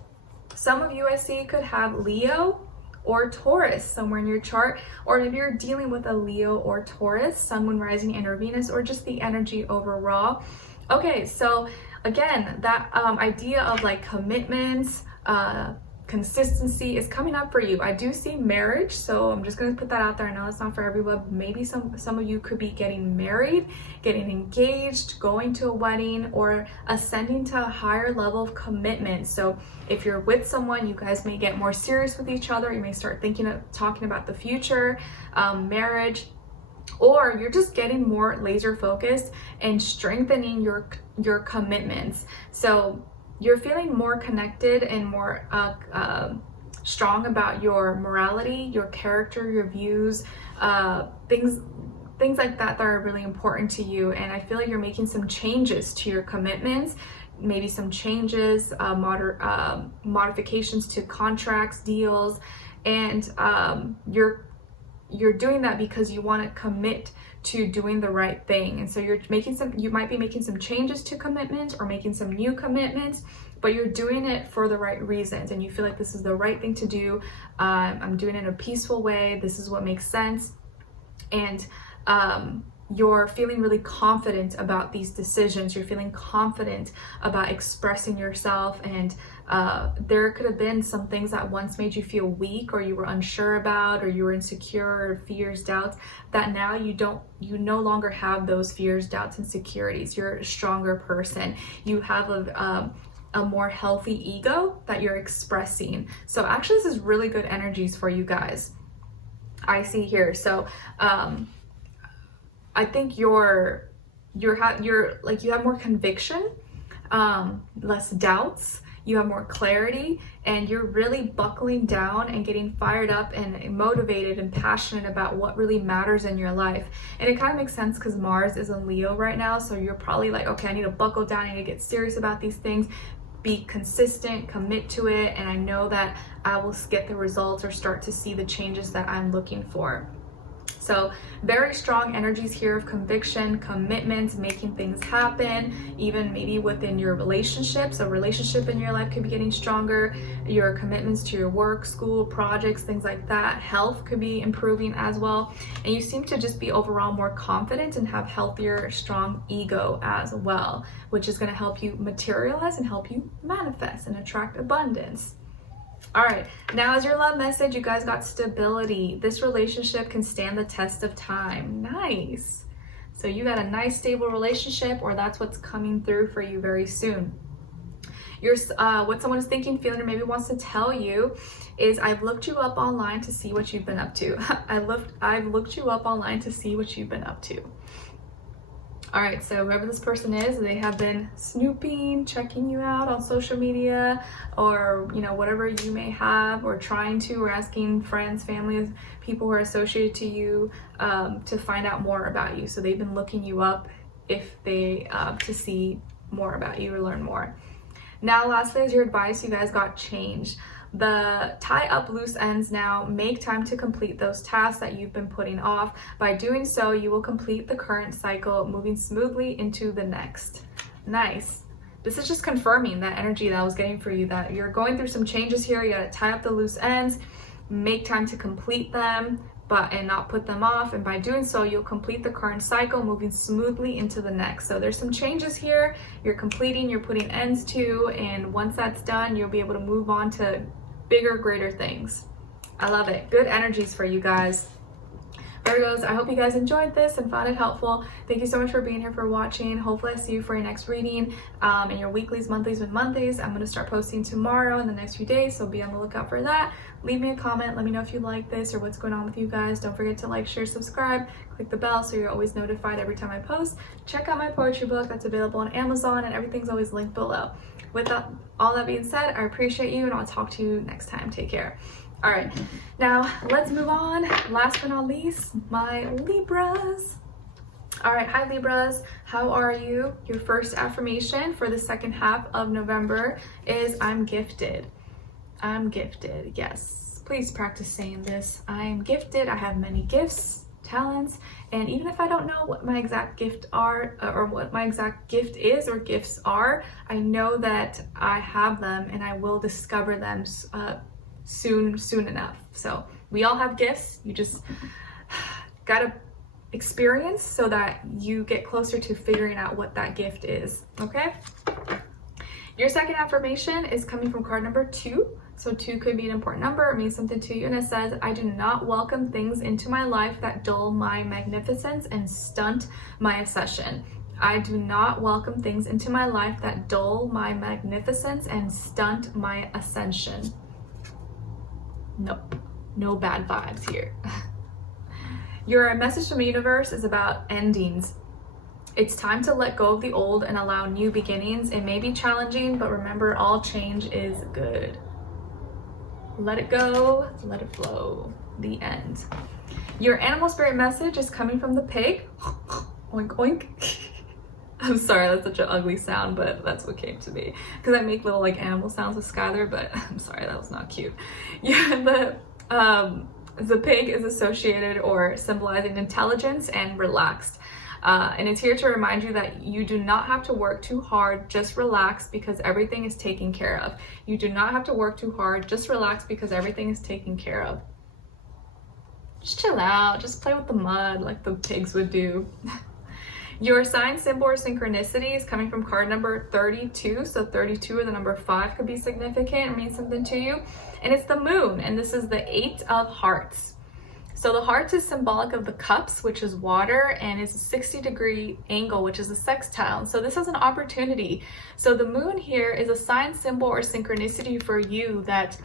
some of you I see could have Leo or Taurus somewhere in your chart, or maybe you're dealing with a Leo or Taurus, Sun, Moon, Rising, and or Venus, or just the energy overall. Okay, so again, that idea of like commitments, consistency is coming up for you. I do see marriage, so I'm just going to put that out there. I know it's not for everyone. Maybe some of you could be getting married, getting engaged, going to a wedding, or ascending to a higher level of commitment. So if you're with someone, you guys may get more serious with each other. You may start thinking of talking about the future, marriage, or you're just getting more laser focused and strengthening your commitments. So you're feeling more connected and more strong about your morality, your character, your views, things like that are really important to you. And I feel like you're making some changes to your commitments, maybe some changes, modifications to contracts, deals, and you're doing that because you want to commit to doing the right thing. And so you might be making some changes to commitments or making some new commitments, but you're doing it for the right reasons, and you feel like this is the right thing to do. I'm doing it in a peaceful way. This is what makes sense. And you're feeling really confident about these decisions. You're feeling confident about expressing yourself, and there could have been some things that once made you feel weak, or you were unsure about, or you were insecure, or fears, doubts, that now you no longer have those fears, doubts, insecurities. You're a stronger person. You have a more healthy ego that you're expressing. So actually this is really good energies for you guys, I see here. So I think you have more conviction, less doubts, you have more clarity, and you're really buckling down and getting fired up and motivated and passionate about what really matters in your life. And it kind of makes sense because Mars is in Leo right now, so you're probably like, okay, I need to buckle down, I need to get serious about these things, be consistent, commit to it, and I know that I will get the results or start to see the changes that I'm looking for. So very strong energies here of conviction, commitment, making things happen, even maybe within your relationship. So relationship in your life could be getting stronger, your commitments to your work, school, projects, things like that. Health could be improving as well. And you seem to just be overall more confident and have healthier, strong ego as well, which is going to help you materialize and help you manifest and attract abundance. All right, now as your love message, you guys got stability. This relationship can stand the test of time. Nice. So you got a nice stable relationship, or that's what's coming through for you very soon. What someone is thinking, feeling, or maybe wants to tell you is, I've looked you up online to see what you've been up to. I've looked you up online to see what you've been up to. All right, so whoever this person is, they have been snooping, checking you out on social media, or, you know, whatever you may have, or trying to, or asking friends, family, people who are associated to you to find out more about you. So they've been looking you up to see more about you or learn more. Now, lastly, as your advice, you guys got change. Tie up loose ends now. Make time to complete those tasks that you've been putting off. By doing so, you will complete the current cycle, moving smoothly into the next. Nice. This is just confirming that energy that I was getting for you, that you're going through some changes here. You gotta tie up the loose ends, make time to complete them, and not put them off. And by doing so, you'll complete the current cycle, moving smoothly into the next. So there's some changes here. You're completing, you're putting ends to, and once that's done, you'll be able to move on to bigger, greater things. I love it. Good energies for you guys. Virgos, I hope you guys enjoyed this and found it helpful. Thank you so much for being here, for watching. Hopefully I see you for your next reading and your weeklies, monthlies, and monthlies. I'm going to start posting tomorrow in the next few days, so be on the lookout for that. Leave me a comment. Let me know if you like this or what's going on with you guys. Don't forget to like, share, subscribe, click the bell so you're always notified every time I post. Check out my poetry book that's available on Amazon, and everything's always linked below. With all that being said, I appreciate you, and I'll talk to you next time. Take care. All right, now let's move on. Last but not least, my Libras. All right, hi Libras, how are you? Your first affirmation for the second half of November is, I'm gifted. I'm gifted, yes. Please practice saying this. I'm gifted, I have many gifts, talents, and even if I don't know what my exact gift are, or what my exact gift is or gifts are, I know that I have them and I will discover them soon enough. So we all have gifts. You just gotta experience so that you get closer to figuring out what that gift is. Okay, your second affirmation is coming from card number 2. So 2 could be an important number. It means something to you, and it says, I do not welcome things into my life that dull my magnificence and stunt my ascension. I do not welcome things into my life that dull my magnificence and stunt my ascension. Nope, no bad vibes here. Your message from the universe is about endings. It's time to let go of the old and allow new beginnings. It may be challenging, but remember, all change is good. Let it go, let it flow. The end. Your animal spirit message is coming from the pig. Oink, oink. I'm sorry, that's such an ugly sound, but that's what came to me. Because I make little like animal sounds with Skylar, but I'm sorry, that was not cute. Yeah, the pig is associated or symbolizing intelligence and relaxed. And it's here to remind you that you do not have to work too hard, just relax because everything is taken care of. You do not have to work too hard, just relax because everything is taken care of. Just chill out, just play with the mud like the pigs would do. Your sign, symbol, or synchronicity is coming from card number 32. So 32 or the number 5 could be significant or mean something to you. And it's the moon, and this is the 8 of hearts. So the heart is symbolic of the cups, which is water, and is a 60-degree angle, which is a sextile. So this is an opportunity. So the moon here is a sign, symbol, or synchronicity for you that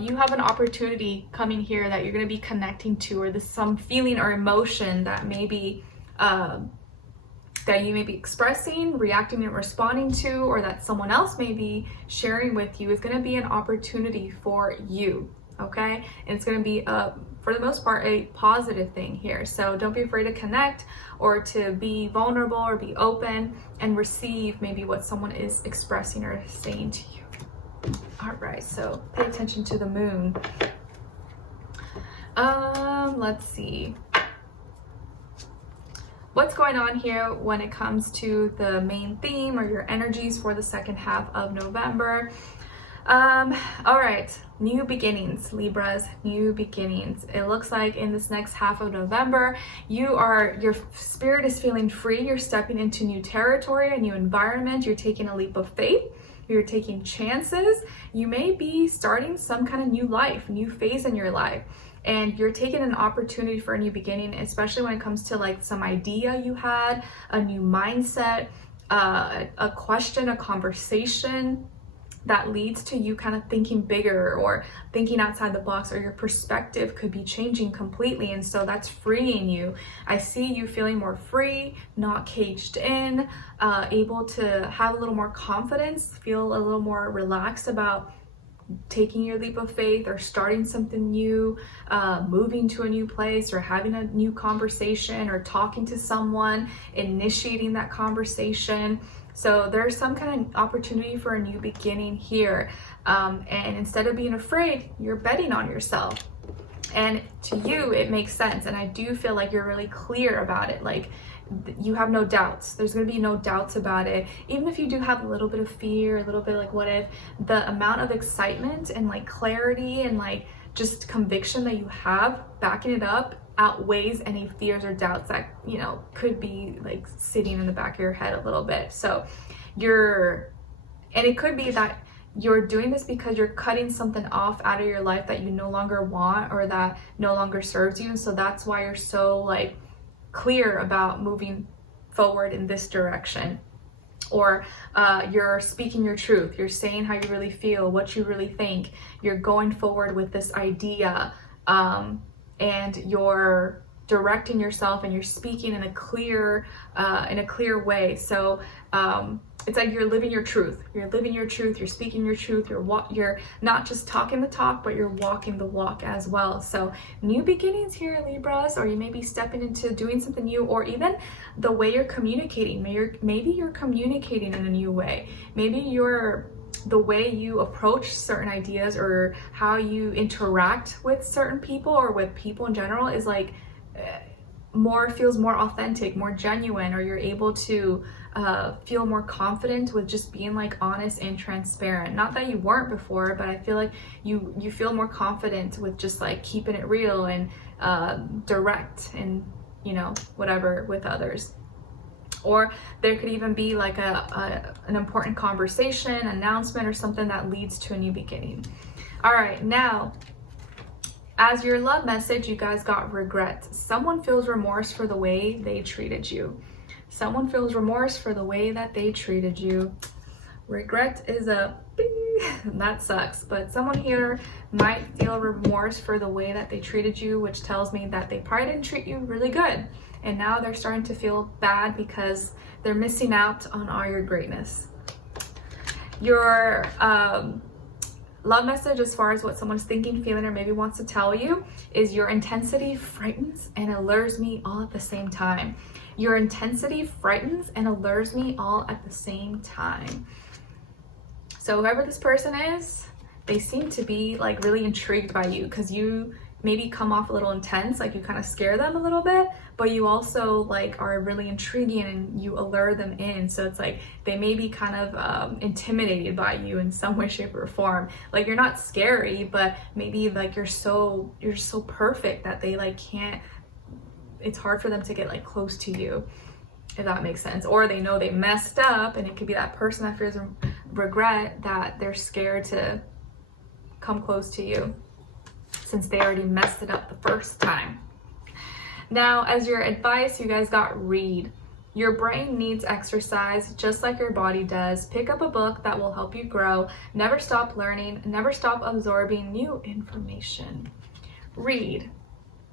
you have an opportunity coming here that you're going to be connecting to, or there's some feeling or emotion that maybe that you may be expressing, reacting, and responding to, or that someone else may be sharing with you, is going to be an opportunity for you. Okay, and it's going to be for the most part a positive thing here. So don't be afraid to connect or to be vulnerable or be open and receive maybe what someone is expressing or saying to you. All right, so pay attention to the moon. Let's see. what's going on here when it comes to the main theme or your energies for the second half of November. All right, new beginnings, Libras, new beginnings. It looks like in this next half of November, your spirit is feeling free. You're stepping into new territory, a new environment. You're taking a leap of faith. You're taking chances. You may be starting some kind of new life, new phase in your life. And you're taking an opportunity for a new beginning, especially when it comes to like some idea you had, a new mindset, a question, a conversation that leads to you kind of thinking bigger or thinking outside the box, or your perspective could be changing completely. And so that's freeing you. I see you feeling more free, not caged in, able to have a little more confidence, feel a little more relaxed about taking your leap of faith or starting something new, moving to a new place or having a new conversation or talking to someone, initiating that conversation. So there's some kind of opportunity for a new beginning here. And instead of being afraid, you're betting on yourself. And to you, it makes sense. And I do feel like you're really clear about it. Like you have no doubts. There's going to be no doubts about it. Even if you do have a little bit of fear, a little bit like what if, the amount of excitement and like clarity and like just conviction that you have backing it up outweighs any fears or doubts that, you know, could be like sitting in the back of your head a little bit. So and it could be that you're doing this because you're cutting something off out of your life that you no longer want or that no longer serves you. And so that's why you're so like clear about moving forward in this direction. Or you're speaking your truth. You're saying how you really feel, what you really think. You're going forward with this idea. And you're directing yourself and you're speaking in a clear way. So it's like you're living your truth. You're living your truth. You're speaking your truth. You're not just talking the talk, but you're walking the walk as well. So new beginnings here, Libras, or you may be stepping into doing something new, or even the way you're communicating. Maybe you're communicating in a new way. Maybe the way you approach certain ideas or how you interact with certain people or with people in general is like feels more authentic, more genuine, or you're able to feel more confident with just being like honest and transparent. Not that you weren't before, but I feel like you feel more confident with just like keeping it real and direct and, you know, whatever with others. Or there could even be like an important conversation, announcement, or something that leads to a new beginning. All right, now, as your love message, you guys got regret. Someone feels remorse for the way they treated you. Someone feels remorse for the way that they treated you. Regret is a bing, that sucks. But someone here might feel remorse for the way that they treated you, which tells me that they probably didn't treat you really good. And now they're starting to feel bad because they're missing out on all your greatness. Your love message, as far as what someone's thinking, feeling, or maybe wants to tell you, is your intensity frightens and allures me all at the same time. Your intensity frightens and allures me all at the same time. So whoever this person is, they seem to be like really intrigued by you because you maybe come off a little intense, like you kind of scare them a little bit, but you also like are really intriguing and you allure them in. So it's like they may be kind of intimidated by you in some way, shape, or form. Like you're not scary, but maybe like you're so perfect that they like can't, it's hard for them to get like close to you, if that makes sense. Or they know they messed up, and it could be that person that feels regret, that they're scared to come close to you since they already messed it up the first time. Now, as your advice, you guys got read. Your brain needs exercise just like your body does. Pick up a book that will help you grow. Never stop learning. Never stop absorbing new information. Read.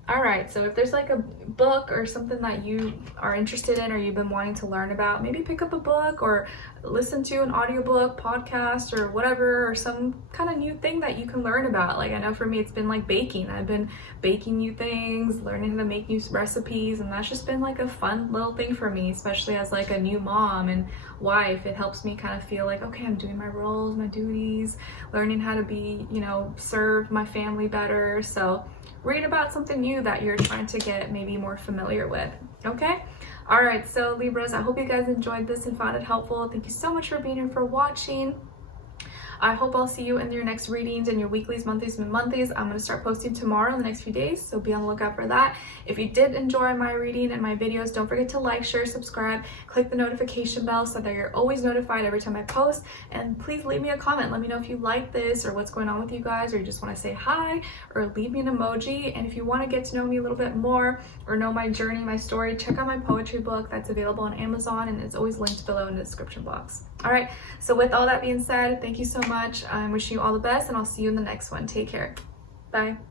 All right, so if there's like a book or something that you are interested in or you've been wanting to learn about, maybe pick up a book or listen to an audiobook, podcast, or whatever, or some kind of new thing that you can learn about. Like I know for me, it's been like baking. I've been baking new things, learning how to make new recipes, and that's just been like a fun little thing for me, especially as like a new mom and wife. It helps me kind of feel like, okay, I'm doing my roles, my duties, learning how to be, you know, serve my family better. So read about something new that you're trying to get maybe more familiar with. Okay, All right, so Libras, I hope you guys enjoyed this and found it helpful. Thank you so much for being here, for watching. I hope I'll see you in your next readings and your weeklies, monthlies, and monthlies. I'm going to start posting tomorrow in the next few days, so be on the lookout for that. If you did enjoy my reading and my videos, don't forget to like, share, subscribe, click the notification bell so that you're always notified every time I post. And please leave me a comment. Let me know if you like this or what's going on with you guys, or you just want to say hi, or leave me an emoji. And if you want to get to know me a little bit more or know my journey, my story, check out my poetry book that's available on Amazon, and it's always linked below in the description box. All right, so with all that being said, thank you so much. I'm wishing you all the best, and I'll see you in the next one. Take care. Bye.